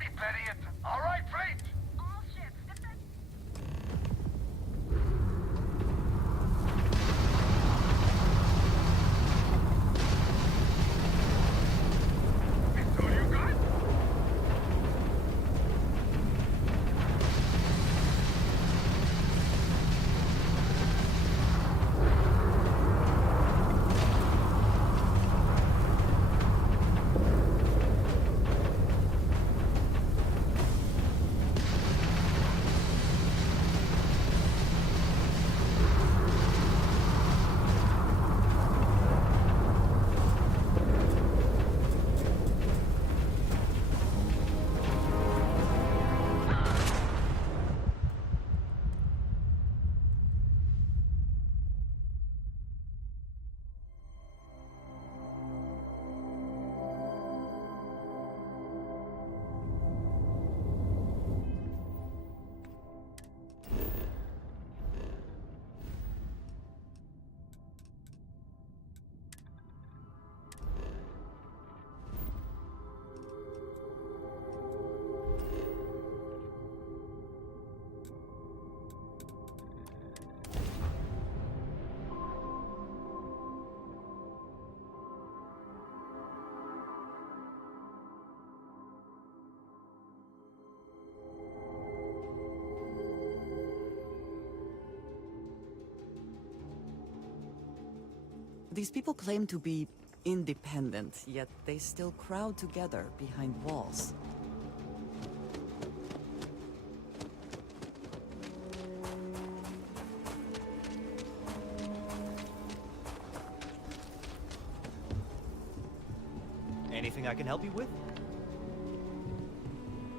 be plenty of time. All right, fleet! All ships, defend... It's all you got? These people claim to be independent, yet they still crowd together behind walls. Anything I can help you with?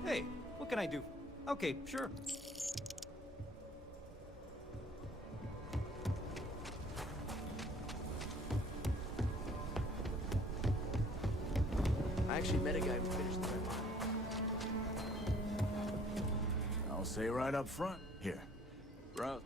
Hey, what can I do? Okay, sure. I actually met a guy who finished the red line. I'll say right up front. Here, bro.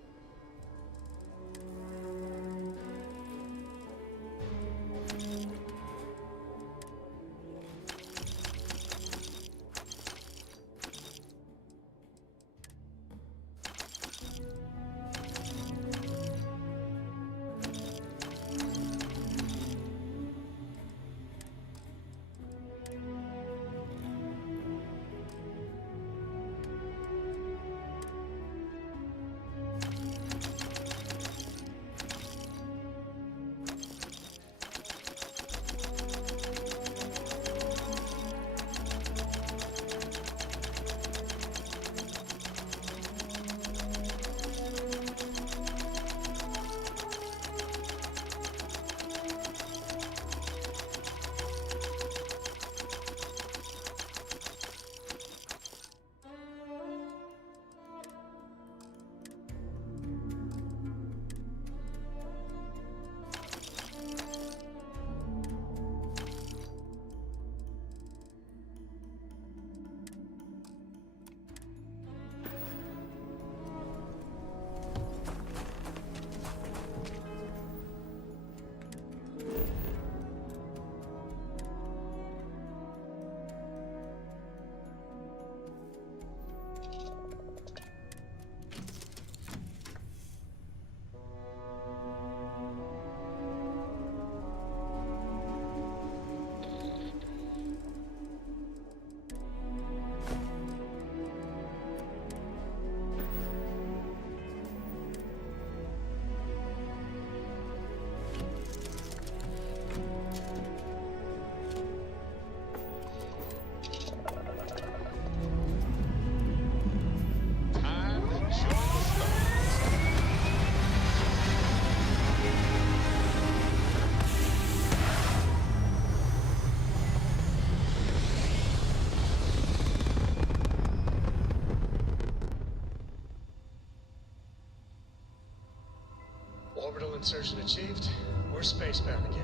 Orbital insertion achieved. We're spacebound again.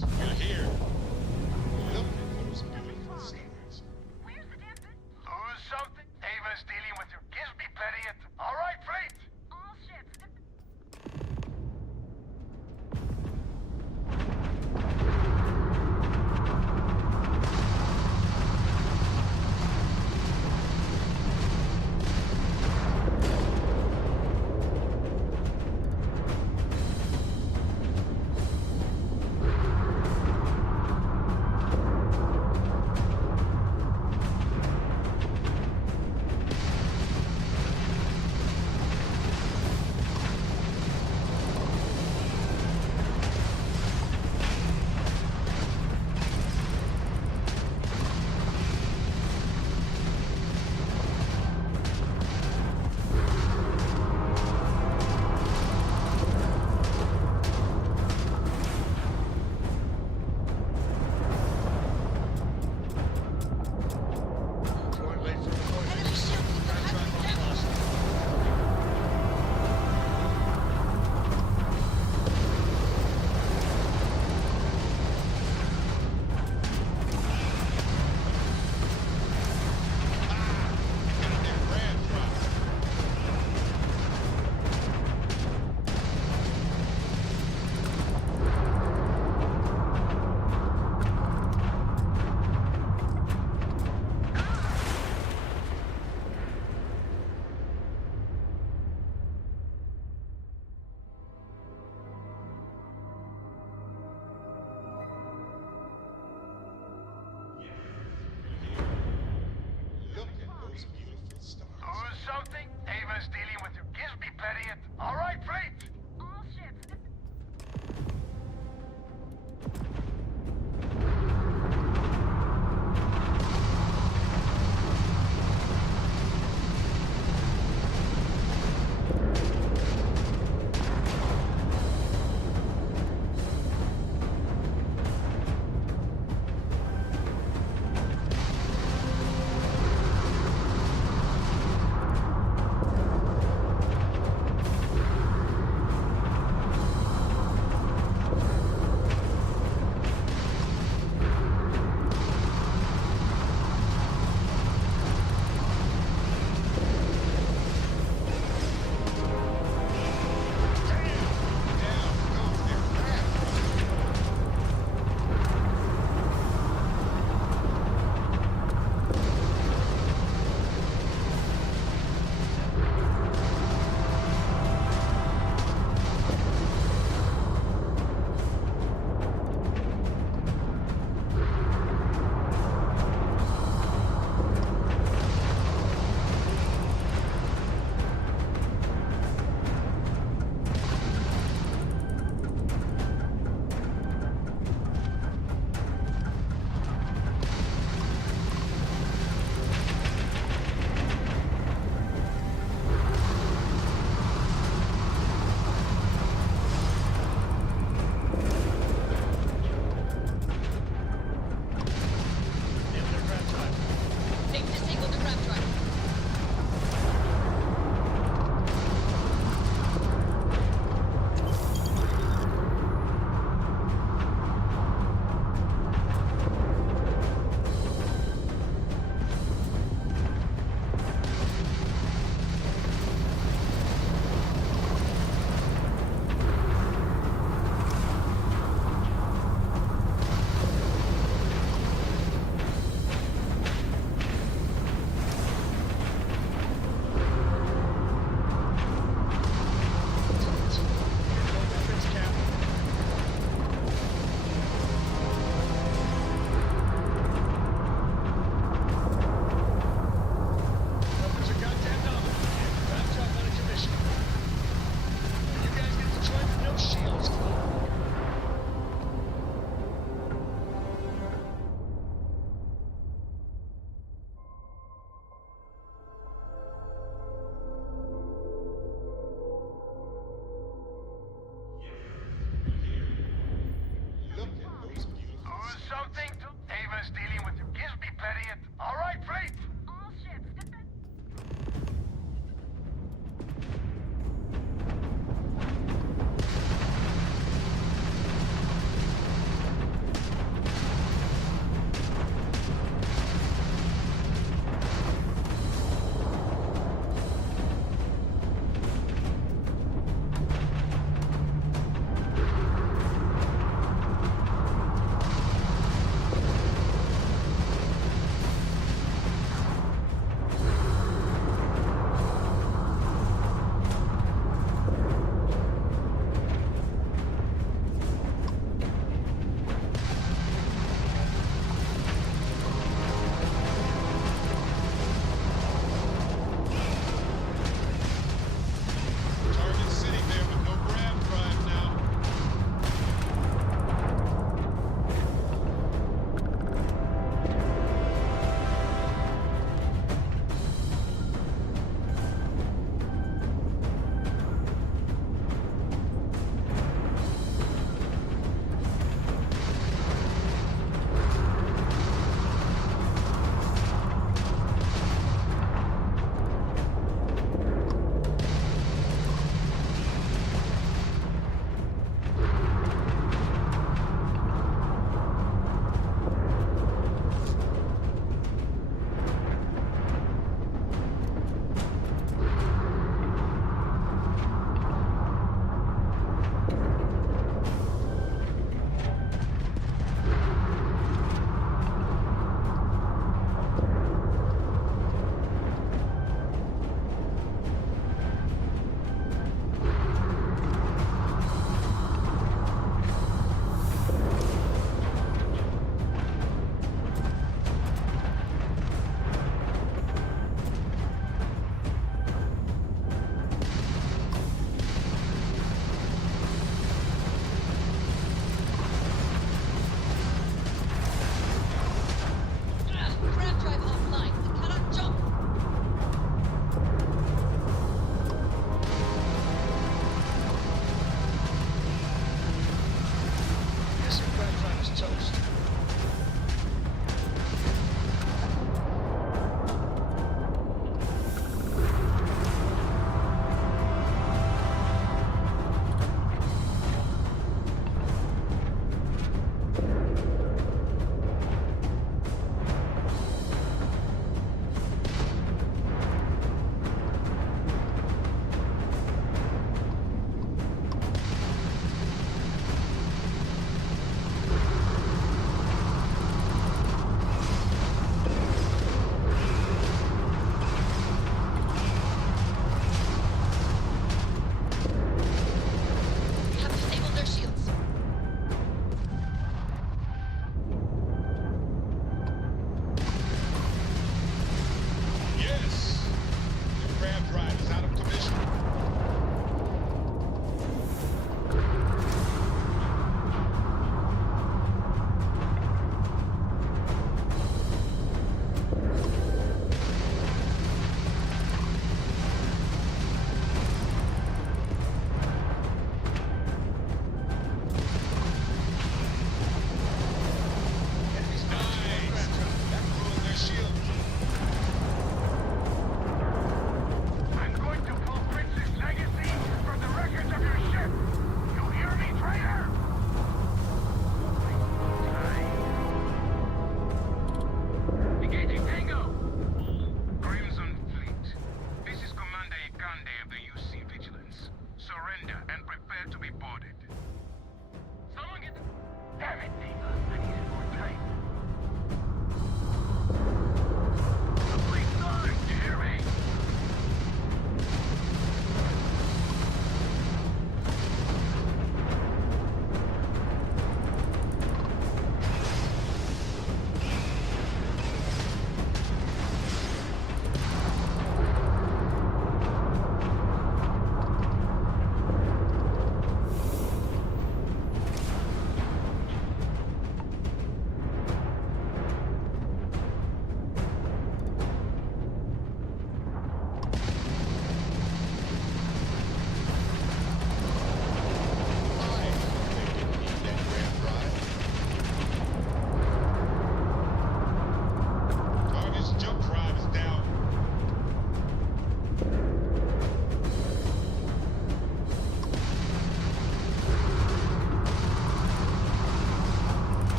Yes, we're here. Look at those beautiful stars. Lose something? Ava's dealing with your... Gives me plenty of... All right, fleet! All ships.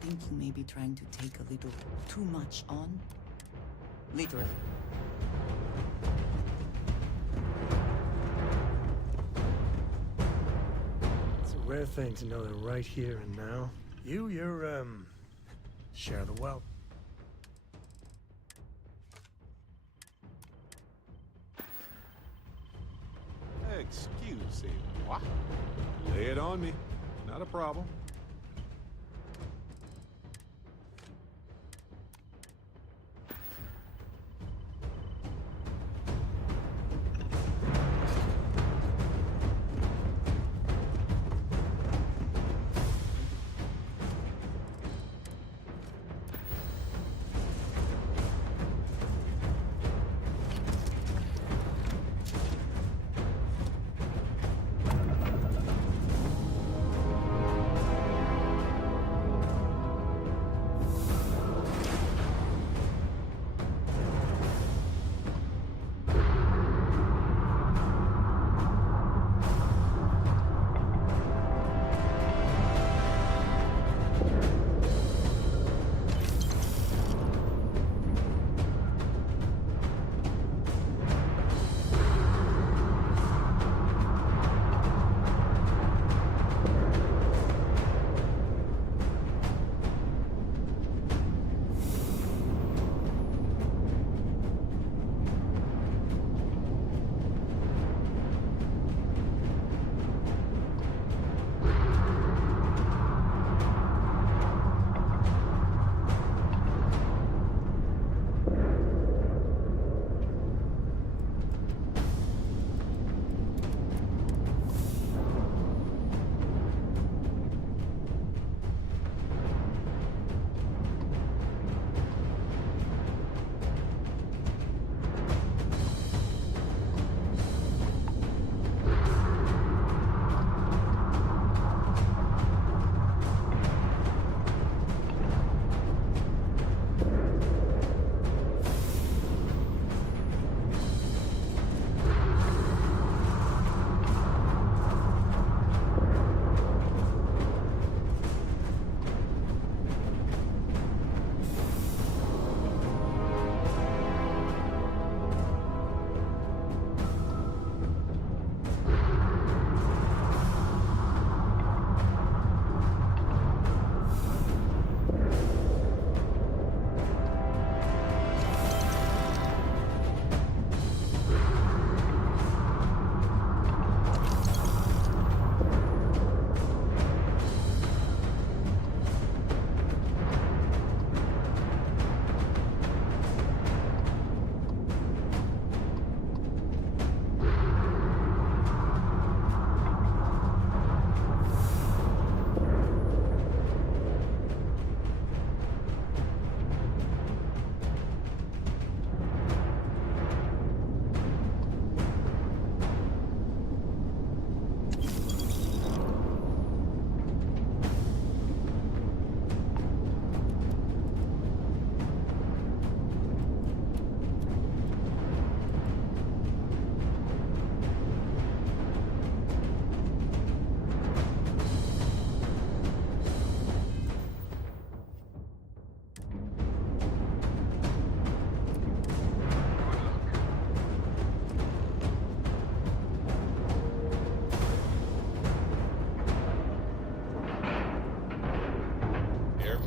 think you may be trying to take a little too much on. Literally. It's a rare thing to know that right here and now, you're, share the wealth. Excuse me, what? Lay it on me. Not a problem.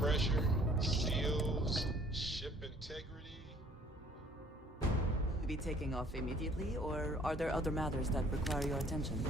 pressure, seals, ship integrity. Will you be taking off immediately, or are there other matters that require your attention?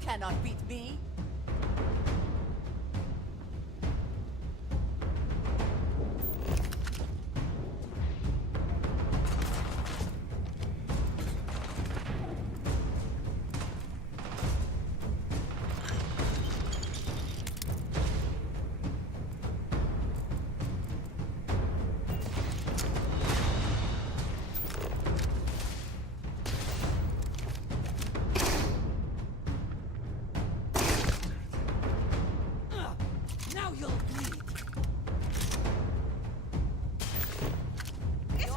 cannot beat me! Now you'll bleed! You're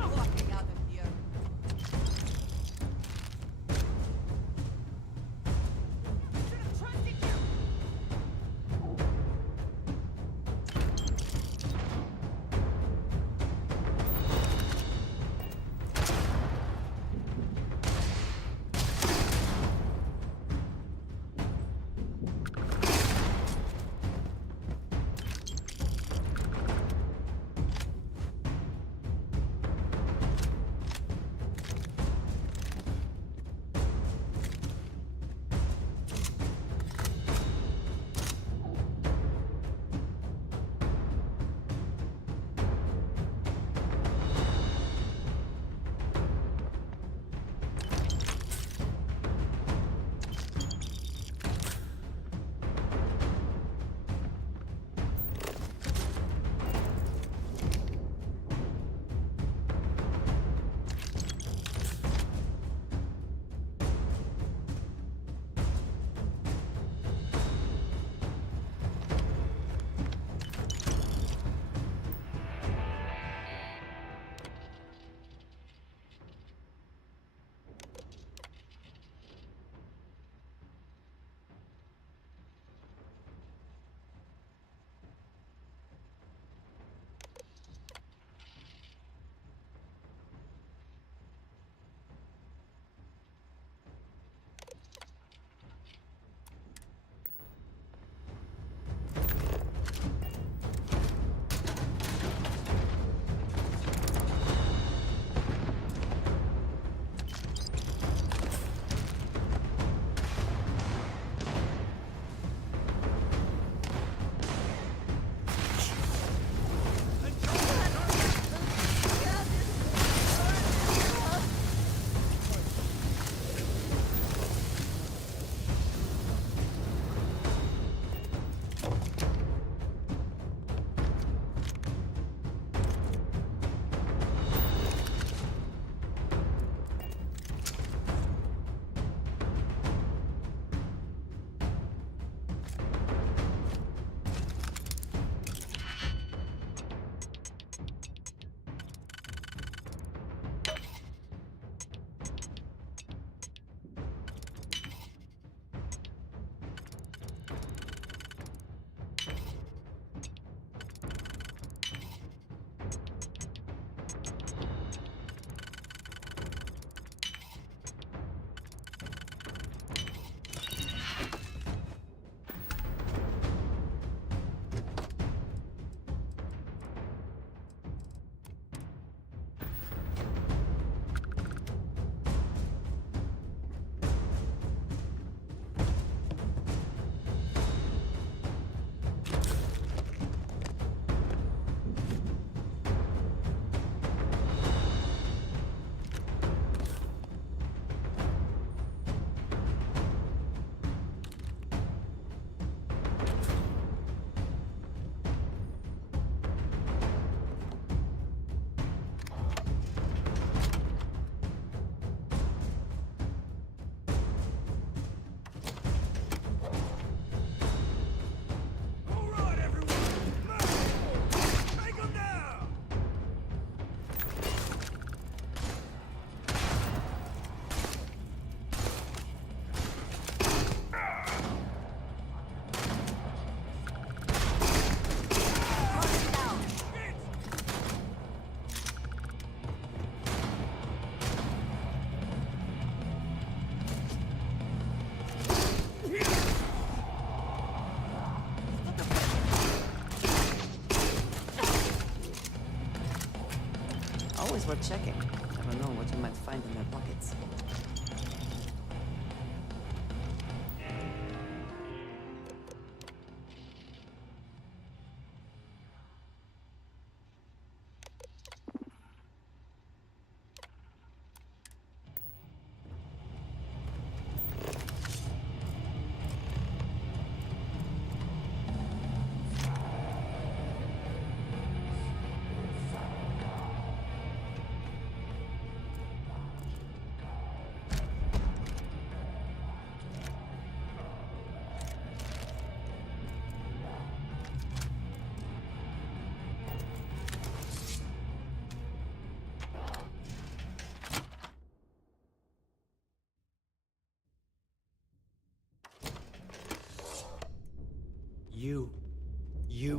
not walking out of here! Should have trusted you! Always worth checking. Never know what you might find in their pockets.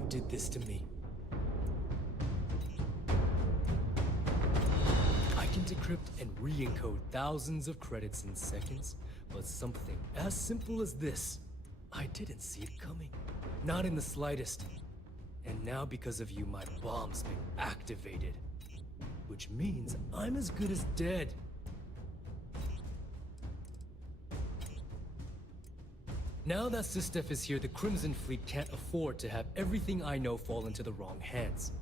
did this to me. I can decrypt and re-encode thousands of credits in seconds, but something as simple as this, I didn't see it coming. Not in the slightest. And now because of you, my bomb's been activated. Which means I'm as good as dead. Now that Sistef is here, the Crimson Fleet can't afford to have everything I know fall into the wrong hands.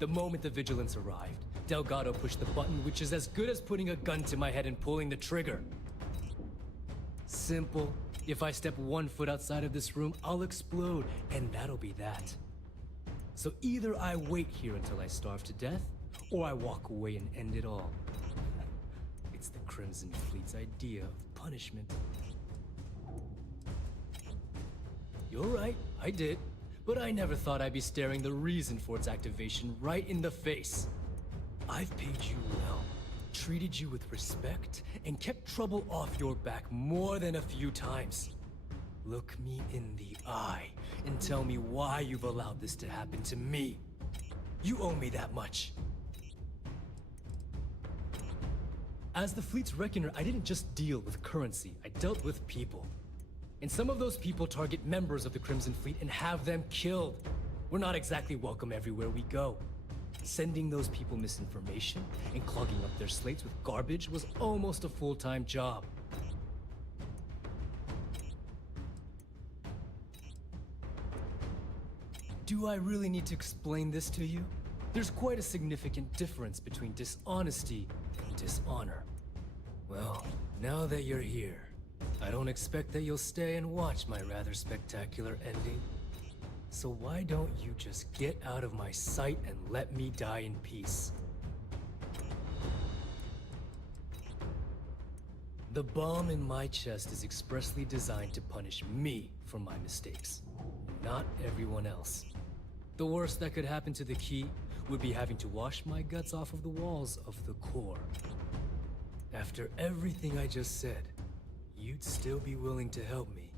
The moment the Vigilance arrived, Delgado pushed the button, which is as good as putting a gun to my head and pulling the trigger. Simple. If I step 1 foot outside of this room, I'll explode, and that'll be that. So either I wait here until I starve to death, or I walk away and end it all. It's the Crimson Fleet's idea of punishment. You're right, I did. But I never thought I'd be staring the reason for its activation right in the face. I've paid you well, treated you with respect, and kept trouble off your back more than a few times. Look me in the eye and tell me why you've allowed this to happen to me. You owe me that much. As the fleet's reckoner, I didn't just deal with currency, I dealt with people. And some of those people target members of the Crimson Fleet and have them killed. We're not exactly welcome everywhere we go. Sending those people misinformation and clogging up their slates with garbage was almost a full-time job. Do I really need to explain this to you? There's quite a significant difference between dishonesty and dishonor. Well, now that you're here, I don't expect that you'll stay and watch my rather spectacular ending. So why don't you just get out of my sight and let me die in peace? The bomb in my chest is expressly designed to punish me for my mistakes, not everyone else. The worst that could happen to the key would be having to wash my guts off of the walls of the core. After everything I just said, you'd still be willing to help me.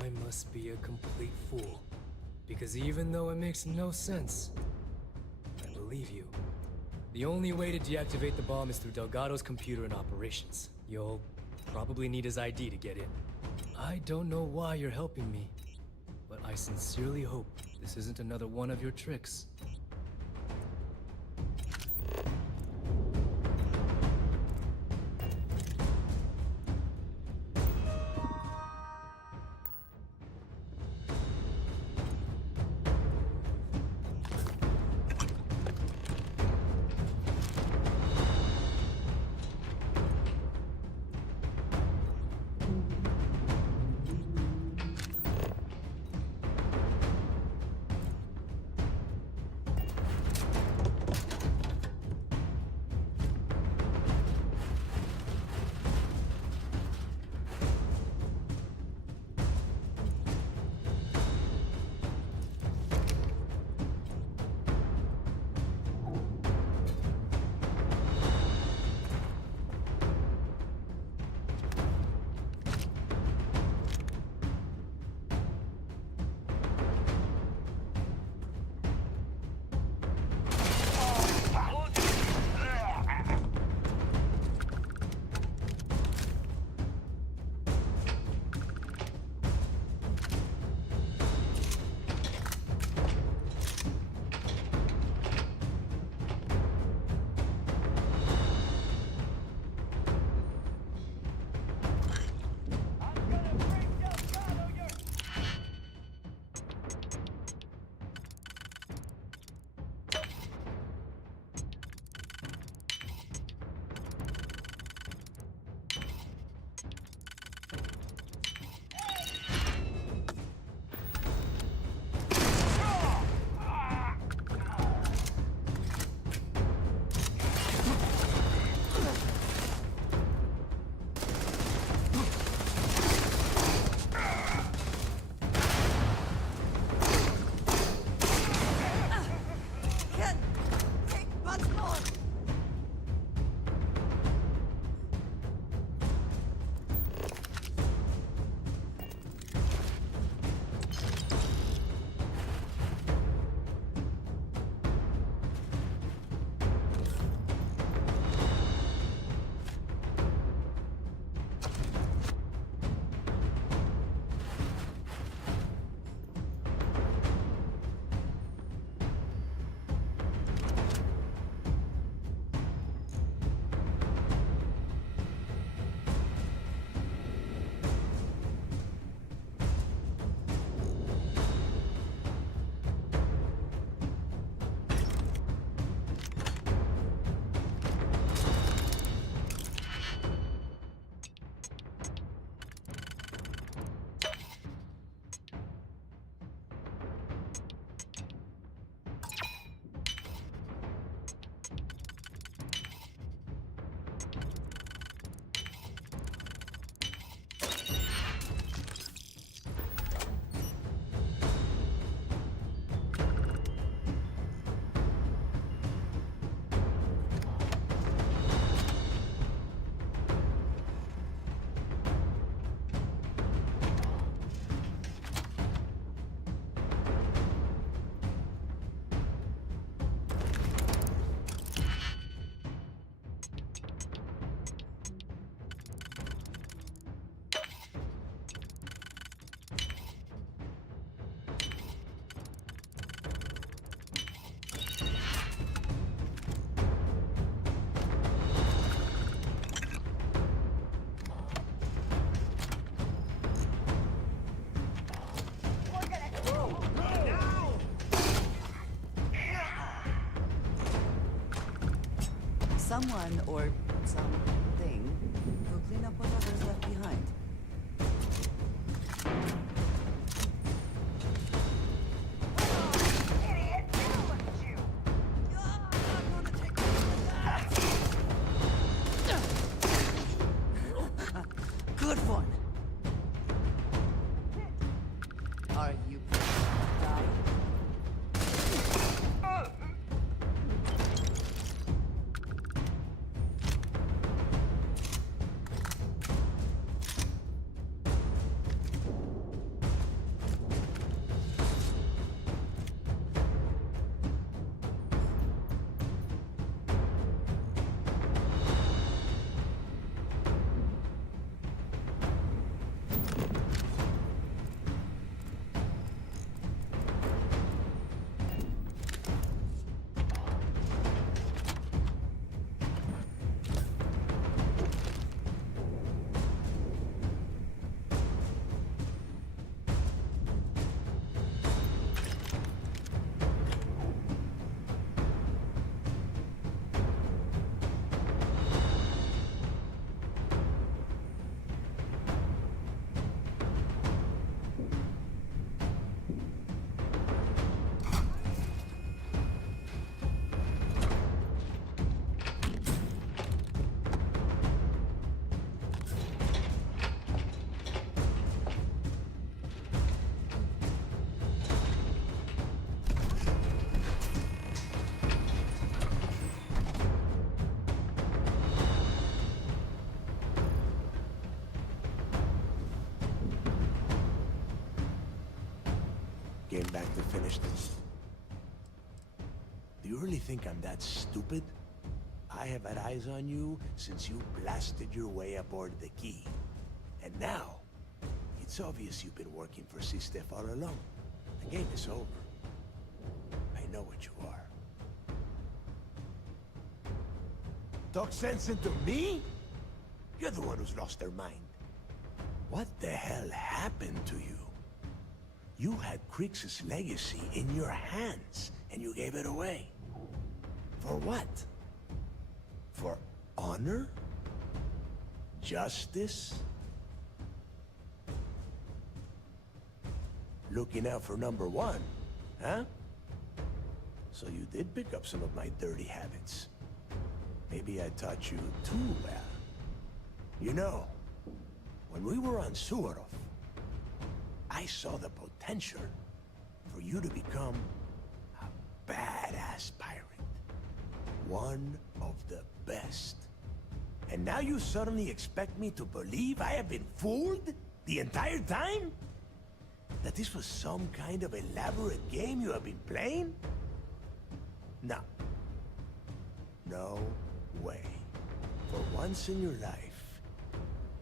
I must be a complete fool. Because even though it makes no sense, I believe you. The only way to deactivate the bomb is through Delgado's computer and operations. You'll probably need his ID to get in. I don't know why you're helping me, but I sincerely hope this isn't another one of your tricks. someone or something will clean up what others left behind. Good one. Are you dying? Came back to finish this. Do you really think I'm that stupid? I have had eyes on you since you blasted your way aboard the Key. And now, it's obvious you've been working for Sistef all along. The game is over. I know what you are. Talk sense into me? You're the one who's lost their mind. What the hell happened to you? You had Crix's legacy in your hands, and you gave it away. For what? For honor? Justice? Looking out for number one, huh? So you did pick up some of my dirty habits. Maybe I taught you too well. You know, when we were on Suarov, I saw the potential for you to become a badass pirate. One of the best. And now you suddenly expect me to believe I have been fooled the entire time? That this was some kind of elaborate game you have been playing? No. No way. For once in your life,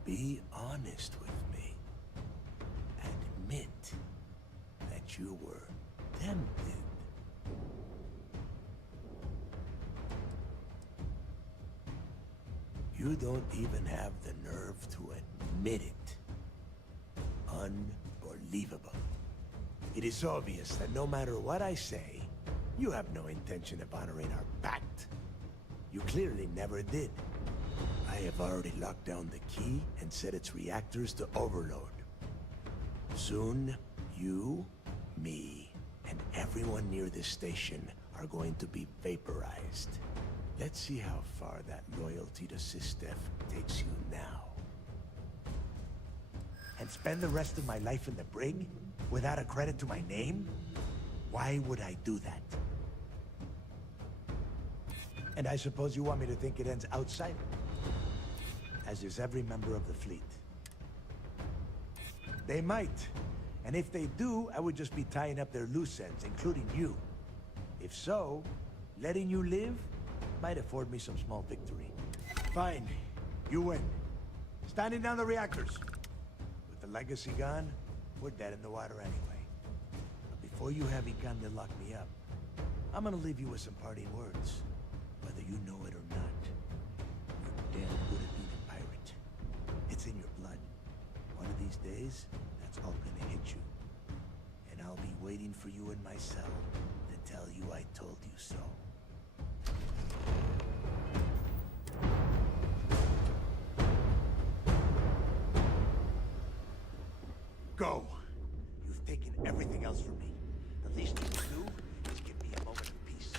be honest with me. Admit that you were tempted. You don't even have the nerve to admit it. Unbelievable. It is obvious that no matter what I say, you have no intention of honoring our pact. You clearly never did. I have already locked down the key and set its reactors to overload. Soon, you, me, and everyone near this station are going to be vaporized. Let's see how far that loyalty to Sistef takes you now. And spend the rest of my life in the brig without a credit to my name? Why would I do that? And I suppose you want me to think it ends outside? As is every member of the fleet. They might. And if they do, I would just be tying up their loose ends, including you. If so, letting you live might afford me some small victory. Fine. You win. Standing down the reactors. With the legacy gone, we're dead in the water anyway. But before you have begun to lock me up, I'm gonna leave you with some parting words. Whether you know it or not, you're damn good at being a pirate. It's in your blood. One of these days, that's all gonna hit you. And I'll be waiting for you in my cell to tell you I told you so. Go. You've taken everything else from me. The least you can do is give me a moment of peace.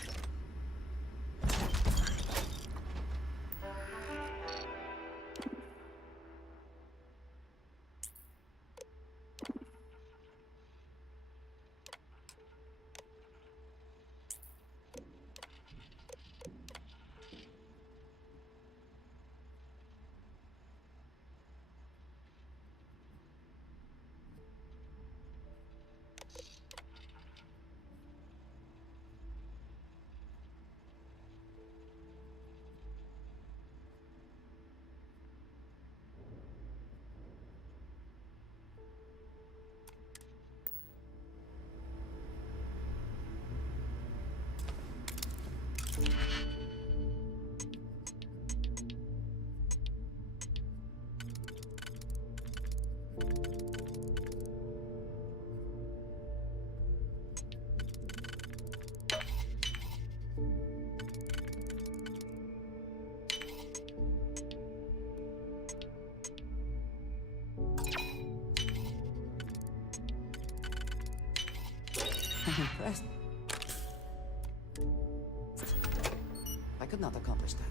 I'm impressed. I could not accomplish that.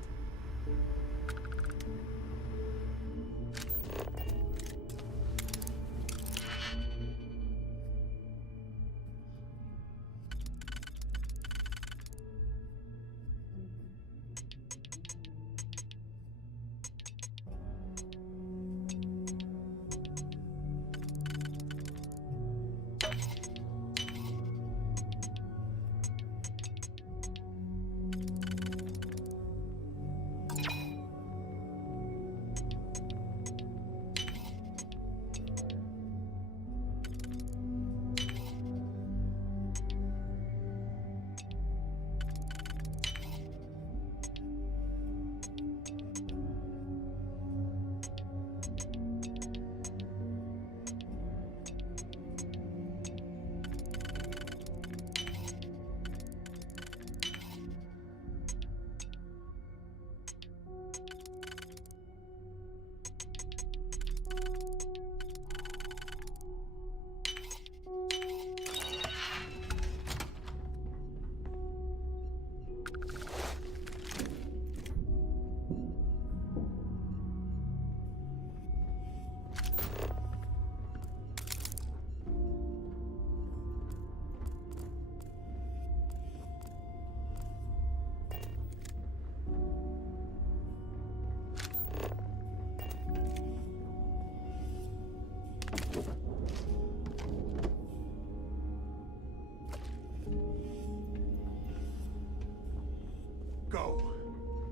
Go.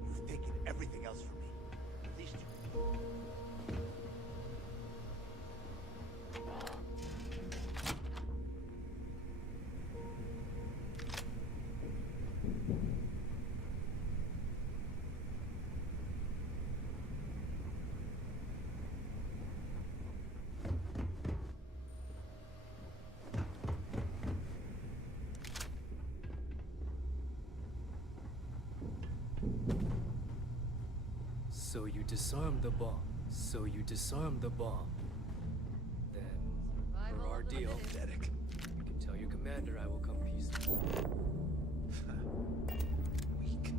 You've taken everything else from me. At least you... So you disarmed the bomb. So you disarmed the bomb. Then, for our deal, Pathetic. you can tell your commander I will come peacefully. Weak.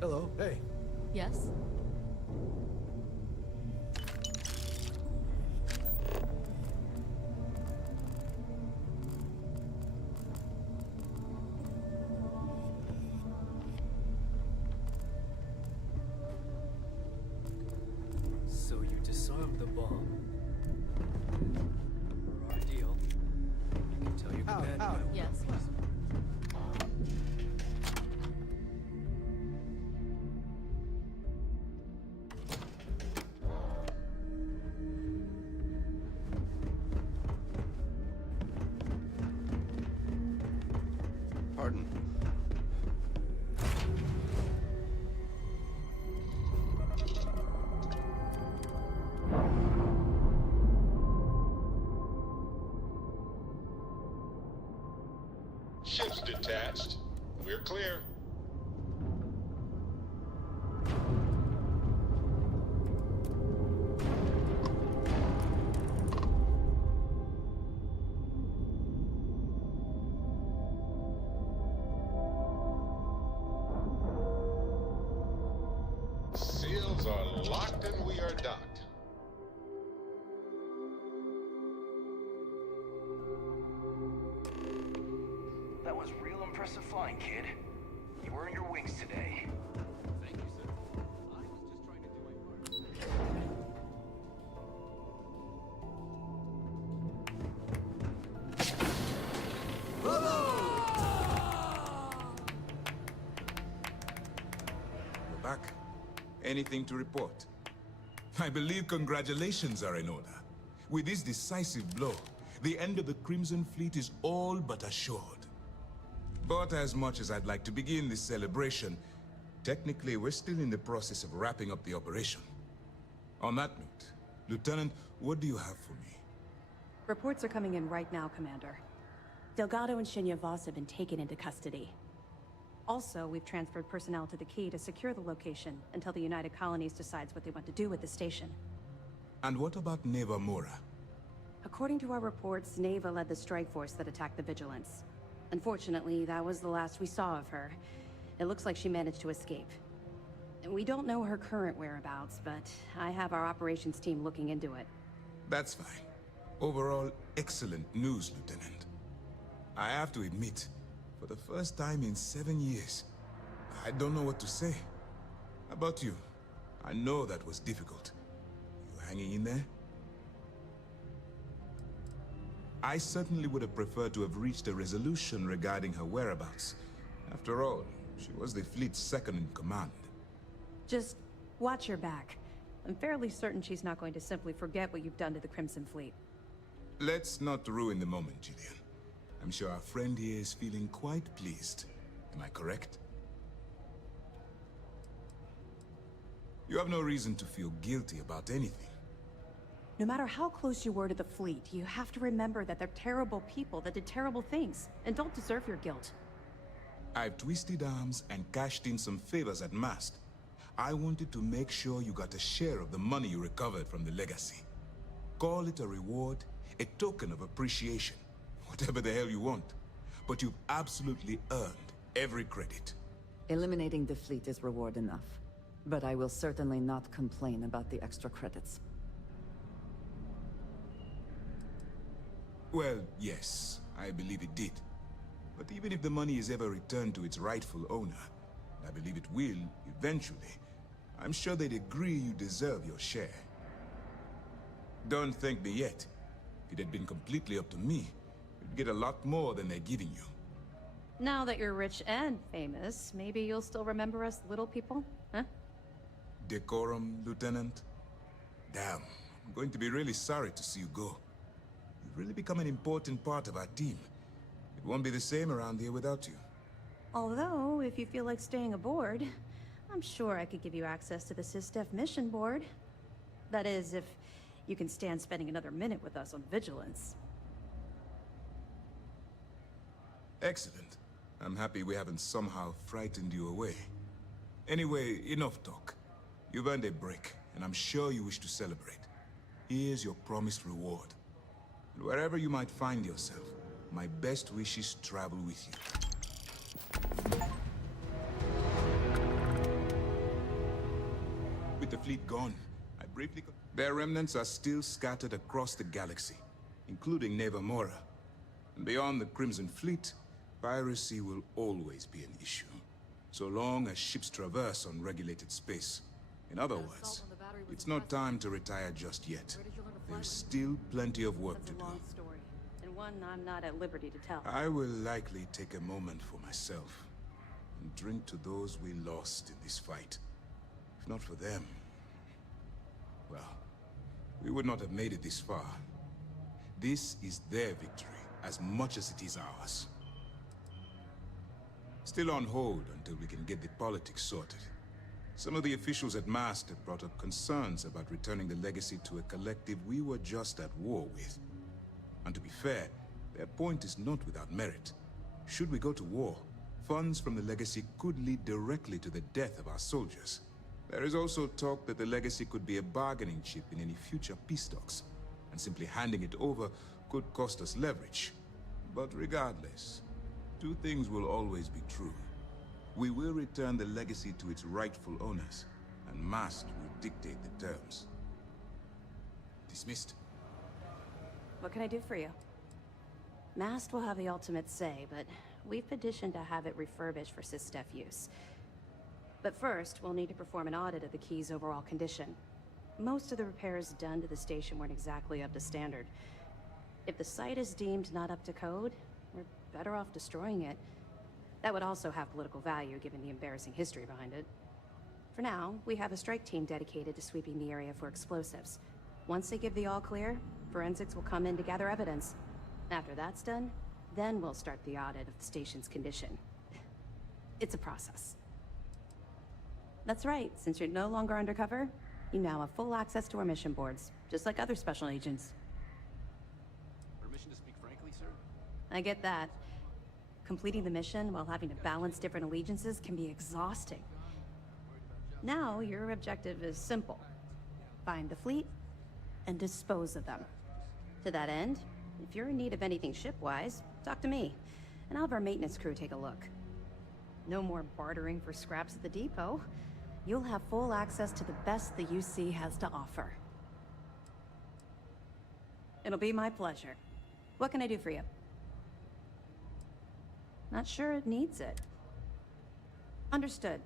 Hello. Hey. Yes? So you disarmed the bomb. For our deal, you can tell your commander I will Yes. come peacefully. Pardon. Ships detached. We're clear. Seals are locked and we are docked. That was real impressive flying, kid. You earned your wings today. Thank you, sir. I was just trying to do my part. We're back. Anything to report? I believe congratulations are in order. With this decisive blow, the end of the Crimson Fleet is all but assured. But as much as I'd like to begin this celebration, technically we're still in the process of wrapping up the operation. On that note, Lieutenant, what do you have for me? Reports are coming in right now, Commander. Delgado and Shinya Voss have been taken into custody. Also, we've transferred personnel to the Key to secure the location until the United Colonies decides what they want to do with the station. And what about Neva Mora? According to our reports, Neva led the strike force that attacked the Vigilance. Unfortunately, that was the last we saw of her. It looks like she managed to escape. We don't know her current whereabouts, but I have our operations team looking into it. That's fine. Overall, excellent news, Lieutenant. I have to admit, for the first time in 7 years, I don't know what to say. How about you? I know that was difficult. You hanging in there? I certainly would have preferred to have reached a resolution regarding her whereabouts. After all, she was the fleet's second in command. Just watch your back. I'm fairly certain she's not going to simply forget what you've done to the Crimson Fleet. Let's not ruin the moment, Gillian. I'm sure our friend here is feeling quite pleased. Am I correct? You have no reason to feel guilty about anything. No matter how close you were to the fleet, you have to remember that they're terrible people that did terrible things, and don't deserve your guilt. I've twisted arms and cashed in some favors at Mast. I wanted to make sure you got a share of the money you recovered from the legacy. Call it a reward, a token of appreciation, whatever the hell you want. But you've absolutely earned every credit. Eliminating the fleet is reward enough. But I will certainly not complain about the extra credits. Well, yes, I believe it did. But even if the money is ever returned to its rightful owner, and I believe it will, eventually, I'm sure they'd agree you deserve your share. Don't thank me yet. If it had been completely up to me, you'd get a lot more than they're giving you. Now that you're rich and famous, maybe you'll still remember us little people, huh? Decorum, Lieutenant? Damn, I'm going to be really sorry to see you go. You've really become an important part of our team. It won't be the same around here without you. Although, if you feel like staying aboard, I'm sure I could give you access to the SysDef mission board. That is, if you can stand spending another minute with us on Vigilance. Excellent. I'm happy we haven't somehow frightened you away. Anyway, enough talk. You've earned a break, and I'm sure you wish to celebrate. Here's your promised reward. And wherever you might find yourself, my best wishes travel with you. With the fleet gone, I briefly... Their remnants are still scattered across the galaxy, including Neva Mora. And beyond the Crimson Fleet, piracy will always be an issue, so long as ships traverse unregulated space. In other words, it's not time to retire just yet. There's still plenty of work to do. Long story, and one I'm not at liberty to tell. I will likely take a moment for myself and drink to those we lost in this fight. If not for them, well, we would not have made it this far. This is their victory as much as it is ours. Still on hold until we can get the politics sorted. Some of the officials at Mast have brought up concerns about returning the legacy to a collective we were just at war with. And to be fair, their point is not without merit. Should we go to war, funds from the Legacy could lead directly to the death of our soldiers. There is also talk that the Legacy could be a bargaining chip in any future peace talks, and simply handing it over could cost us leverage. But regardless, two things will always be true. We will return the Legacy to its rightful owners, and Mast will dictate the terms. Dismissed. What can I do for you? Mast will have the ultimate say, but we've petitioned to have it refurbished for SysDef use. But first, we'll need to perform an audit of the key's overall condition. Most of the repairs done to the station weren't exactly up to standard. If the site is deemed not up to code, we're better off destroying it. That would also have political value, given the embarrassing history behind it. For now, we have a strike team dedicated to sweeping the area for explosives. Once they give the all-clear, forensics will come in to gather evidence. After that's done, then we'll start the audit of the station's condition. It's a process. That's right, since you're no longer undercover, you now have full access to our mission boards, just like other special agents. Permission to speak frankly, sir? I get that. Completing the mission while having to balance different allegiances can be exhausting. Now, your objective is simple. Find the fleet and dispose of them. To that end, if you're in need of anything ship-wise, talk to me, and I'll have our maintenance crew take a look. No more bartering for scraps at the depot. You'll have full access to the best the UC has to offer. It'll be my pleasure. What can I do for you? Not sure it needs it. Understood.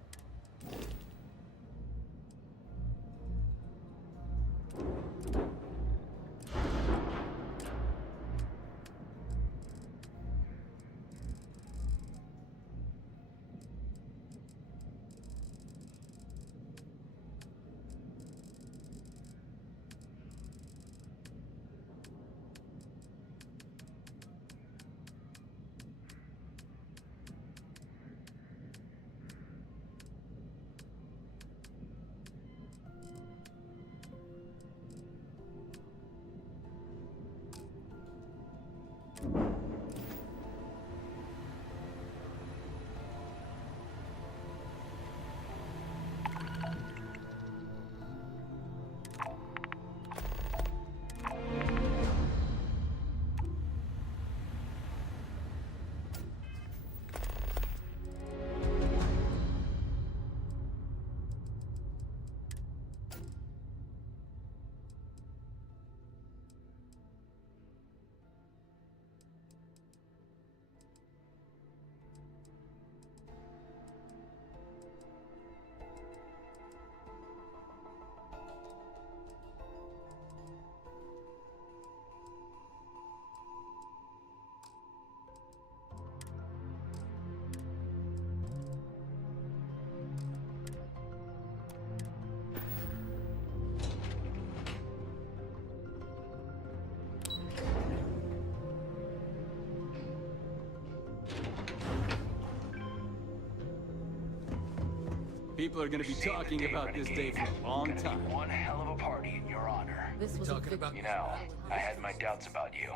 People are gonna be talking about this day for a long time. One hell of a party in your honor. This was Talking about You know, I had my doubts about you.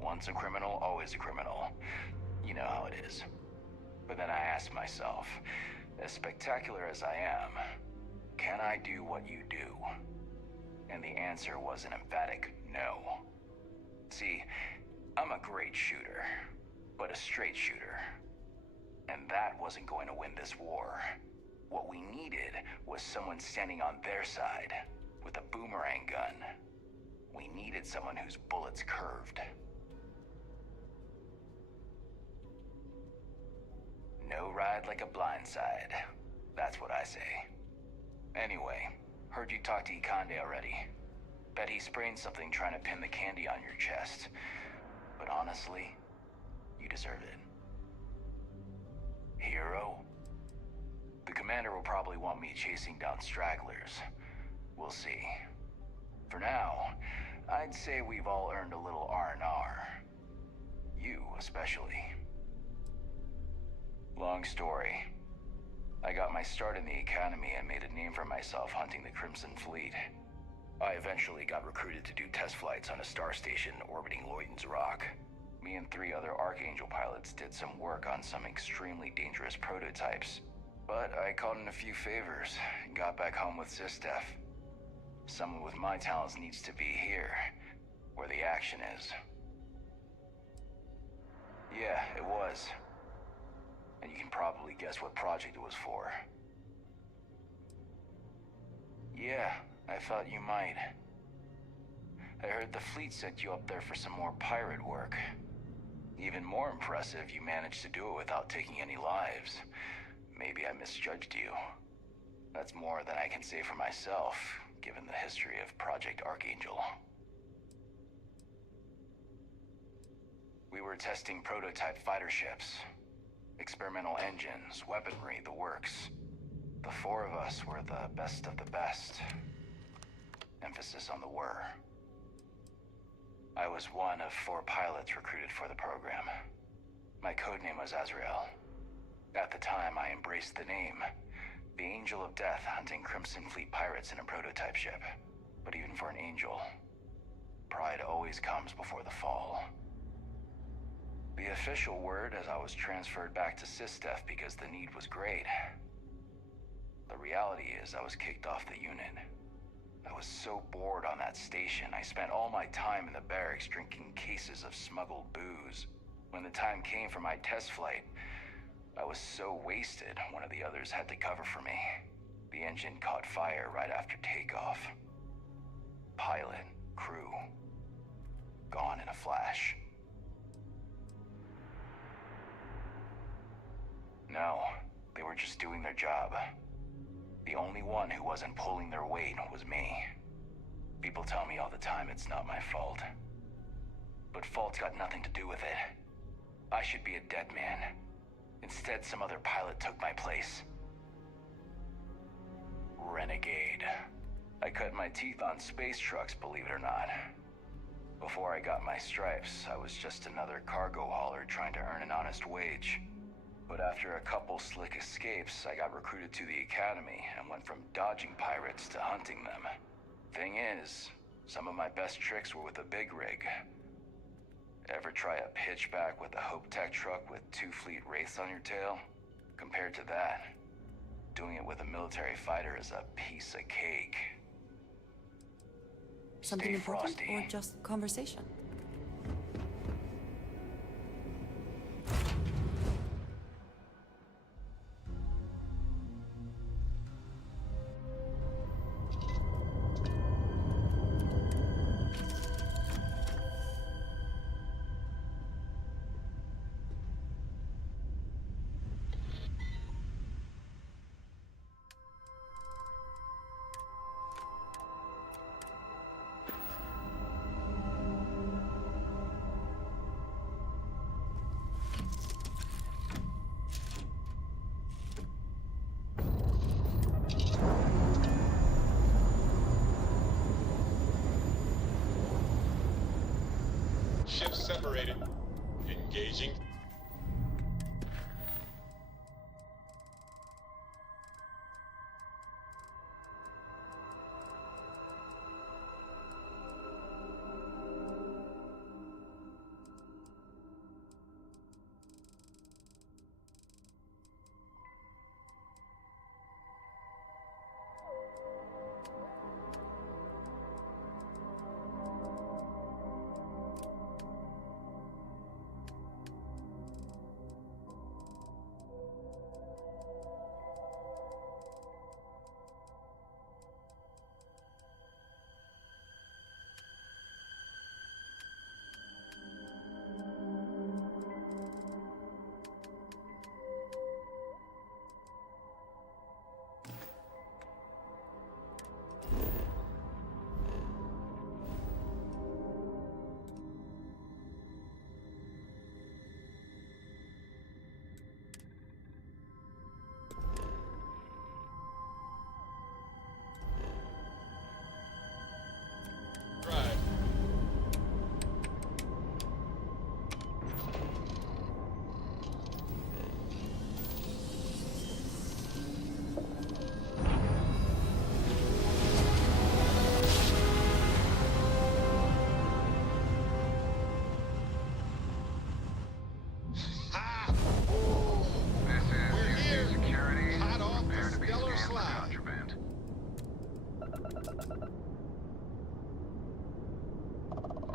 Once a criminal, always a criminal. You know how it is. But then I asked myself, as spectacular as I am, can I do what you do? And the answer was an emphatic no. See, I'm a great shooter, but a straight shooter. And that wasn't going to win this war. What we needed was someone standing on their side, with a boomerang gun. We needed someone whose bullets curved. No ride like a blindside. That's what I say. Anyway, heard you talk to Ikande already. Bet he sprained something trying to pin the candy on your chest. But honestly, you deserve it. Hero? The commander will probably want me chasing down stragglers. We'll see. For now, I'd say we've all earned a little R&R. You, especially. Long story. I got my start in the academy and made a name for myself hunting the Crimson Fleet. I eventually got recruited to do test flights on a star station orbiting Lloyd's Rock. Me and 3 other Archangel pilots did some work on some extremely dangerous prototypes. But I caught in a few favors and got back home with Sistef. Someone with my talents needs to be here, where the action is. Yeah, it was. And you can probably guess what project it was for. Yeah, I thought you might. I heard the fleet sent you up there for some more pirate work. Even more impressive, you managed to do it without taking any lives. Maybe I misjudged you. That's more than I can say for myself, given the history of Project Archangel. We were testing prototype fighter ships. Experimental engines, weaponry, the works. The 4 of us were the best of the best. Emphasis on the were. I was one of 4 pilots recruited for the program. My codename was Azrael. At the time, I embraced the name. The Angel of Death hunting Crimson Fleet pirates in a prototype ship. But even for an angel, pride always comes before the fall. The official word is I was transferred back to Sistef because the need was great. The reality is I was kicked off the unit. I was so bored on that station, I spent all my time in the barracks drinking cases of smuggled booze. When the time came for my test flight, I was so wasted, one of the others had to cover for me. The engine caught fire right after takeoff. Pilot, crew, gone in a flash. No, they were just doing their job. The only one who wasn't pulling their weight was me. People tell me all the time it's not my fault. But fault's got nothing to do with it. I should be a dead man. Instead, some other pilot took my place. Renegade. I cut my teeth on space trucks, believe it or not. Before I got my stripes, I was just another cargo hauler trying to earn an honest wage. But after a couple slick escapes, I got recruited to the academy and went from dodging pirates to hunting them. Thing is, some of my best tricks were with a big rig. Ever try a pitchback with a Hope Tech truck with 2 fleet wraiths on your tail? Compared to that, doing it with a military fighter is a piece of cake. Something Stay important frosty. or just conversation? Ships separated. Engaging.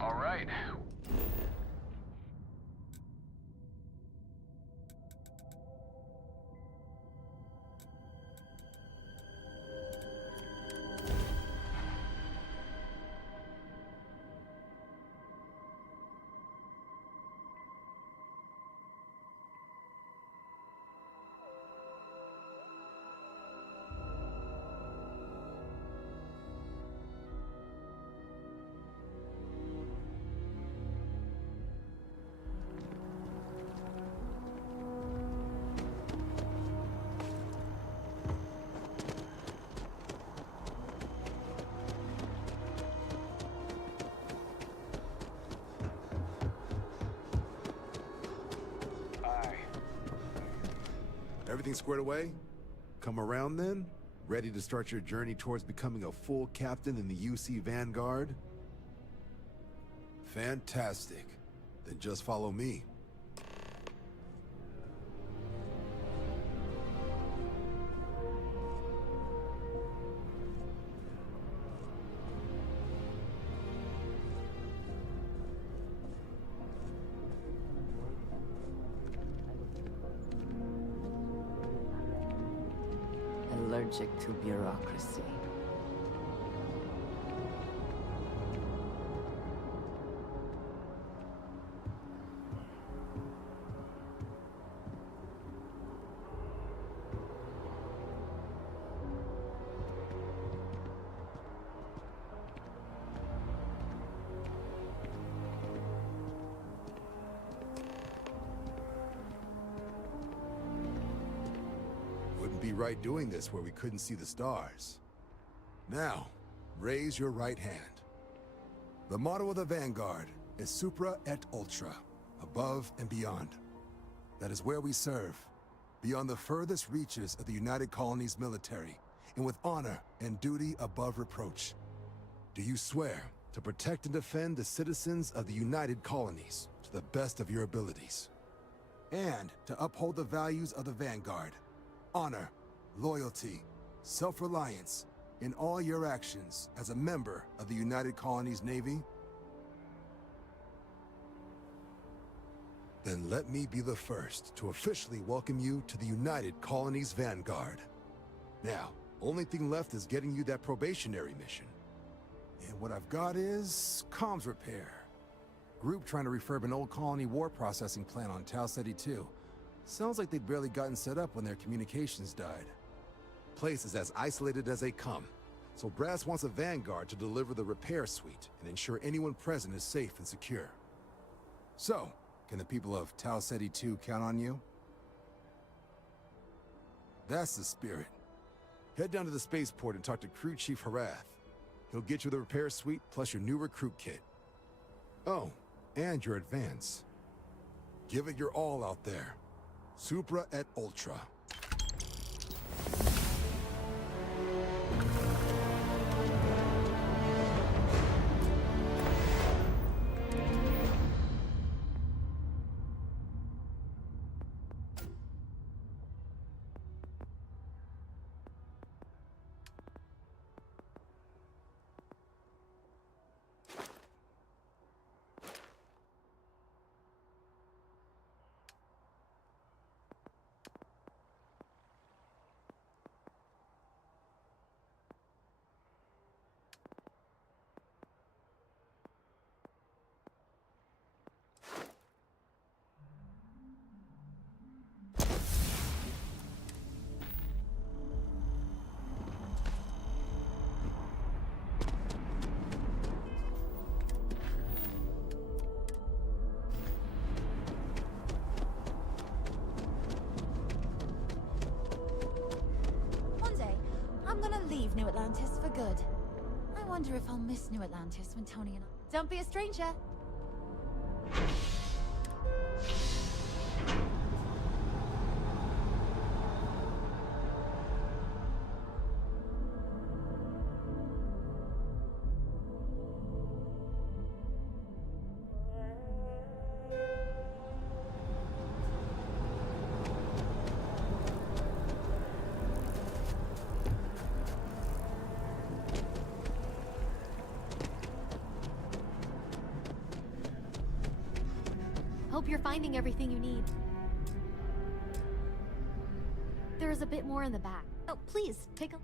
All right. Everything squared away? Come around then? Ready to start your journey towards becoming a full captain in the UC Vanguard? Fantastic. Then just follow me. Allergic to bureaucracy. Wouldn't be right doing this where we couldn't see the stars. Now, raise your right hand. The motto of the Vanguard is Supra et Ultra, above and beyond. That is where we serve, beyond the furthest reaches of the United Colonies military, and with honor and duty above reproach. Do you swear to protect and defend the citizens of the United Colonies to the best of your abilities? And to uphold the values of the Vanguard, honor, loyalty, self-reliance in all your actions as a member of the United Colonies Navy? Then let me be the first to officially welcome you to the United Colonies Vanguard. Now, only thing left is getting you that probationary mission. And what I've got is comms repair. Group trying to refurb an old colony war processing plant on Tau Ceti 2. Sounds like they'd barely gotten set up when their communications died. Place is as isolated as they come, so Brass wants a Vanguard to deliver the repair suite and ensure anyone present is safe and secure. So, can the people of Tau Ceti 2 count on you? That's the spirit. Head down to the spaceport and talk to Crew Chief Harath. He'll get you the repair suite plus your new recruit kit. Oh, and your advance. Give it your all out there. Supra et Ultra. Leave New Atlantis for good. I wonder if I'll miss New Atlantis when Tony and I... Don't be a stranger! you're finding everything you need. There is a bit more in the back. Oh, please, take a...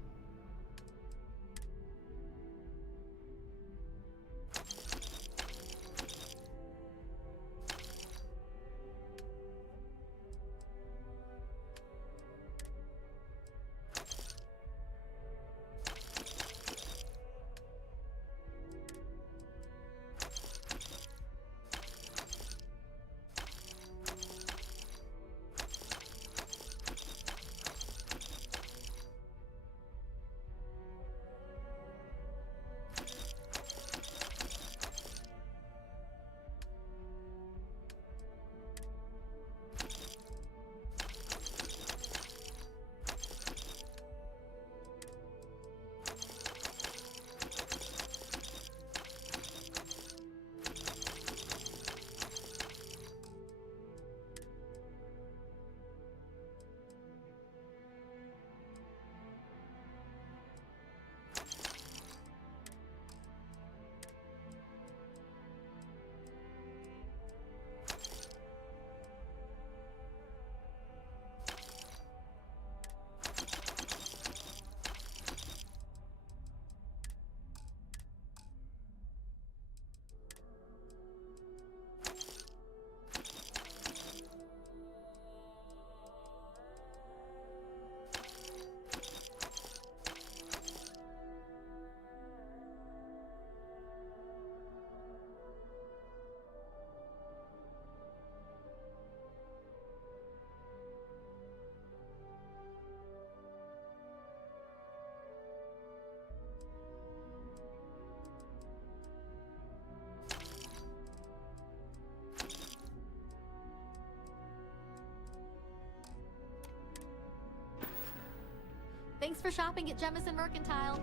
Thanks for shopping at Jemison Mercantile.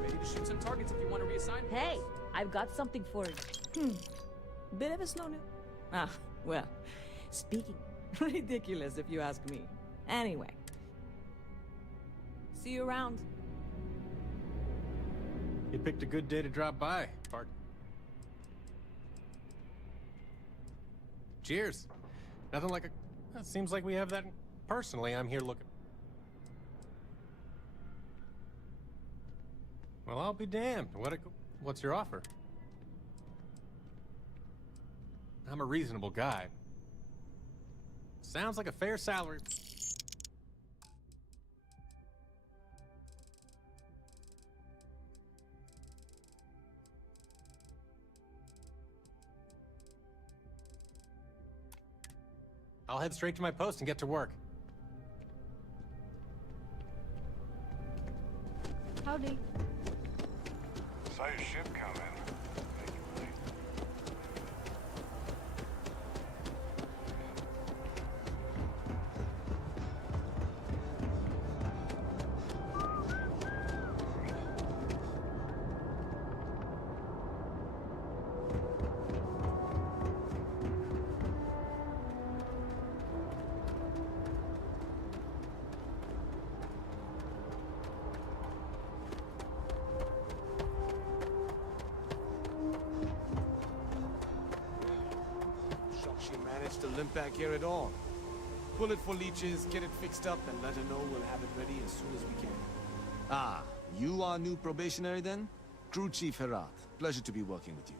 Ready to shoot some targets if you want to reassign. Hey, I've got something for you. Bit of a slow news. Ah, well, speaking ridiculous if you ask me. Anyway, see you around. You picked a good day to drop by, Park. Cheers. Nothing like a... It seems like we have that... Personally, I'm here looking... Well, I'll be damned. What's your offer? I'm a reasonable guy. Sounds like a fair salary. I'll head straight to my post and get to work. Howdy. Saw your ship come in. She managed to limp back here at all. Pull it for leeches, get it fixed up, and let her know we'll have it ready as soon as we can. Ah, you are new probationary then? Crew Chief Herat. Pleasure to be working with you.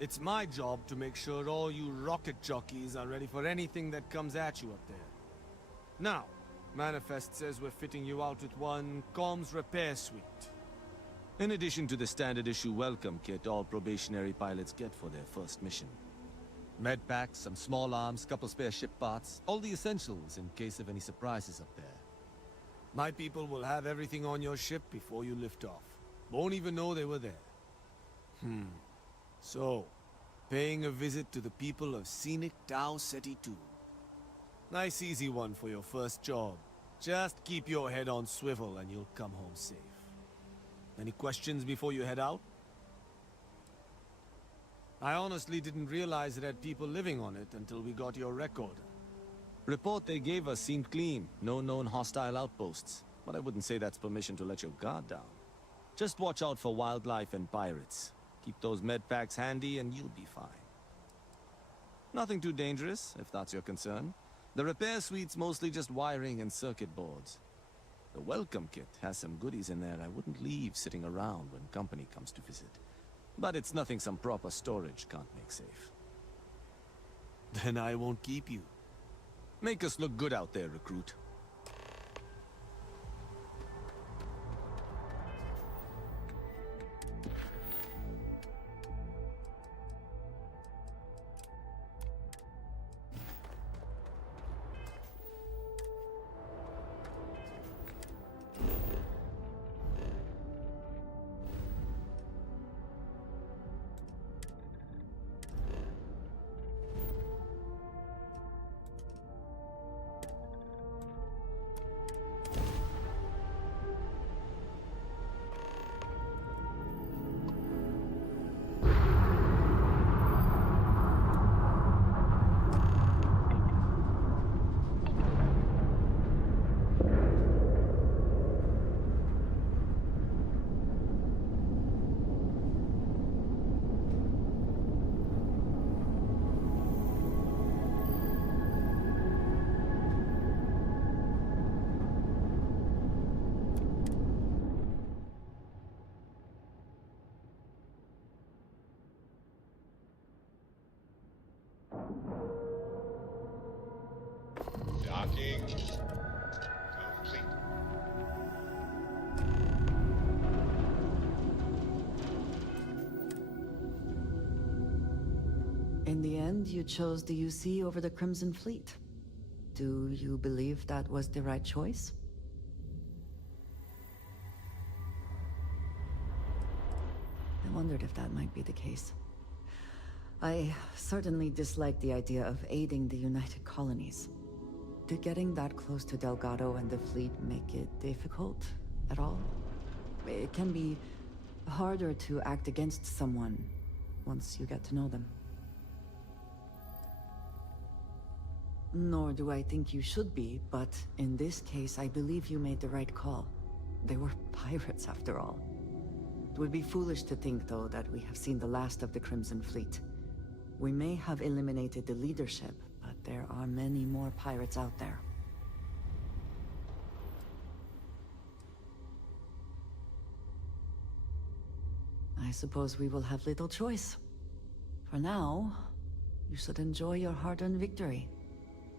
It's my job to make sure all you rocket jockeys are ready for anything that comes at you up there. Now, Manifest says we're fitting you out with one comms repair suite. In addition to the standard issue welcome kit all probationary pilots get for their first mission. Med packs, some small arms, couple spare ship parts, all the essentials in case of any surprises up there. My people will have everything on your ship before you lift off. Won't even know they were there. So, paying a visit to the people of scenic Tau Ceti 2. Nice easy one for your first job. Just keep your head on swivel and you'll come home safe. Any questions before you head out? I honestly didn't realize it had people living on it until we got your record. Report they gave us seemed clean. No known hostile outposts. But I wouldn't say that's permission to let your guard down. Just watch out for wildlife and pirates. Keep those med packs handy and you'll be fine. Nothing too dangerous, if that's your concern. The repair suite's mostly just wiring and circuit boards. The welcome kit has some goodies in there I wouldn't leave sitting around when company comes to visit. But it's nothing some proper storage can't make safe. Then I won't keep you. Make us look good out there, recruit. Docking complete. In the end, you chose the UC over the Crimson Fleet. Do you believe that was the right choice? I wondered if that might be the case. I certainly dislike the idea of aiding the United Colonies. Did getting that close to Delgado and the fleet make it difficult at all? It can be harder to act against someone once you get to know them. Nor do I think you should be, but in this case, I believe you made the right call. They were pirates, after all. It would be foolish to think, though, that we have seen the last of the Crimson Fleet. We may have eliminated the leadership, but there are many more pirates out there. I suppose we will have little choice. For now, you should enjoy your hard-earned victory.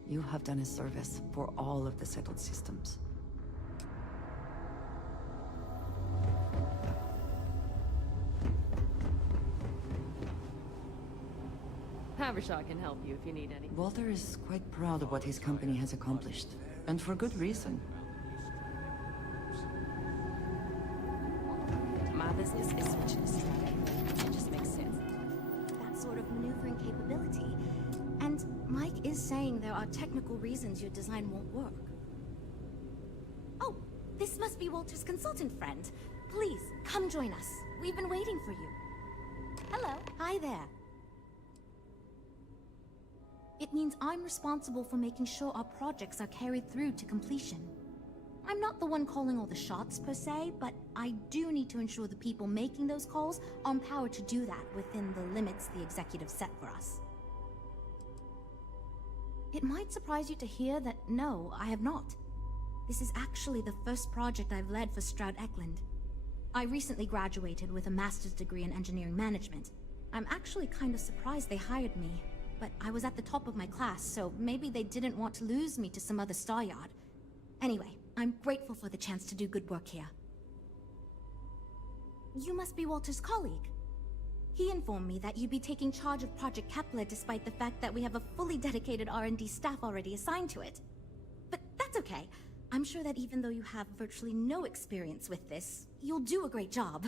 You have done a service for all of the settled systems. Havershaw can help you if you need any. Walter is quite proud of what his company has accomplished, and for good reason. My business is switching to strategy. It just makes sense. That sort of maneuvering capability. And Mike is saying there are technical reasons your design won't work. Oh, this must be Walter's consultant friend. Please, come join us. We've been waiting for you. Hello. Hi there. It means I'm responsible for making sure our projects are carried through to completion. I'm not the one calling all the shots, per se, but I do need to ensure the people making those calls are empowered to do that within the limits the executive set for us. It might surprise you to hear that no, I have not. This is actually the first project I've led for Stroud Eklund. I recently graduated with a master's degree in engineering management. I'm actually kind of surprised they hired me. But I was at the top of my class, so maybe they didn't want to lose me to some other star yard. Anyway, I'm grateful for the chance to do good work here. You must be Walter's colleague. He informed me that you'd be taking charge of Project Kepler despite the fact that we have a fully dedicated R&D staff already assigned to it. But that's okay. I'm sure that even though you have virtually no experience with this, you'll do a great job.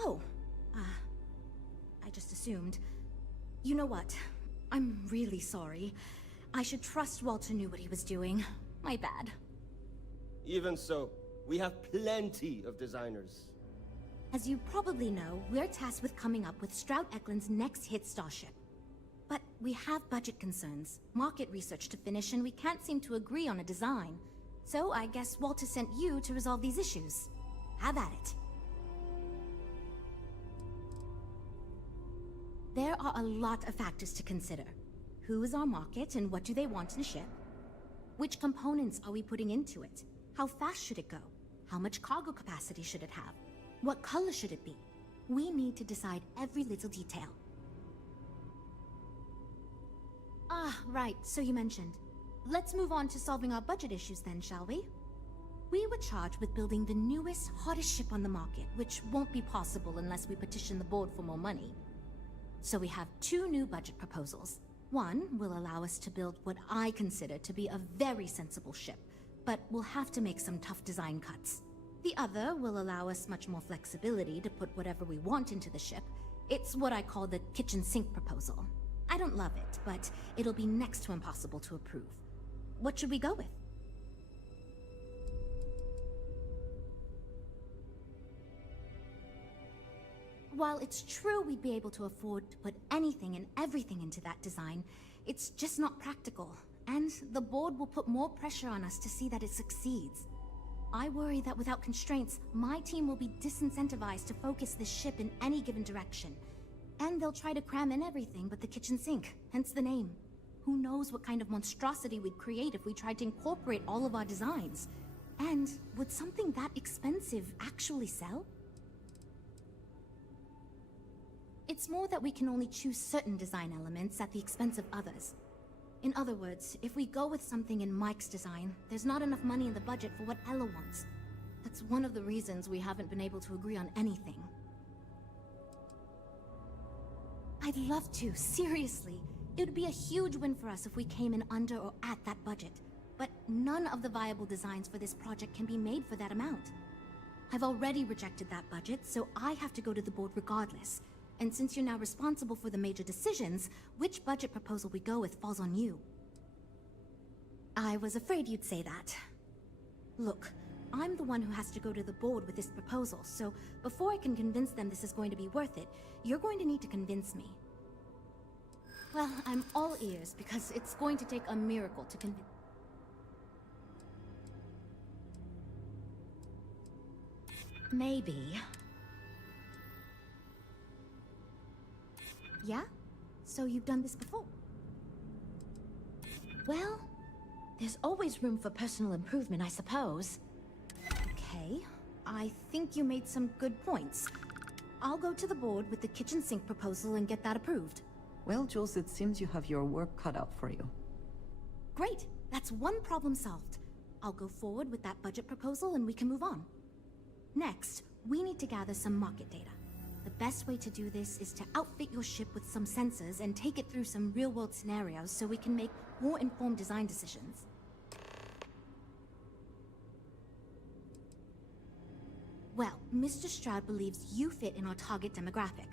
Oh, I just assumed. You know what? I'm really sorry. I should trust Walter knew what he was doing. My bad. Even so, we have plenty of designers. As you probably know, we're tasked with coming up with Stroud Eklund's next hit starship. But we have budget concerns, market research to finish, and we can't seem to agree on a design. So I guess Walter sent you to resolve these issues. Have at it. There are a lot of factors to consider. Who is our market and what do they want in a ship? Which components are we putting into it? How fast should it go? How much cargo capacity should it have? What color should it be? We need to decide every little detail. Ah, right, so you mentioned. Let's move on to solving our budget issues then, shall we? We were charged with building the newest, hottest ship on the market, which won't be possible unless we petition the board for more money. So we have 2 new budget proposals. One will allow us to build what I consider to be a very sensible ship, but we'll have to make some tough design cuts. The other will allow us much more flexibility to put whatever we want into the ship. It's what I call the kitchen sink proposal. I don't love it, but it'll be next to impossible to approve. What should we go with? While it's true we'd be able to afford to put anything and everything into that design, it's just not practical, and the board will put more pressure on us to see that it succeeds. I worry that without constraints, my team will be disincentivized to focus this ship in any given direction. And they'll try to cram in everything but the kitchen sink, hence the name. Who knows what kind of monstrosity we'd create if we tried to incorporate all of our designs? And would something that expensive actually sell? It's more that we can only choose certain design elements at the expense of others. In other words, if we go with something in Mike's design, there's not enough money in the budget for what Ella wants. That's one of the reasons we haven't been able to agree on anything. I'd love to, seriously. It would be a huge win for us if we came in under or at that budget. But none of the viable designs for this project can be made for that amount. I've already rejected that budget, so I have to go to the board regardless. And since you're now responsible for the major decisions, which budget proposal we go with falls on you. I was afraid you'd say that. Look, I'm the one who has to go to the board with this proposal, so before I can convince them this is going to be worth it, you're going to need to convince me. Well, I'm all ears, because it's going to take a miracle to convince... Maybe. Yeah? So you've done this before? Well, there's always room for personal improvement, I suppose. Okay, I think you made some good points. I'll go to the board with the kitchen sink proposal and get that approved. Well, Jules, it seems you have your work cut out for you. Great, that's one problem solved. I'll go forward with that budget proposal and we can move on. Next, we need to gather some market data. The best way to do this is to outfit your ship with some sensors and take it through some real-world scenarios so we can make more informed design decisions. Well, Mr. Stroud believes you fit in our target demographic.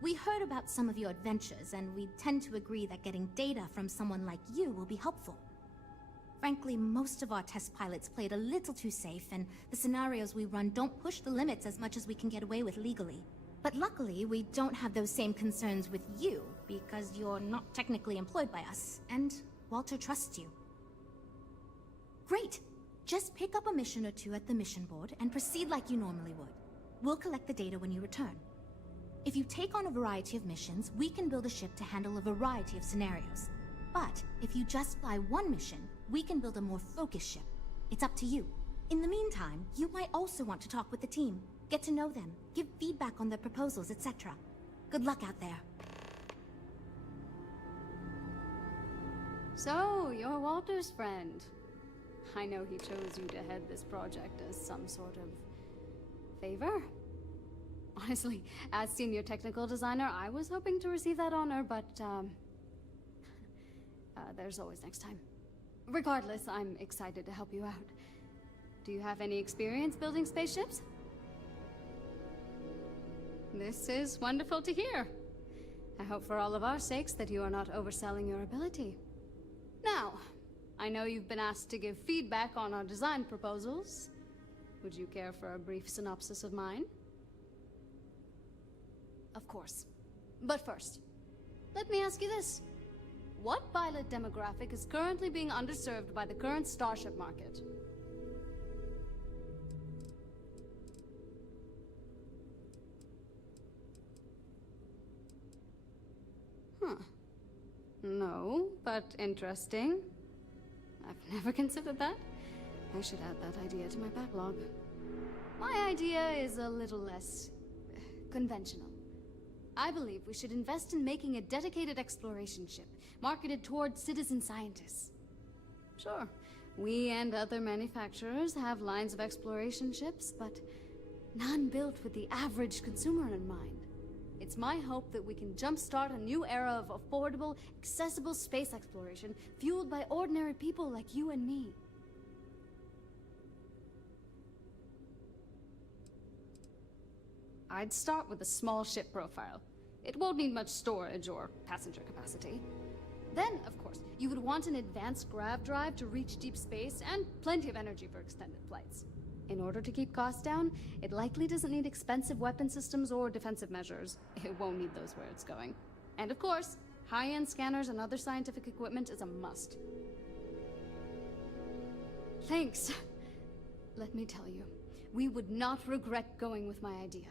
We heard about some of your adventures, and we tend to agree that getting data from someone like you will be helpful. Frankly, most of our test pilots play it a little too safe, and the scenarios we run don't push the limits as much as we can get away with legally. But luckily, we don't have those same concerns with you, because you're not technically employed by us, and Walter trusts you. Great! Just pick up a mission or two at the mission board and proceed like you normally would. We'll collect the data when you return. If you take on a variety of missions, we can build a ship to handle a variety of scenarios. But if you just fly one mission, we can build a more focused ship. It's up to you. In the meantime, you might also want to talk with the team. Get to know them, give feedback on their proposals, etc. Good luck out there. So, you're Walter's friend. I know he chose you to head this project as some sort of favor. Honestly, as senior technical designer, I was hoping to receive that honor, but there's always next time. Regardless, I'm excited to help you out. Do you have any experience building spaceships? This is wonderful to hear. I hope for all of our sakes that you are not overselling your ability. Now, I know you've been asked to give feedback on our design proposals. Would you care for a brief synopsis of mine? Of course. But first, let me ask you this. What pilot demographic is currently being underserved by the current starship market? Huh. No, but interesting. I've never considered that. I should add that idea to my backlog. My idea is a little less conventional. I believe we should invest in making a dedicated exploration ship, marketed towards citizen scientists. Sure, we and other manufacturers have lines of exploration ships, but none built with the average consumer in mind. It's my hope that we can jumpstart a new era of affordable, accessible space exploration, fueled by ordinary people like you and me. I'd start with a small ship profile. It won't need much storage or passenger capacity. Then, of course, you would want an advanced grav drive to reach deep space and plenty of energy for extended flights. In order to keep costs down, it likely doesn't need expensive weapon systems or defensive measures. It won't need those where it's going. And of course, high-end scanners and other scientific equipment is a must. Thanks. Let me tell you, we would not regret going with my idea.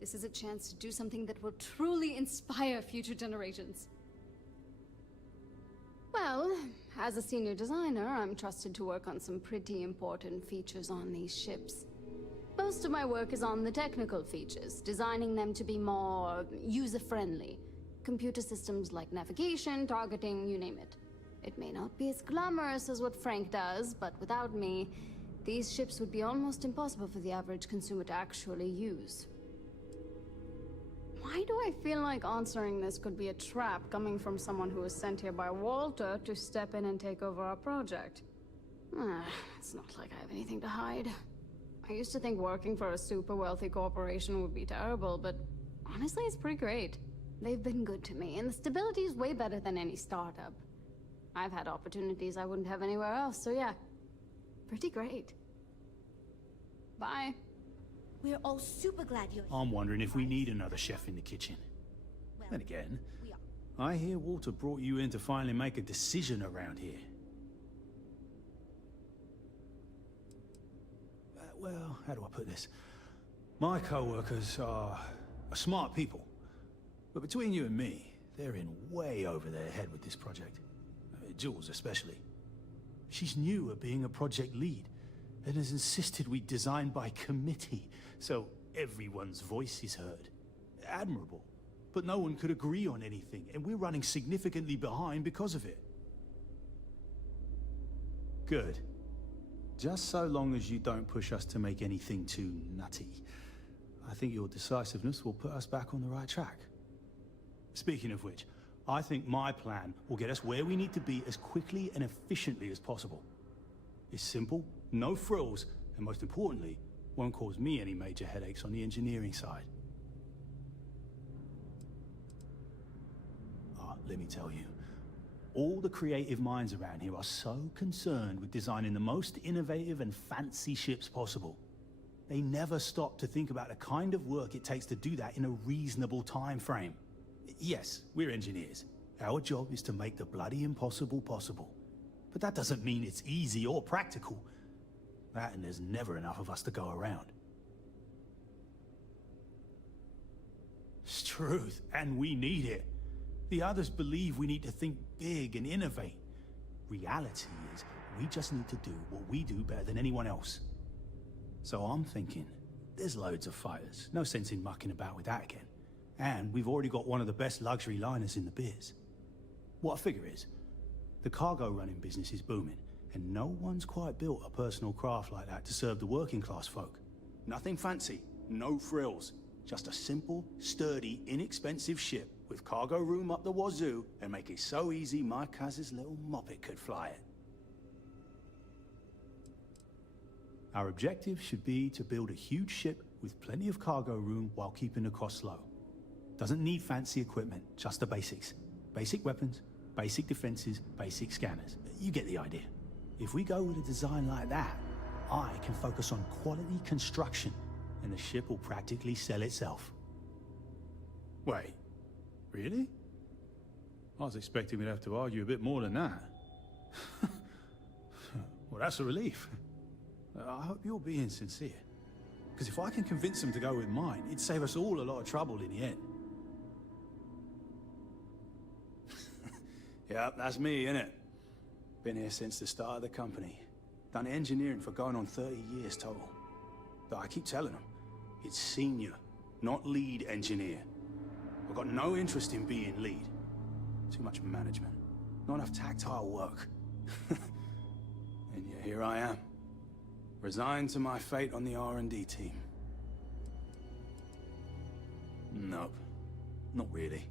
This is a chance to do something that will truly inspire future generations. Well, as a senior designer, I'm trusted to work on some pretty important features on these ships. Most of my work is on the technical features, designing them to be more user-friendly. Computer systems like navigation, targeting, you name it. It may not be as glamorous as what Frank does, but without me, these ships would be almost impossible for the average consumer to actually use. Why do I feel like answering this could be a trap coming from someone who was sent here by Walter to step in and take over our project? It's not like I have anything to hide. I used to think working for a super wealthy corporation would be terrible, but honestly, it's pretty great. They've been good to me, and the stability is way better than any startup. I've had opportunities I wouldn't have anywhere else, so yeah, pretty great. Bye. We're all super glad you're here. I'm wondering if we need another chef in the kitchen. Then again, I hear Walter brought you in to finally make a decision around here. Well, how do I put this? My co-workers are smart people. But between you and me, they're in way over their head with this project. Jules especially. She's new at being a project lead, and has insisted we design by committee, so everyone's voice is heard. Admirable. But no one could agree on anything, and we're running significantly behind because of it. Good. Just so long as you don't push us to make anything too nutty. I think your decisiveness will put us back on the right track. Speaking of which, I think my plan will get us where we need to be as quickly and efficiently as possible. It's simple, no frills, and most importantly, won't cause me any major headaches on the engineering side. Let me tell you, all the creative minds around here are so concerned with designing the most innovative and fancy ships possible. They never stop to think about the kind of work it takes to do that in a reasonable time frame. Yes, we're engineers. Our job is to make the bloody impossible possible. But that doesn't mean it's easy or practical. That and there's never enough of us to go around. It's truth, and we need it. The others believe we need to think big and innovate. Reality is, we just need to do what we do better than anyone else. So I'm thinking, there's loads of fighters. No sense in mucking about with that again. And we've already got one of the best luxury liners in the biz. What I figure is, the cargo running business is booming, and no one's quite built a personal craft like that to serve the working class folk. Nothing fancy, no frills, just a simple, sturdy, inexpensive ship with cargo room up the wazoo and make it so easy my cousin's little moppet could fly it. Our objective should be to build a huge ship with plenty of cargo room while keeping the costs low. Doesn't need fancy equipment, just the basics. Basic weapons, basic defenses, basic scanners. You get the idea. If we go with a design like that, I can focus on quality construction, and the ship will practically sell itself. Wait, really? I was expecting we'd have to argue a bit more than that. Well, that's a relief. I hope you're being sincere. Because if I can convince them to go with mine, it'd save us all a lot of trouble in the end. Yeah, that's me, innit? Been here since the start of the company. Done engineering for going on 30 years total. But I keep telling them, it's senior, not lead engineer. I've got no interest in being lead. Too much management. Not enough tactile work. And yet here I am. Resigned to my fate on the R&D team. Nope. Not really.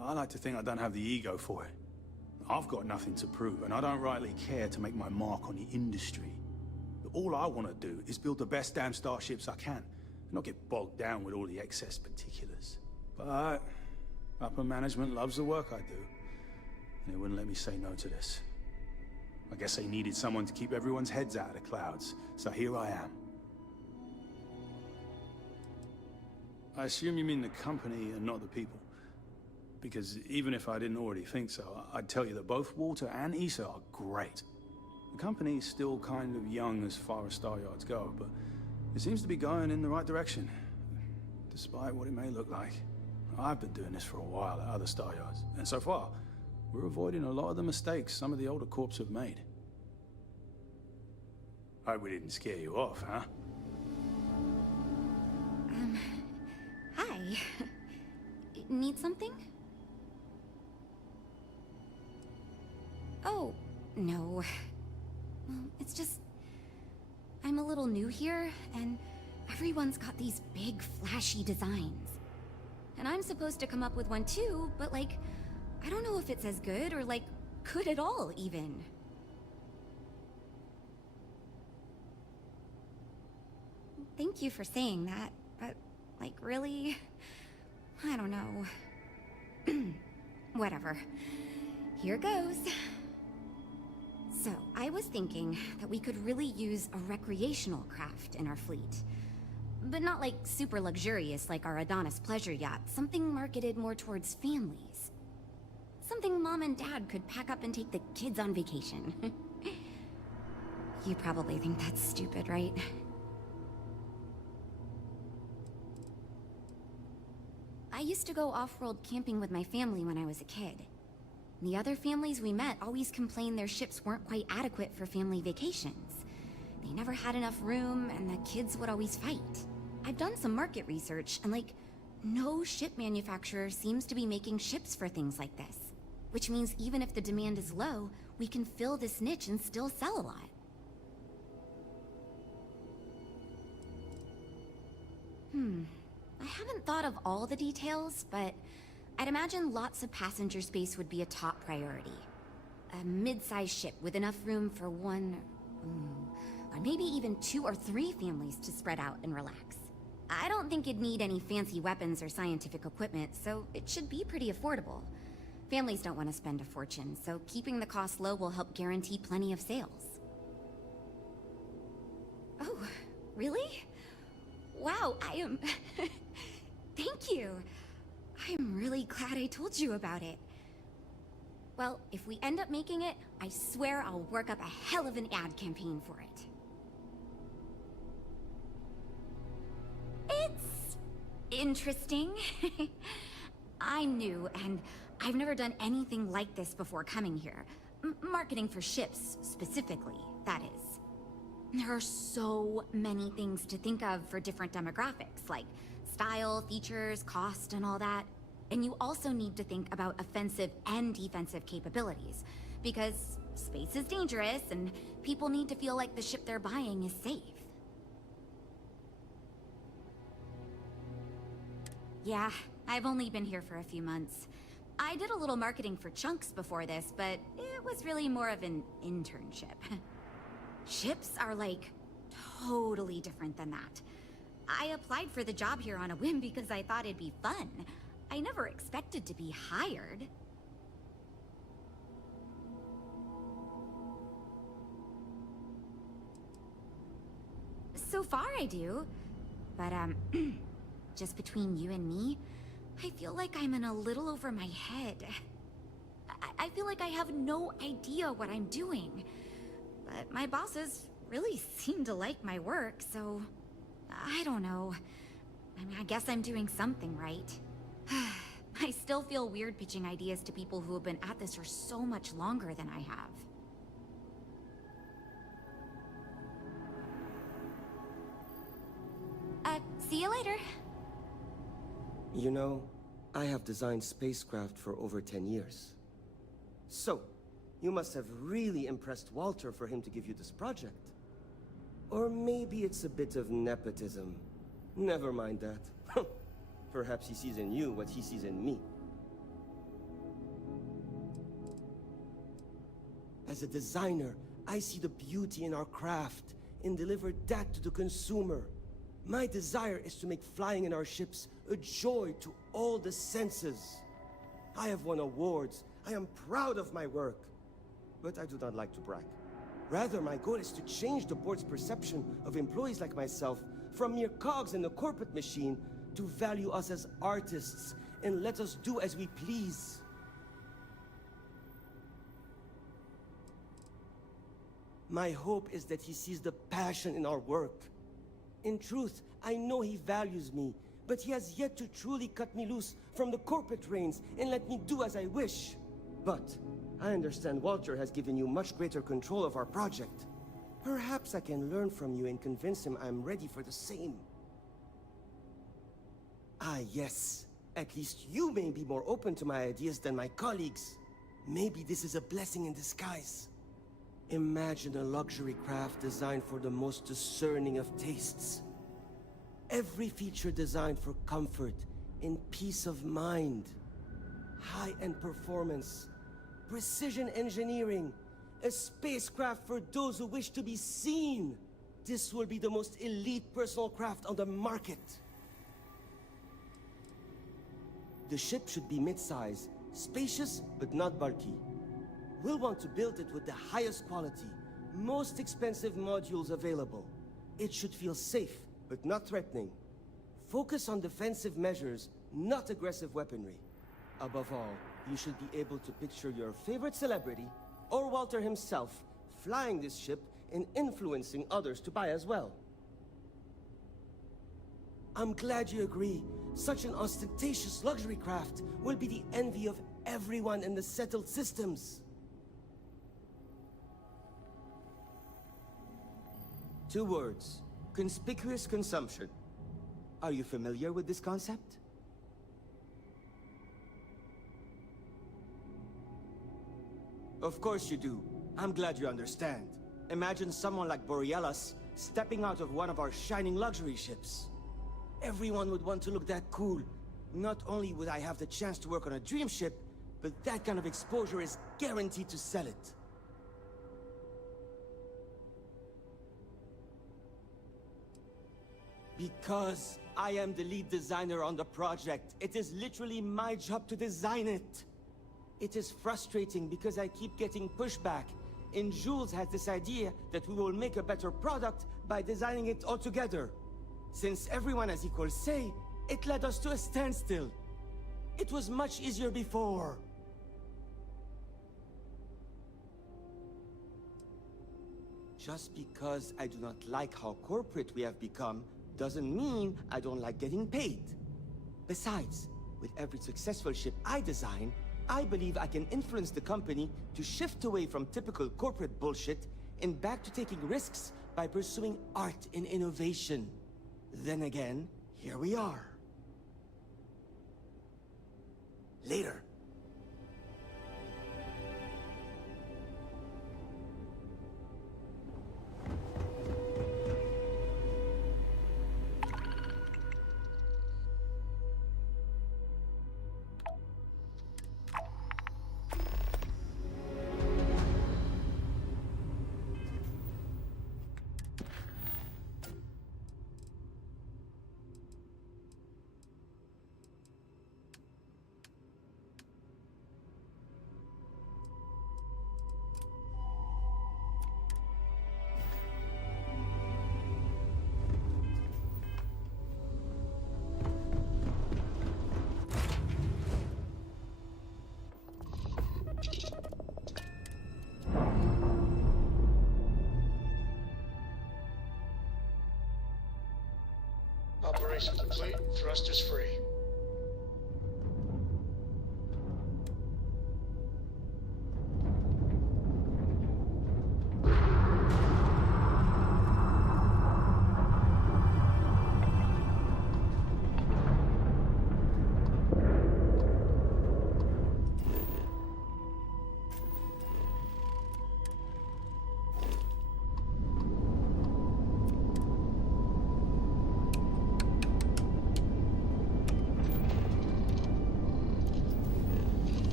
I like to think I don't have the ego for it. I've got nothing to prove, and I don't rightly care to make my mark on the industry. But all I want to do is build the best damn starships I can, and not get bogged down with all the excess particulars. But upper management loves the work I do, and they wouldn't let me say no to this. I guess they needed someone to keep everyone's heads out of the clouds, so here I am. I assume you mean the company and not the people. Because even if I didn't already think so, I'd tell you that both Walter and Issa are great. The company's still kind of young as far as Star Yards go, but it seems to be going in the right direction, despite what it may look like. I've been doing this for a while at other Star Yards, and so far, we're avoiding a lot of the mistakes some of the older corps have made. Hope we didn't scare you off, huh? Hi. Need something? Oh, no. It's just... I'm a little new here, and everyone's got these big, flashy designs. And I'm supposed to come up with one too, but like, I don't know if it's as good or like, good at all, even. Thank you for saying that, but like, really? I don't know. Whatever. Here goes. So, I was thinking that we could really use a recreational craft in our fleet. But not like super luxurious like our Adonis pleasure yacht, something marketed more towards families. Something Mom and Dad could pack up and take the kids on vacation. You probably think that's stupid, right? I used to go off-world camping with my family when I was a kid. The other families we met always complained their ships weren't quite adequate for family vacations. They never had enough room, and the kids would always fight. I've done some market research, and like, no ship manufacturer seems to be making ships for things like this. Which means even if the demand is low, we can fill this niche and still sell a lot. I haven't thought of all the details, but I'd imagine lots of passenger space would be a top priority. A mid-sized ship with enough room for one, or maybe even 2 or 3 families to spread out and relax. I don't think it'd need any fancy weapons or scientific equipment, so it should be pretty affordable. Families don't want to spend a fortune, so keeping the cost low will help guarantee plenty of sales. Oh, really? Wow, I am... Thank you. I'm really glad I told you about it. Well, if we end up making it, I swear I'll work up a hell of an ad campaign for it. It's interesting. I'm new, and I've never done anything like this before coming here. Marketing for ships, specifically, that is. There are so many things to think of for different demographics, like style, features, cost, and all that. And you also need to think about offensive and defensive capabilities, because space is dangerous, and people need to feel like the ship they're buying is safe. Yeah, I've only been here for a few months. I did a little marketing for Chunks before this, but it was really more of an internship. Ships are like totally different than that. I applied for the job here on a whim because I thought it'd be fun. I never expected to be hired. So far I do, but just between you and me, I feel like I'm in a little over my head. I feel like I have no idea what I'm doing. But my bosses really seem to like my work, so I don't know. I mean, I guess I'm doing something right. I still feel weird pitching ideas to people who have been at this for so much longer than I have. See you later. You know, I have designed spacecraft for over 10 years. So, you must have really impressed Walter for him to give you this project. Or maybe it's a bit of nepotism. Never mind that. Perhaps he sees in you what he sees in me. As a designer, I see the beauty in our craft and deliver that to the consumer. My desire is to make flying in our ships a joy to all the senses. I have won awards. I am proud of my work. But I do not like to brag. Rather, my goal is to change the board's perception of employees like myself from mere cogs in the corporate machine to value us as artists and let us do as we please. My hope is that he sees the passion in our work. In truth, I know he values me, but he has yet to truly cut me loose from the corporate reins and let me do as I wish. But I understand Walter has given you much greater control of our project. Perhaps I can learn from you and convince him I'm ready for the same. Ah, yes. At least you may be more open to my ideas than my colleagues. Maybe this is a blessing in disguise. Imagine a luxury craft designed for the most discerning of tastes. Every feature designed for comfort and peace of mind. High-end performance, precision engineering, a spacecraft for those who wish to be seen. This will be the most elite personal craft on the market. The ship should be mid-size, spacious but not bulky. We'll want to build it with the highest quality, most expensive modules available. It should feel safe, but not threatening. Focus on defensive measures, not aggressive weaponry. Above all, you should be able to picture your favorite celebrity, or Walter himself, flying this ship and influencing others to buy as well. I'm glad you agree. Such an ostentatious luxury craft will be the envy of everyone in the settled systems. 2 words. Conspicuous consumption. Are you familiar with this concept? Of course you do. I'm glad you understand. Imagine someone like Borealis stepping out of one of our shining luxury ships. Everyone would want to look that cool. Not only would I have the chance to work on a dream ship, but that kind of exposure is guaranteed to sell it. Because I am the lead designer on the project, it is literally my job to design it. It is frustrating because I keep getting pushback, and Jules has this idea that we will make a better product by designing it all together. Since everyone has equal say, it led us to a standstill. It was much easier before. Just because I do not like how corporate we have become, doesn't mean I don't like getting paid. Besides, with every successful ship I design, I believe I can influence the company to shift away from typical corporate bullshit and back to taking risks by pursuing art and innovation. Then again, here we are. Later. Calibration complete. Thrusters free.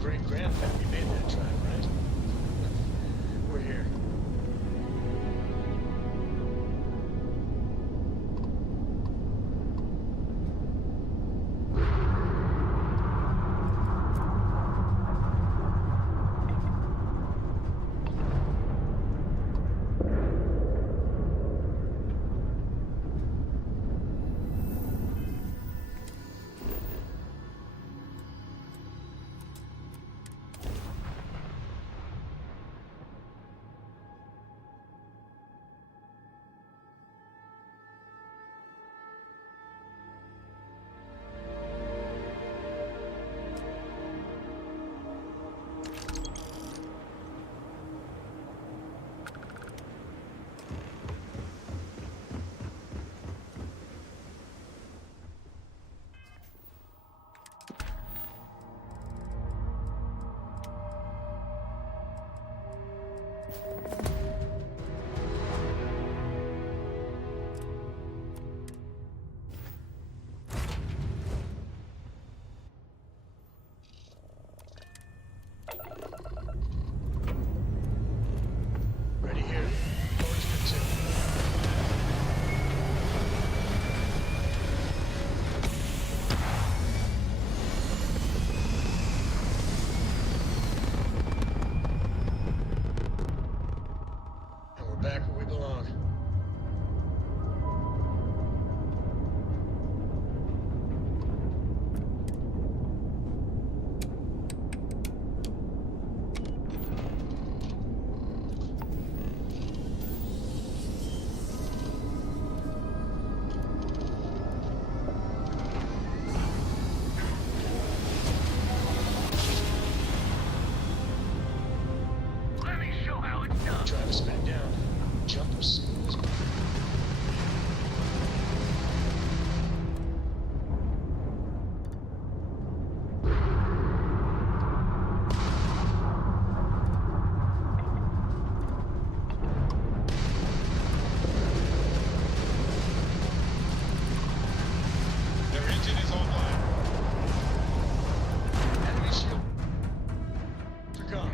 Great-grandfamily made that drive, right? We're here. Ready here. Forward to and we're back where we belong. Try to spin down. Jump as smooth as possible. Their engine is online. Enemy shield. Forgot.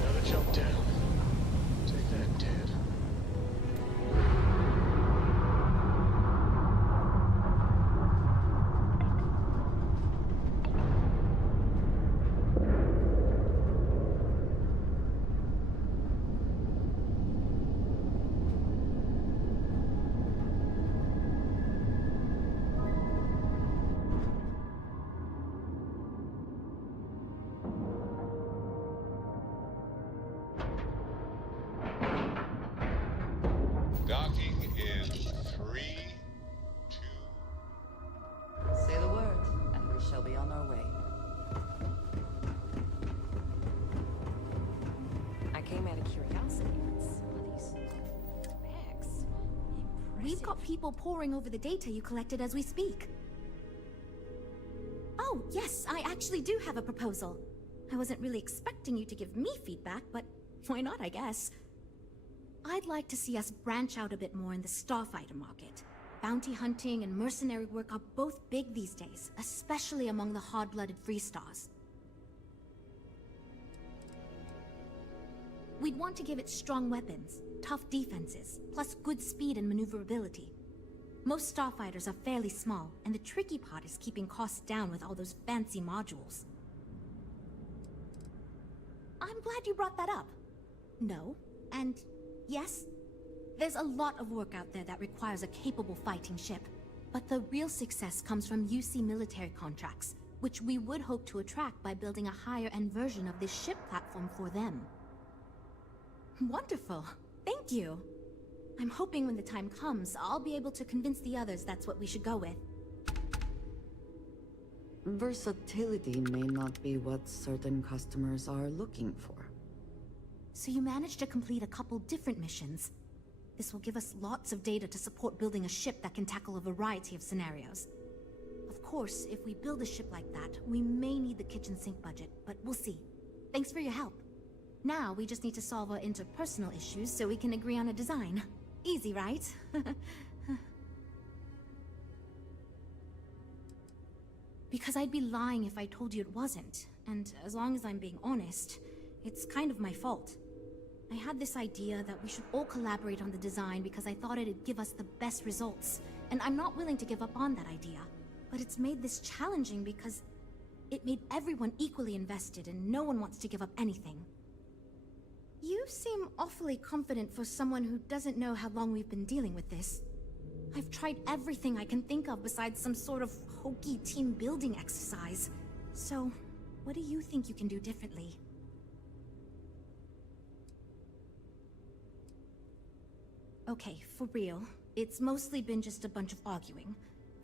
Another jump down. Take that, Dad. Docking in 3, 2... Say the word, and we shall be on our way. We've got people poring over the data you collected as we speak. Oh, yes, I actually do have a proposal. I wasn't really expecting you to give me feedback, but why not, I guess. I'd like to see us branch out a bit more in the starfighter market. Bounty hunting and mercenary work are both big these days, especially among the hard-blooded Freestars. We'd want to give it strong weapons, tough defenses, plus good speed and maneuverability. Most starfighters are fairly small, and the tricky part is keeping costs down with all those fancy modules. I'm glad you brought that up. No, and yes, there's a lot of work out there that requires a capable fighting ship. But the real success comes from UC military contracts, which we would hope to attract by building a higher-end version of this ship platform for them. Wonderful. Thank you. I'm hoping when the time comes, I'll be able to convince the others that's what we should go with. Versatility may not be what certain customers are looking for. So you managed to complete a couple different missions. This will give us lots of data to support building a ship that can tackle a variety of scenarios. Of course, if we build a ship like that, we may need the kitchen sink budget, but we'll see. Thanks for your help. Now we just need to solve our interpersonal issues so we can agree on a design. Easy, right? Because I'd be lying if I told you it wasn't. And as long as I'm being honest, it's kind of my fault. I had this idea that we should all collaborate on the design because I thought it'd give us the best results. And I'm not willing to give up on that idea. But it's made this challenging because it made everyone equally invested and no one wants to give up anything. You seem awfully confident for someone who doesn't know how long we've been dealing with this. I've tried everything I can think of besides some sort of hokey team building exercise. So, what do you think you can do differently? Okay, for real. It's mostly been just a bunch of arguing.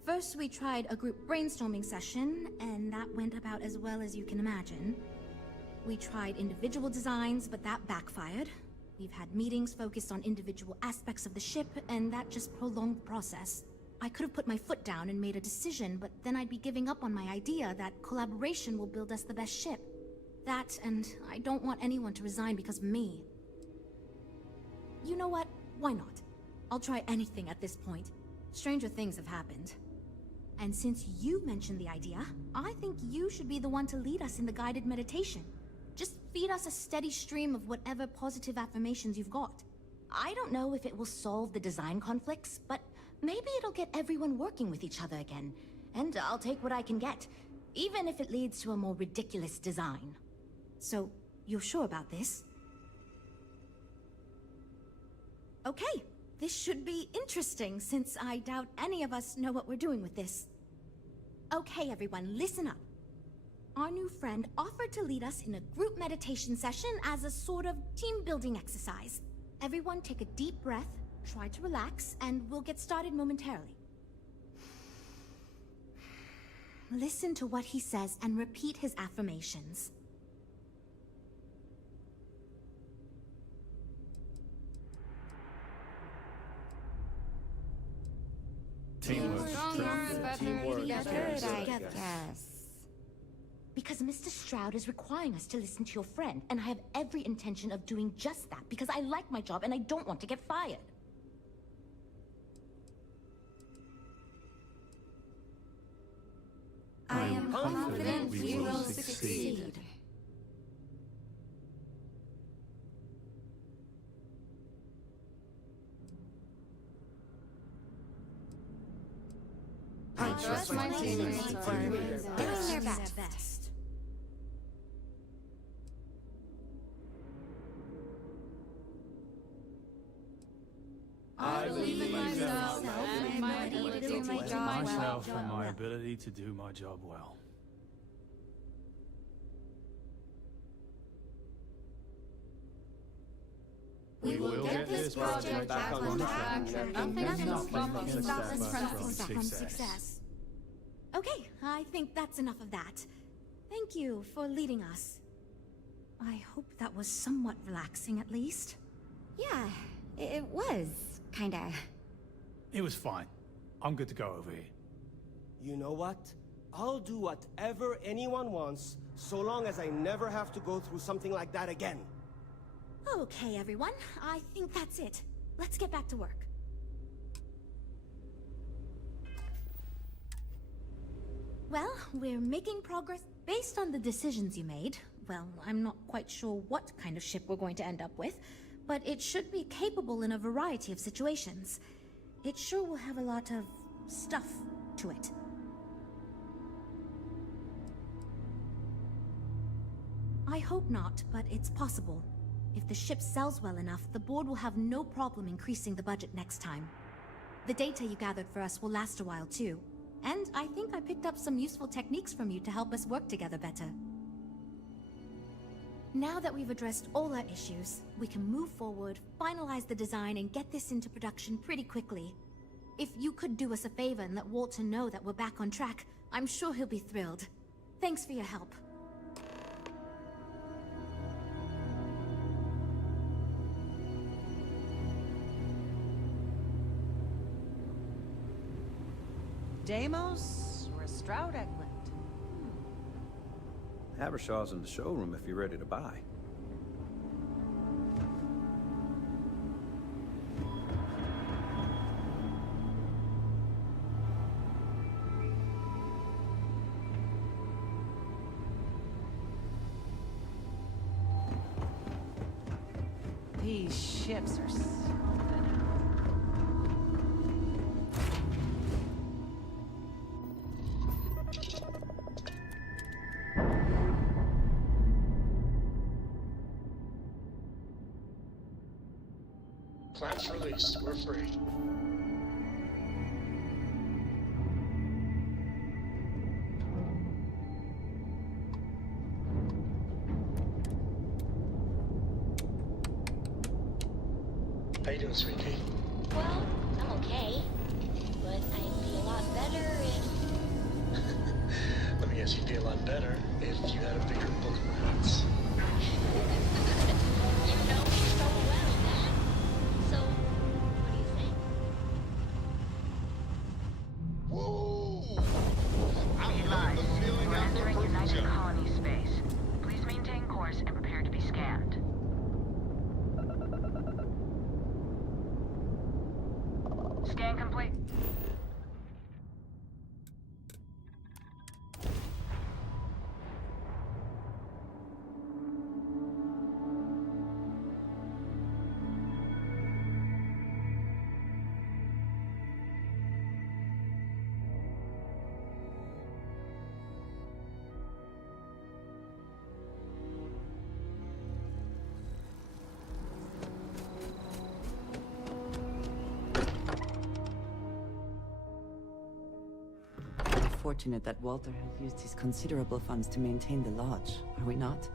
First, we tried a group brainstorming session, and that went about as well as you can imagine. We tried individual designs, but that backfired. We've had meetings focused on individual aspects of the ship, and that just prolonged the process. I could have put my foot down and made a decision, but then I'd be giving up on my idea that collaboration will build us the best ship. That, and I don't want anyone to resign because of me. You know what? Why not? I'll try anything at this point. Stranger things have happened. And since you mentioned the idea, I think you should be the one to lead us in the guided meditation. Just feed us a steady stream of whatever positive affirmations you've got. I don't know if it will solve the design conflicts, but maybe it'll get everyone working with each other again. And I'll take what I can get, even if it leads to a more ridiculous design. So, you're sure about this? Okay, this should be interesting, since I doubt any of us know what we're doing with this. Okay, everyone, listen up. Our new friend offered to lead us in a group meditation session as a sort of team-building exercise. Everyone take a deep breath, try to relax, and we'll get started momentarily. Listen to what he says and repeat his affirmations. Teamwork. Teamwork. Together. Yes. Because Mr. Stroud is requiring us to listen to your friend, and I have every intention of doing just that because I like my job and I don't want to get fired. I am confident we will succeed. I trust my teammates are doing their best. I believe in myself and my ability to do my job myself well. and my ability to do my job well. We will get this project back on track. Nothing can stop us from success. Okay, I think that's enough of that. Thank you for leading us. I hope that was somewhat relaxing, at least. Yeah, it was, kinda. It was fine. I'm good to go over here. You know what? I'll do whatever anyone wants, so long as I never have to go through something like that again. Okay, everyone. I think that's it. Let's get back to work. Well, we're making progress based on the decisions you made. Well, I'm not quite sure what kind of ship we're going to end up with, but it should be capable in a variety of situations. It sure will have a lot of stuff to it. I hope not, but it's possible. If the ship sells well enough, the board will have no problem increasing the budget next time. The data you gathered for us will last a while too. And I think I picked up some useful techniques from you to help us work together better. Now that we've addressed all our issues, we can move forward, finalize the design, and get this into production pretty quickly. If you could do us a favor and let Walter know that we're back on track, I'm sure he'll be thrilled. Thanks for your help. Deimos or Stroud Eklund? Habershaw's in the showroom if you're ready to buy. These ships are something else. Plans released. We're free. How you doing, sweet pea? Well, I'm okay. But I'd be a lot better if... Let me guess, you'd be a lot better if you had a bigger book of notes. You know me so well, man. So, what do you think? Whoa! I love the feeling We're after a entering perfect United jump. Colony space. Please maintain course and prepare to be scanned. Scan complete. Fortunate that Walter has used his considerable funds to maintain the lodge, are we not?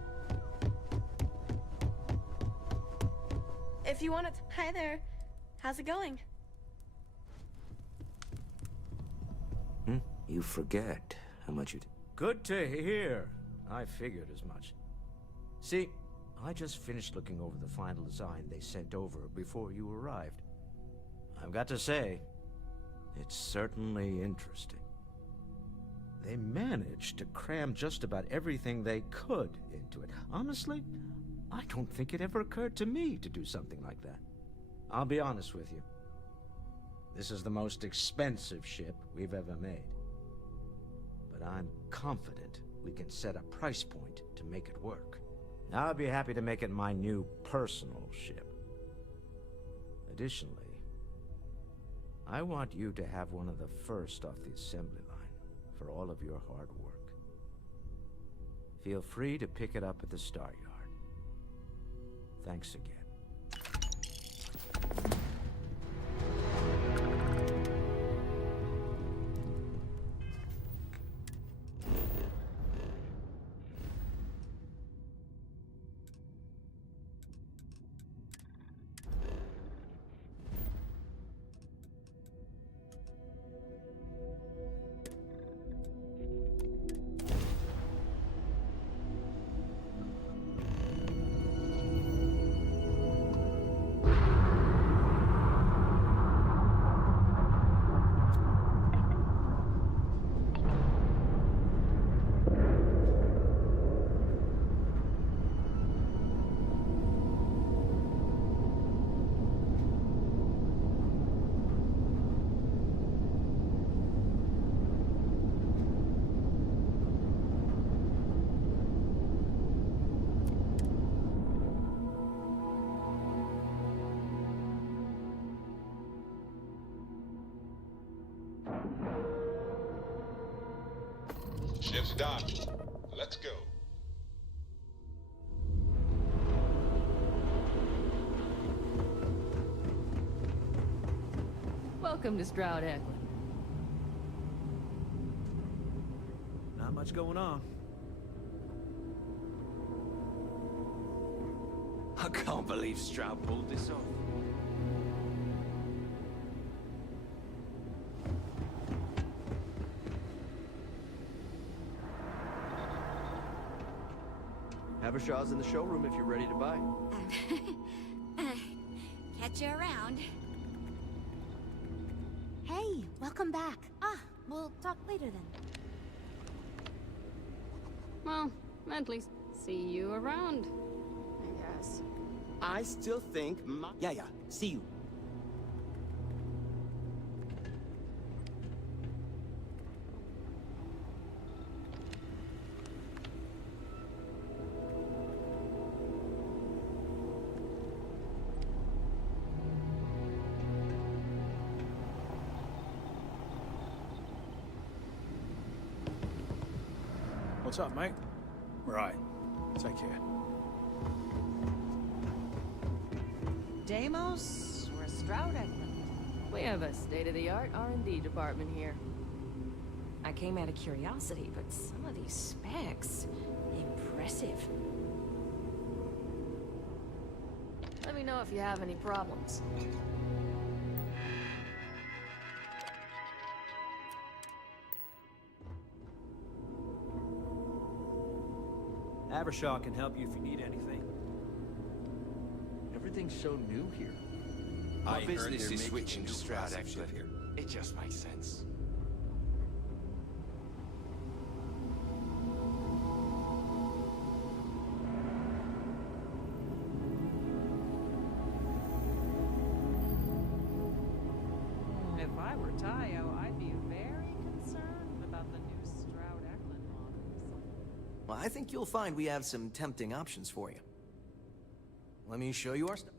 If you want it. Hi there. How's it going? You forget how much you... Good to hear. I figured as much. See, I just finished looking over the final design they sent over before you arrived. I've got to say, it's certainly interesting. They managed to cram just about everything they could into it. Honestly, I don't think it ever occurred to me to do something like that. I'll be honest with you. This is the most expensive ship we've ever made. But I'm confident we can set a price point to make it work. I'll be happy to make it my new personal ship. Additionally, I want you to have one of the first off the assembly line for all of your hard work. Feel free to pick it up at the Star Yard. Thanks again. Ship's docked. Let's go. Welcome to Stroud Eklund. Not much going on. I can't believe Stroud pulled this off. Havershaw's in the showroom if you're ready to buy. Catch you around. Hey, welcome back. We'll talk later then. Well, at least see you around, I guess. I still think Yeah, see you. What's up, mate? Right. Take care. Deimos, we're Stroud Eklund. We have a state-of-the-art R&D department here. I came out of curiosity, but some of these specs, impressive. Let me know if you have any problems. Havershaw can help you if you need anything. Everything's so new here. Our heard business they're is making switching a to new Stroud class of ship Eklund. here. It just makes sense. If I were Tayo, I'd be very concerned about the new Stroud Eklund models. Well, I think you'll find we have some tempting options for you. Let me show you our stuff.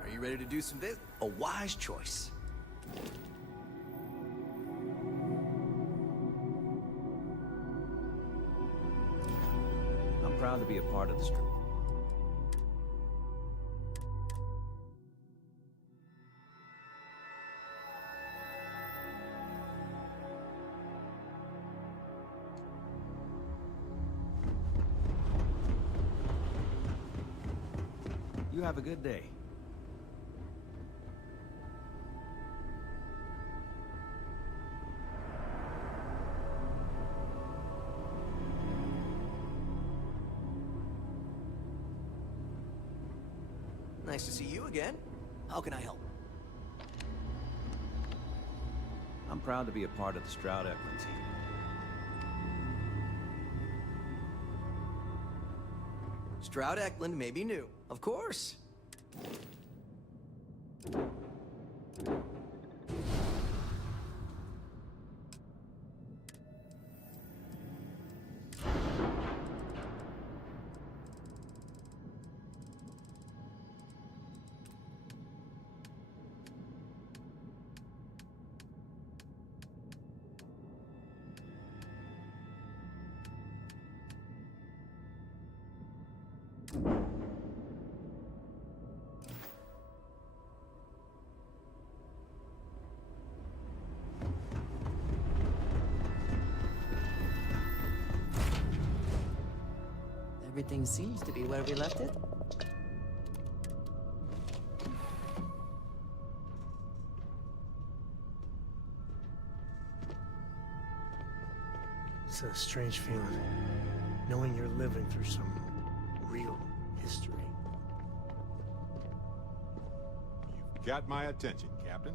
Are you ready to do some business? A wise choice. I'm proud to be a part of the street. You have a good day. Nice to see you again. How can I help? I'm proud to be a part of the Stroud Eklund team. Stroud Eklund may be new. Of course. Everything seems to be where we left it. It's a strange feeling, knowing you're living through some real history. You've got my attention, Captain.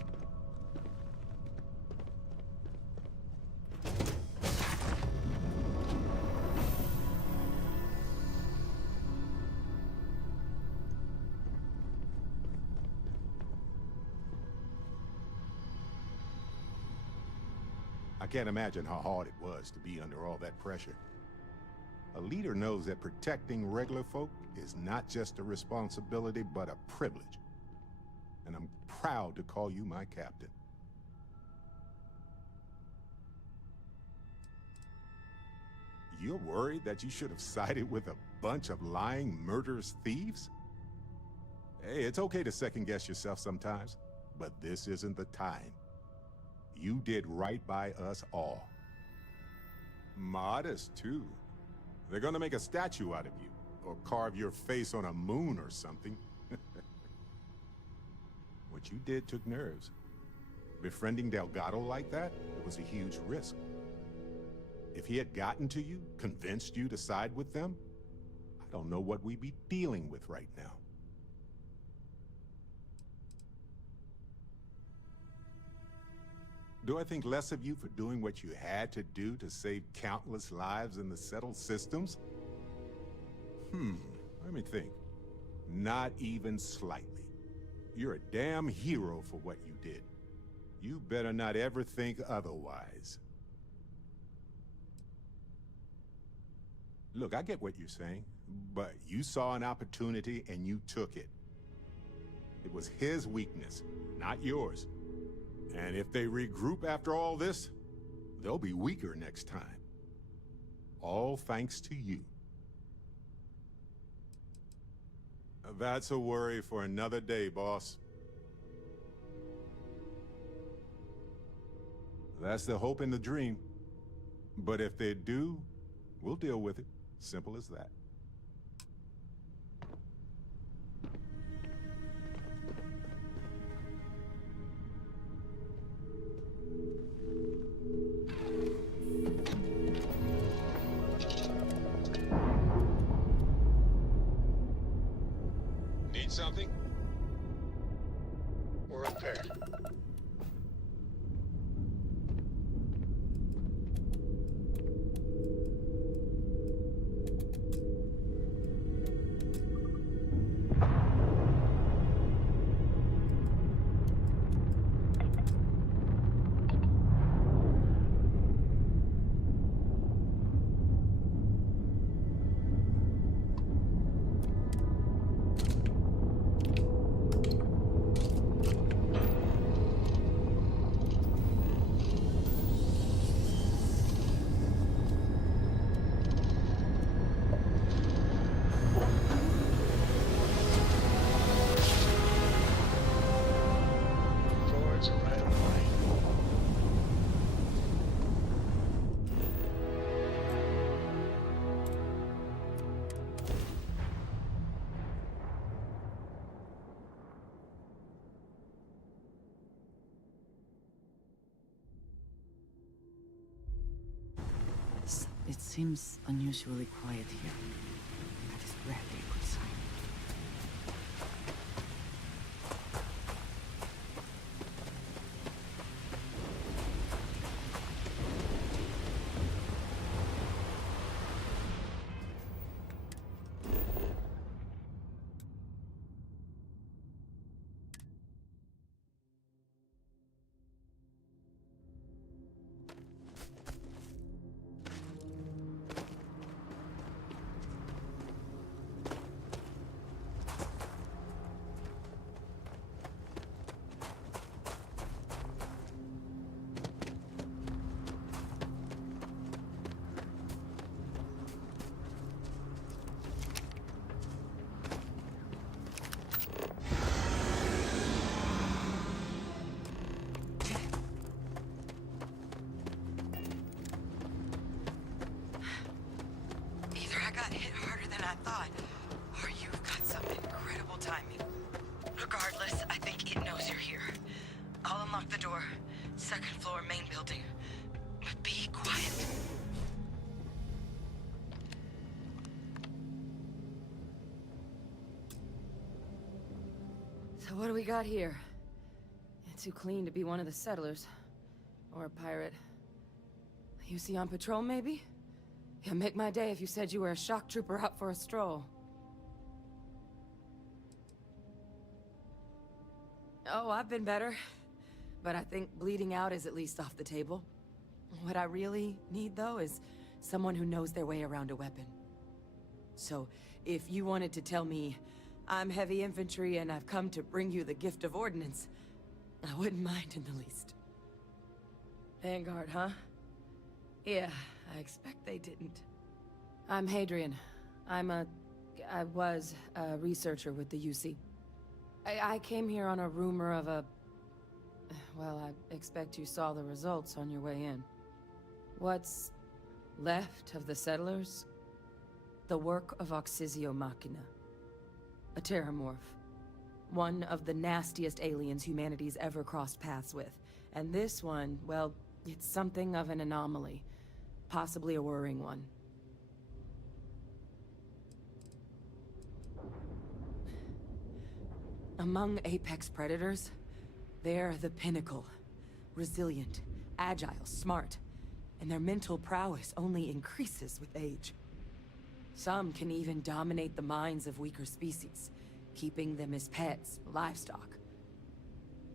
I can't imagine how hard it was to be under all that pressure. A leader knows that protecting regular folk is not just a responsibility, but a privilege. And I'm proud to call you my captain. You're worried that you should have sided with a bunch of lying, murderous thieves? Hey, it's okay to second-guess yourself sometimes, but this isn't the time. You did right by us all. Modest, too. They're gonna make a statue out of you, or carve your face on a moon or something. What you did took nerves. Befriending Delgado like that was a huge risk. If he had gotten to you, convinced you to side with them, I don't know what we'd be dealing with right now. Do I think less of you for doing what you had to do to save countless lives in the settled systems? Let me think. Not even slightly. You're a damn hero for what you did. You better not ever think otherwise. Look, I get what you're saying, but you saw an opportunity and you took it. It was his weakness, not yours. And if they regroup after all this, they'll be weaker next time. All thanks to you. That's a worry for another day, boss. That's the hope and the dream. But if they do, we'll deal with it. Simple as that. Need something? We're up there. It seems unusually quiet here. That is rarely a good sign. So what do we got here? Too clean to be one of the settlers. Or a pirate. UC on patrol, maybe? Yeah, make my day if you said you were a shock trooper out for a stroll. Oh, I've been better. But I think bleeding out is at least off the table. What I really need, though, is someone who knows their way around a weapon. So, if you wanted to tell me, I'm heavy infantry and I've come to bring you the gift of ordnance, I wouldn't mind in the least. Vanguard, huh? Yeah, I expect they didn't. I'm Hadrian. I was a researcher with the UC. I came here on a rumor of a... Well, I expect you saw the results on your way in. What's left of the settlers? The work of Oxysio Machina. A terramorph. One of the nastiest aliens humanity's ever crossed paths with. And this one, well, it's something of an anomaly. Possibly a worrying one. Among apex predators, they're the pinnacle. Resilient, agile, smart. And their mental prowess only increases with age. Some can even dominate the minds of weaker species, keeping them as pets, livestock,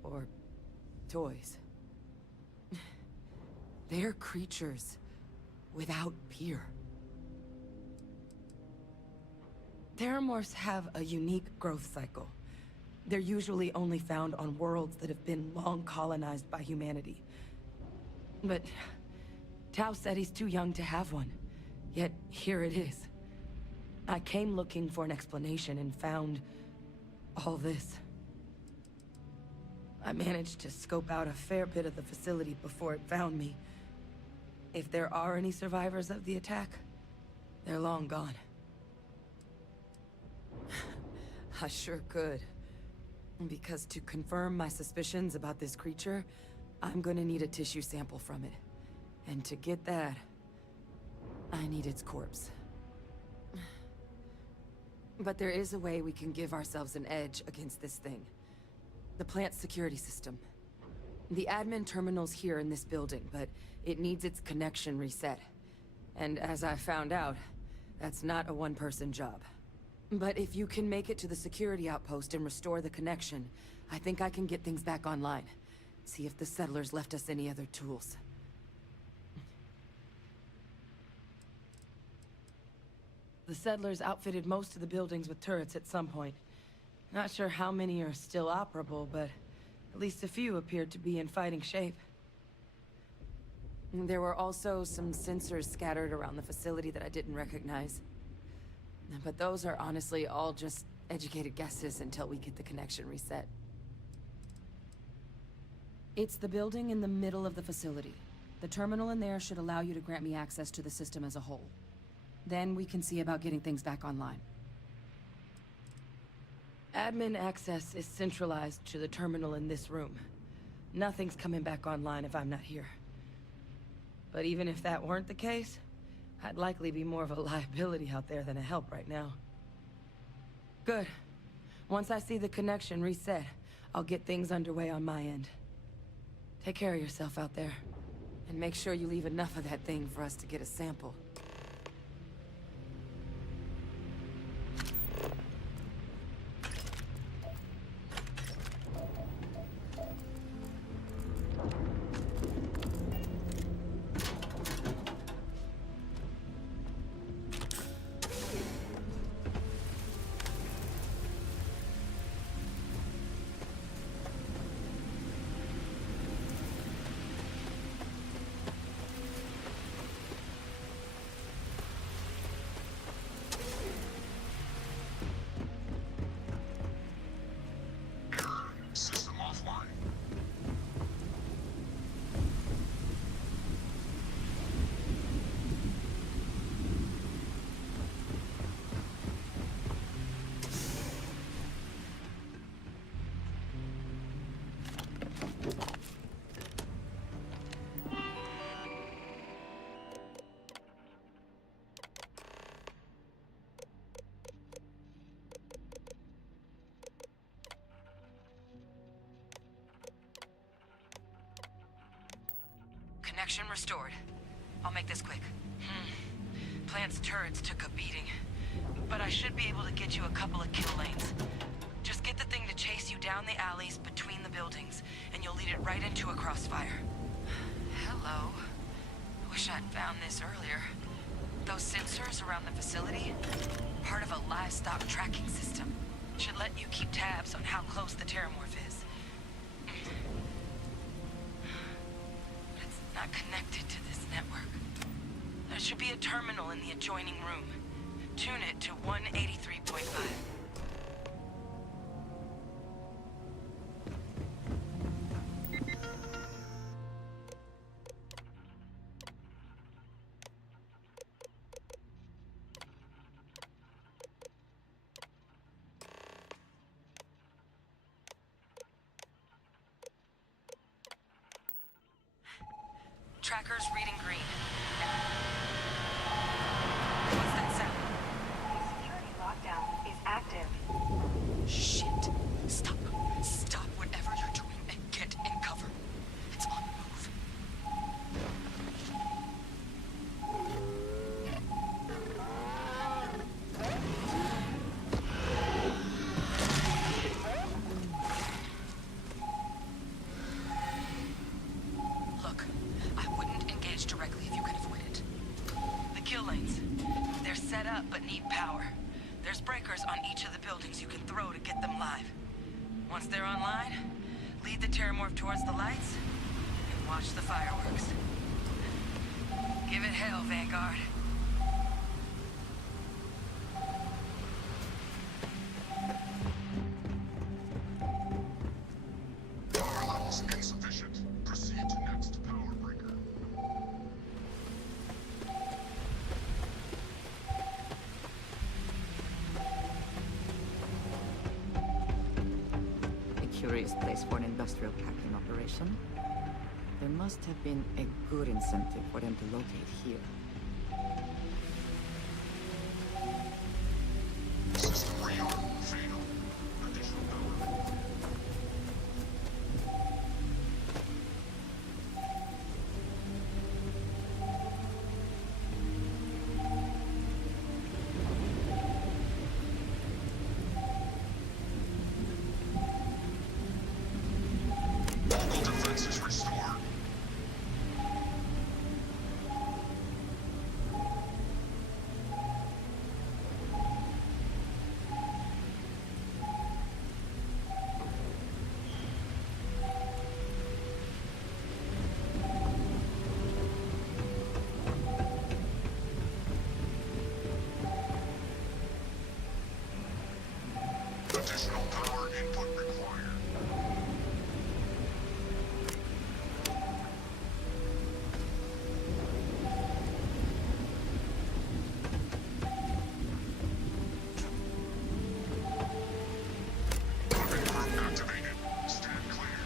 or toys. They're creatures without peer. Terramorphs have a unique growth cycle. They're usually only found on worlds that have been long colonized by humanity. But Tao said he's too young to have one, yet here it is. I came looking for an explanation and found all this. I managed to scope out a fair bit of the facility before it found me. If there are any survivors of the attack, they're long gone. I sure could. Because to confirm my suspicions about this creature, I'm gonna need a tissue sample from it. And to get that, I need its corpse. But there is a way we can give ourselves an edge against this thing. The plant's security system. The admin terminal's here in this building, but it needs its connection reset. And as I found out, that's not a one-person job. But if you can make it to the security outpost and restore the connection, I think I can get things back online. See if the settlers left us any other tools. The settlers outfitted most of the buildings with turrets at some point. Not sure how many are still operable, but at least a few appeared to be in fighting shape. There were also some sensors scattered around the facility that I didn't recognize. But those are honestly all just educated guesses until we get the connection reset. It's the building in the middle of the facility. The terminal in there should allow you to grant me access to the system as a whole. Then we can see about getting things back online. Admin access is centralized to the terminal in this room. Nothing's coming back online if I'm not here. But even if that weren't the case, I'd likely be more of a liability out there than a help right now. Good. Once I see the connection reset, I'll get things underway on my end. Take care of yourself out there. And make sure you leave enough of that thing for us to get a sample. System offline. Connection restored. I'll make this quick. Plant's turrets took a beating, but I should be able to get you a couple of kill lanes. Just get the thing to chase you down the alleys between the buildings, and you'll lead it right into a crossfire. Hello. Wish I'd found this earlier. Those sensors around the facility? Part of a livestock tracking system. Should let you keep tabs on how close the terramorph is. Not connected to this network. There should be a terminal in the adjoining room. Tune it to 183.5. Tracker's reading green. What's that sound? The security lockdown is active. Shit. Stop. Stop whatever you're doing and get in cover. It's on the move. Look, I wouldn't engage directly if you can avoid it. The kill lanes. They're set up but need power. There's breakers on each of the buildings you can throw to get them live. Once they're online, lead the terramorph towards the lights and watch the fireworks. Give it hell, Vanguard. Power levels insufficient. Proceed to next power breaker. A curious place for an industrial packing operation. There must have been a good incentive for them to locate here. System rearm fatal. Additional power. Local defenses restored. Additional power input required. Weapon group activated. Stand clear.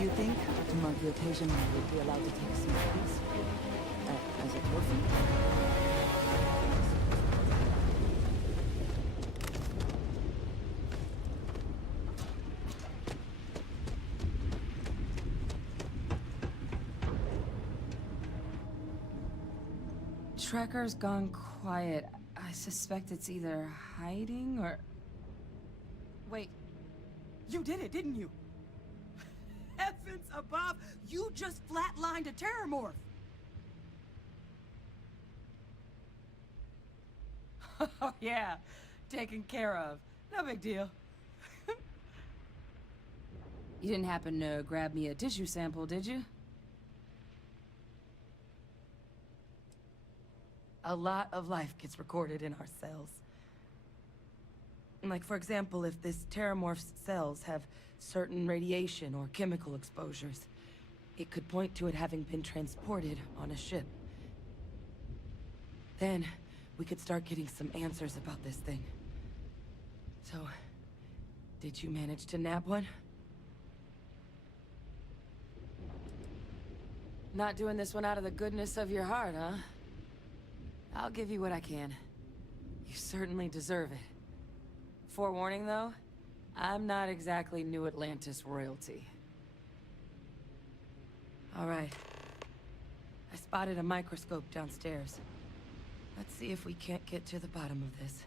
you think, to mark the occasion, we would be allowed to take some pictures? As a trophy? Trekker's gone quiet. I suspect it's either hiding or... Wait. You did it, didn't you? Heavens above! You just flatlined a terrormorph! Oh yeah, taken care of. No big deal. You didn't happen to grab me a tissue sample, did you? A lot of life gets recorded in our cells. Like, for example, if this terramorph's cells have certain radiation or chemical exposures, it could point to it having been transported on a ship. Then, we could start getting some answers about this thing. So, did you manage to nab one? Not doing this one out of the goodness of your heart, huh? I'll give you what I can. You certainly deserve it. Forewarning, though, I'm not exactly New Atlantis royalty. All right. I spotted a microscope downstairs. Let's see if we can't get to the bottom of this.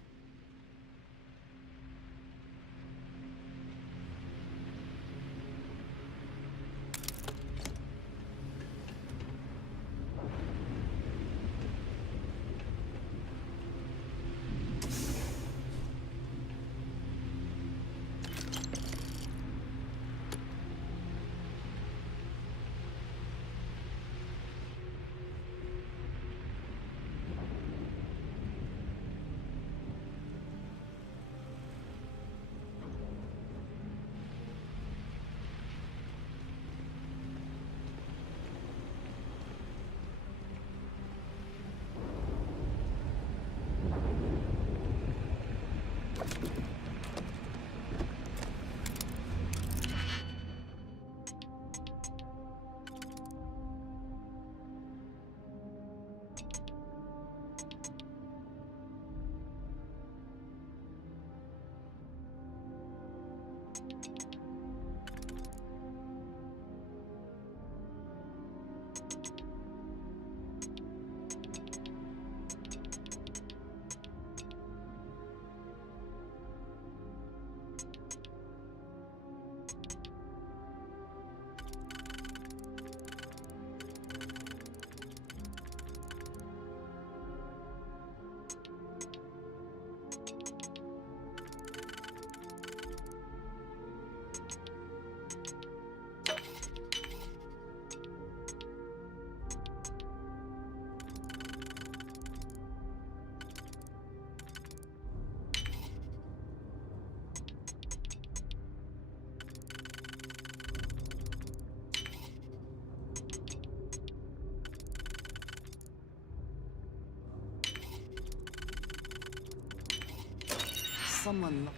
Someone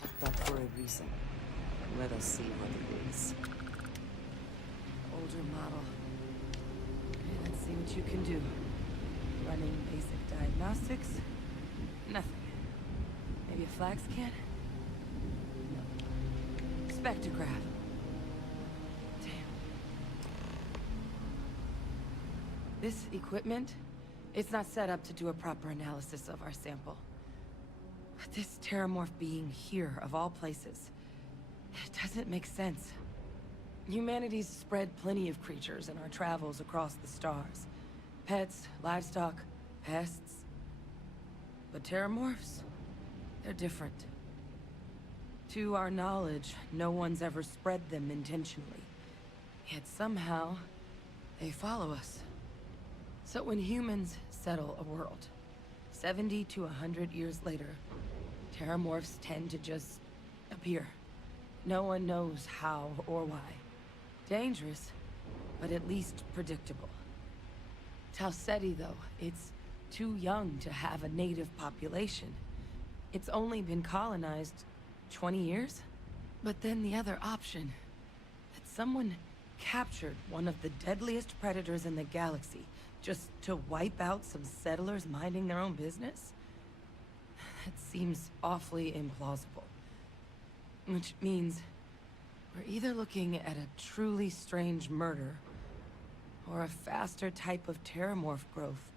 looked that for a reason. Let us see what it is. Older model. Okay, let's see what you can do. Running basic diagnostics. Nothing. Maybe a flag scan? No. Spectrograph. Damn. This equipment, it's not set up to do a proper analysis of our sample. But this terramorph being here, of all places, it doesn't make sense. Humanity's spread plenty of creatures in our travels across the stars. Pets, livestock, pests. But terramorphs, they're different. To our knowledge, no one's ever spread them intentionally. Yet somehow, they follow us. So when humans settle a world, 70 to 100 years later, terramorphs tend to just appear. No one knows how or why. Dangerous, but at least predictable. Talseti, though, it's too young to have a native population. It's only been colonized 20 years? But then the other option, someone captured one of the deadliest predators in the galaxy just to wipe out some settlers minding their own business? That seems awfully implausible. Which means we're either looking at a truly strange murder or a faster type of terramorph growth,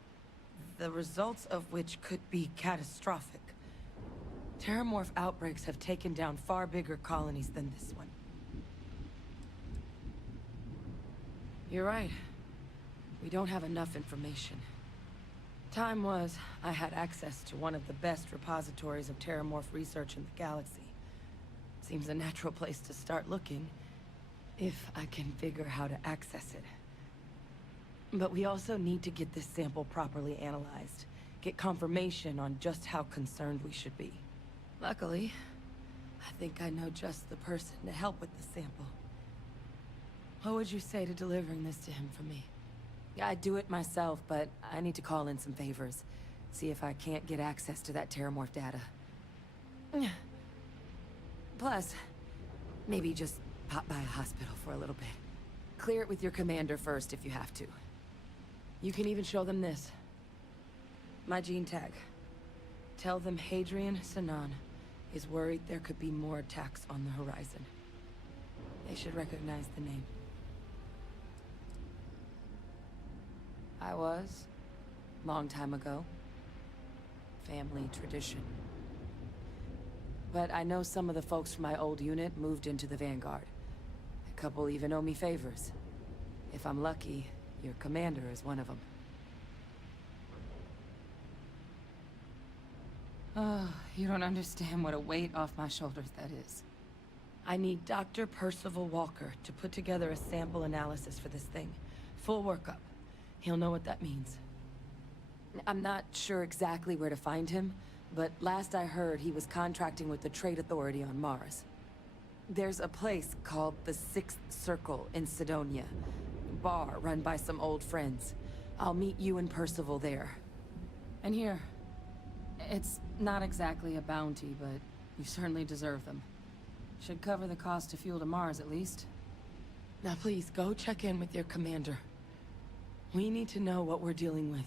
the results of which could be catastrophic. Terramorph outbreaks have taken down far bigger colonies than this one. You're right. We don't have enough information. Time was, I had access to one of the best repositories of terramorph research in the galaxy. Seems a natural place to start looking, if I can figure how to access it. But we also need to get this sample properly analyzed, get confirmation on just how concerned we should be. Luckily, I think I know just the person to help with the sample. What would you say to delivering this to him for me? I'd do it myself, but I need to call in some favors. See if I can't get access to that terramorph data. Plus, maybe just pop by a hospital for a little bit. Clear it with your commander first if you have to. You can even show them this. My gene tag. Tell them Hadrian Sanan is worried there could be more attacks on the horizon. They should recognize the name. I was, long time ago. Family tradition. But I know some of the folks from my old unit moved into the Vanguard. A couple even owe me favors. If I'm lucky, your commander is one of them. Oh, you don't understand what a weight off my shoulders that is. I need Dr. Percival Walker to put together a sample analysis for this thing. Full workup. He'll know what that means. I'm not sure exactly where to find him, but last I heard he was contracting with the Trade Authority on Mars. There's a place called the Sixth Circle in Sidonia. Bar run by some old friends. I'll meet you and Percival there. And here. It's not exactly a bounty, but you certainly deserve them. Should cover the cost to fuel to Mars, at least. Now please, go check in with your commander. We need to know what we're dealing with.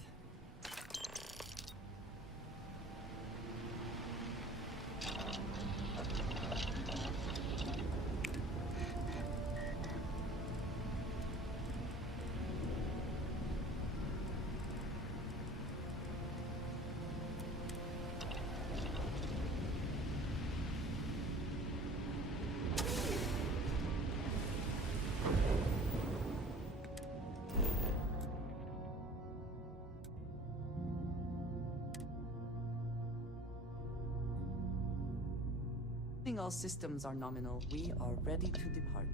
All systems are nominal. We are ready to depart.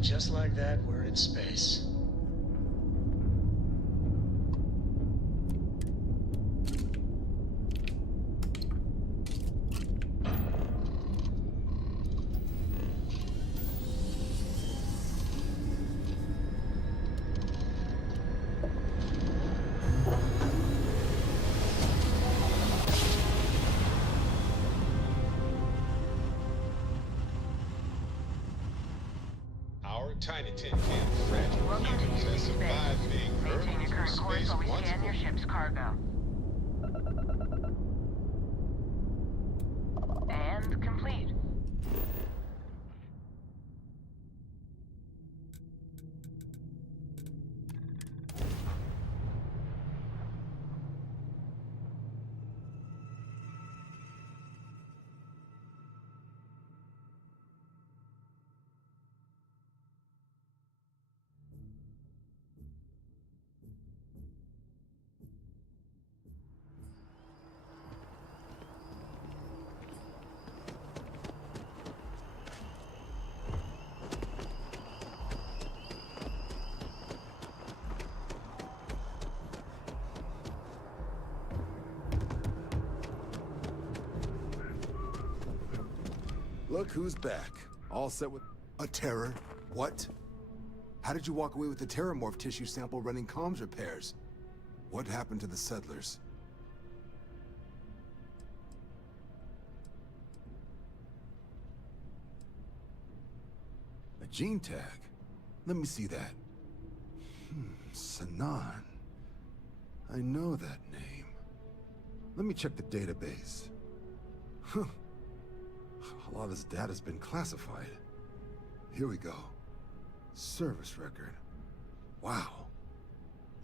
Just like that, we're in space. tiny tin can of fragile humans that survived being hurled Maintain your through current course space while we once scan your more. ship's cargo. And complete. Look who's back. All set with a terror. What? How did you walk away with the terramorph tissue sample running comms repairs? What happened to the settlers? A gene tag? Let me see that. Sanan. I know that name. Let me check the database. Huh. A lot of this data's been classified. Here we go. Service record. Wow.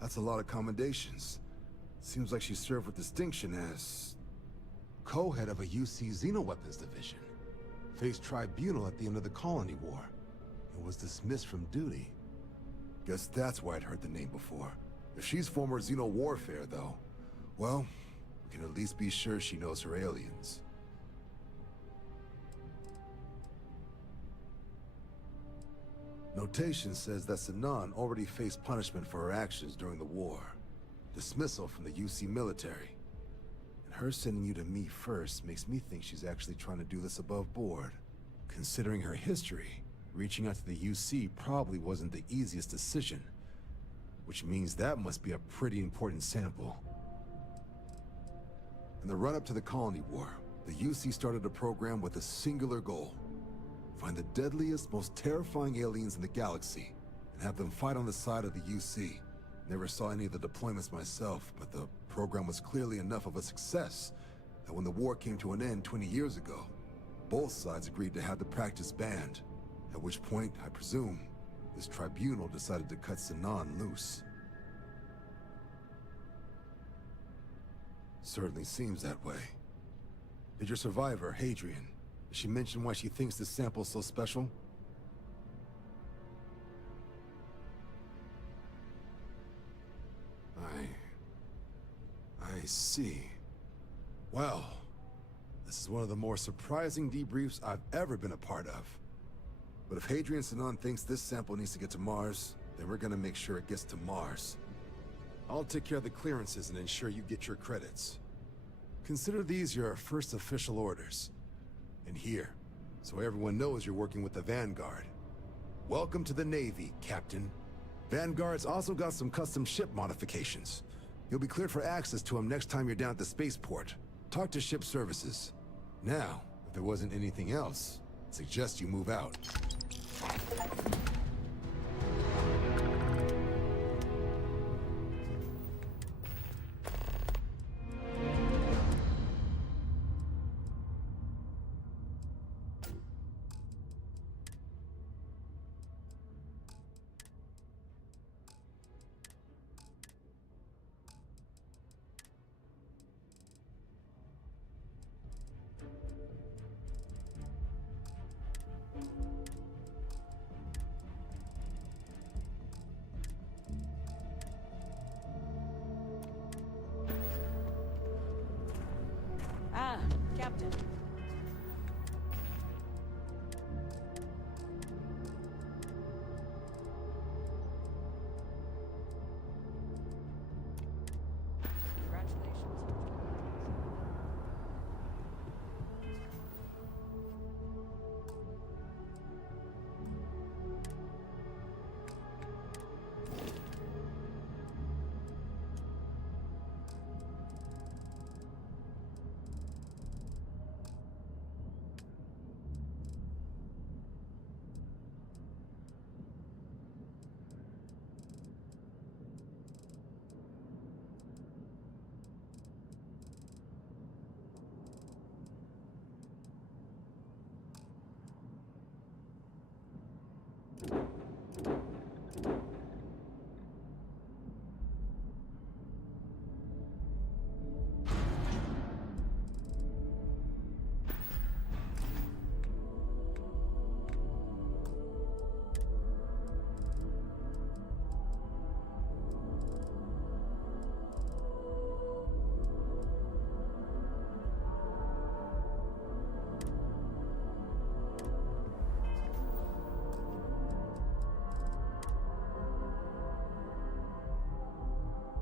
That's a lot of commendations. Seems like she served with distinction as co-head of a UC Xenoweapons division. Faced tribunal at the end of the Colony War. And was dismissed from duty. Guess that's why I'd heard the name before. If she's former Xeno warfare, though, well, we can at least be sure she knows her aliens. Notation says that Sanan already faced punishment for her actions during the war. Dismissal from the UC military. And her sending you to me first makes me think she's actually trying to do this above board. Considering her history, reaching out to the UC probably wasn't the easiest decision. Which means that must be a pretty important sample. In the run-up to the Colony War, the UC started a program with a singular goal. Find the deadliest, most terrifying aliens in the galaxy, and have them fight on the side of the UC. Never saw any of the deployments myself, but the program was clearly enough of a success that when the war came to an end 20 years ago, both sides agreed to have the practice banned. At which point, I presume, this tribunal decided to cut Sanan loose. Certainly seems that way. Did your survivor, Hadrian, did she mention why she thinks this sample's so special? I see. Well, this is one of the more surprising debriefs I've ever been a part of. But if Hadrian Sanan thinks this sample needs to get to Mars, then we're gonna make sure it gets to Mars. I'll take care of the clearances and ensure you get your credits. Consider these your first official orders. And here, so everyone knows you're working with the Vanguard. Welcome to the Navy, Captain. Vanguard's also got some custom ship modifications. You'll be cleared for access to them next time you're down at the spaceport. Talk to ship services. Now, if there wasn't anything else, I suggest you move out. Captain.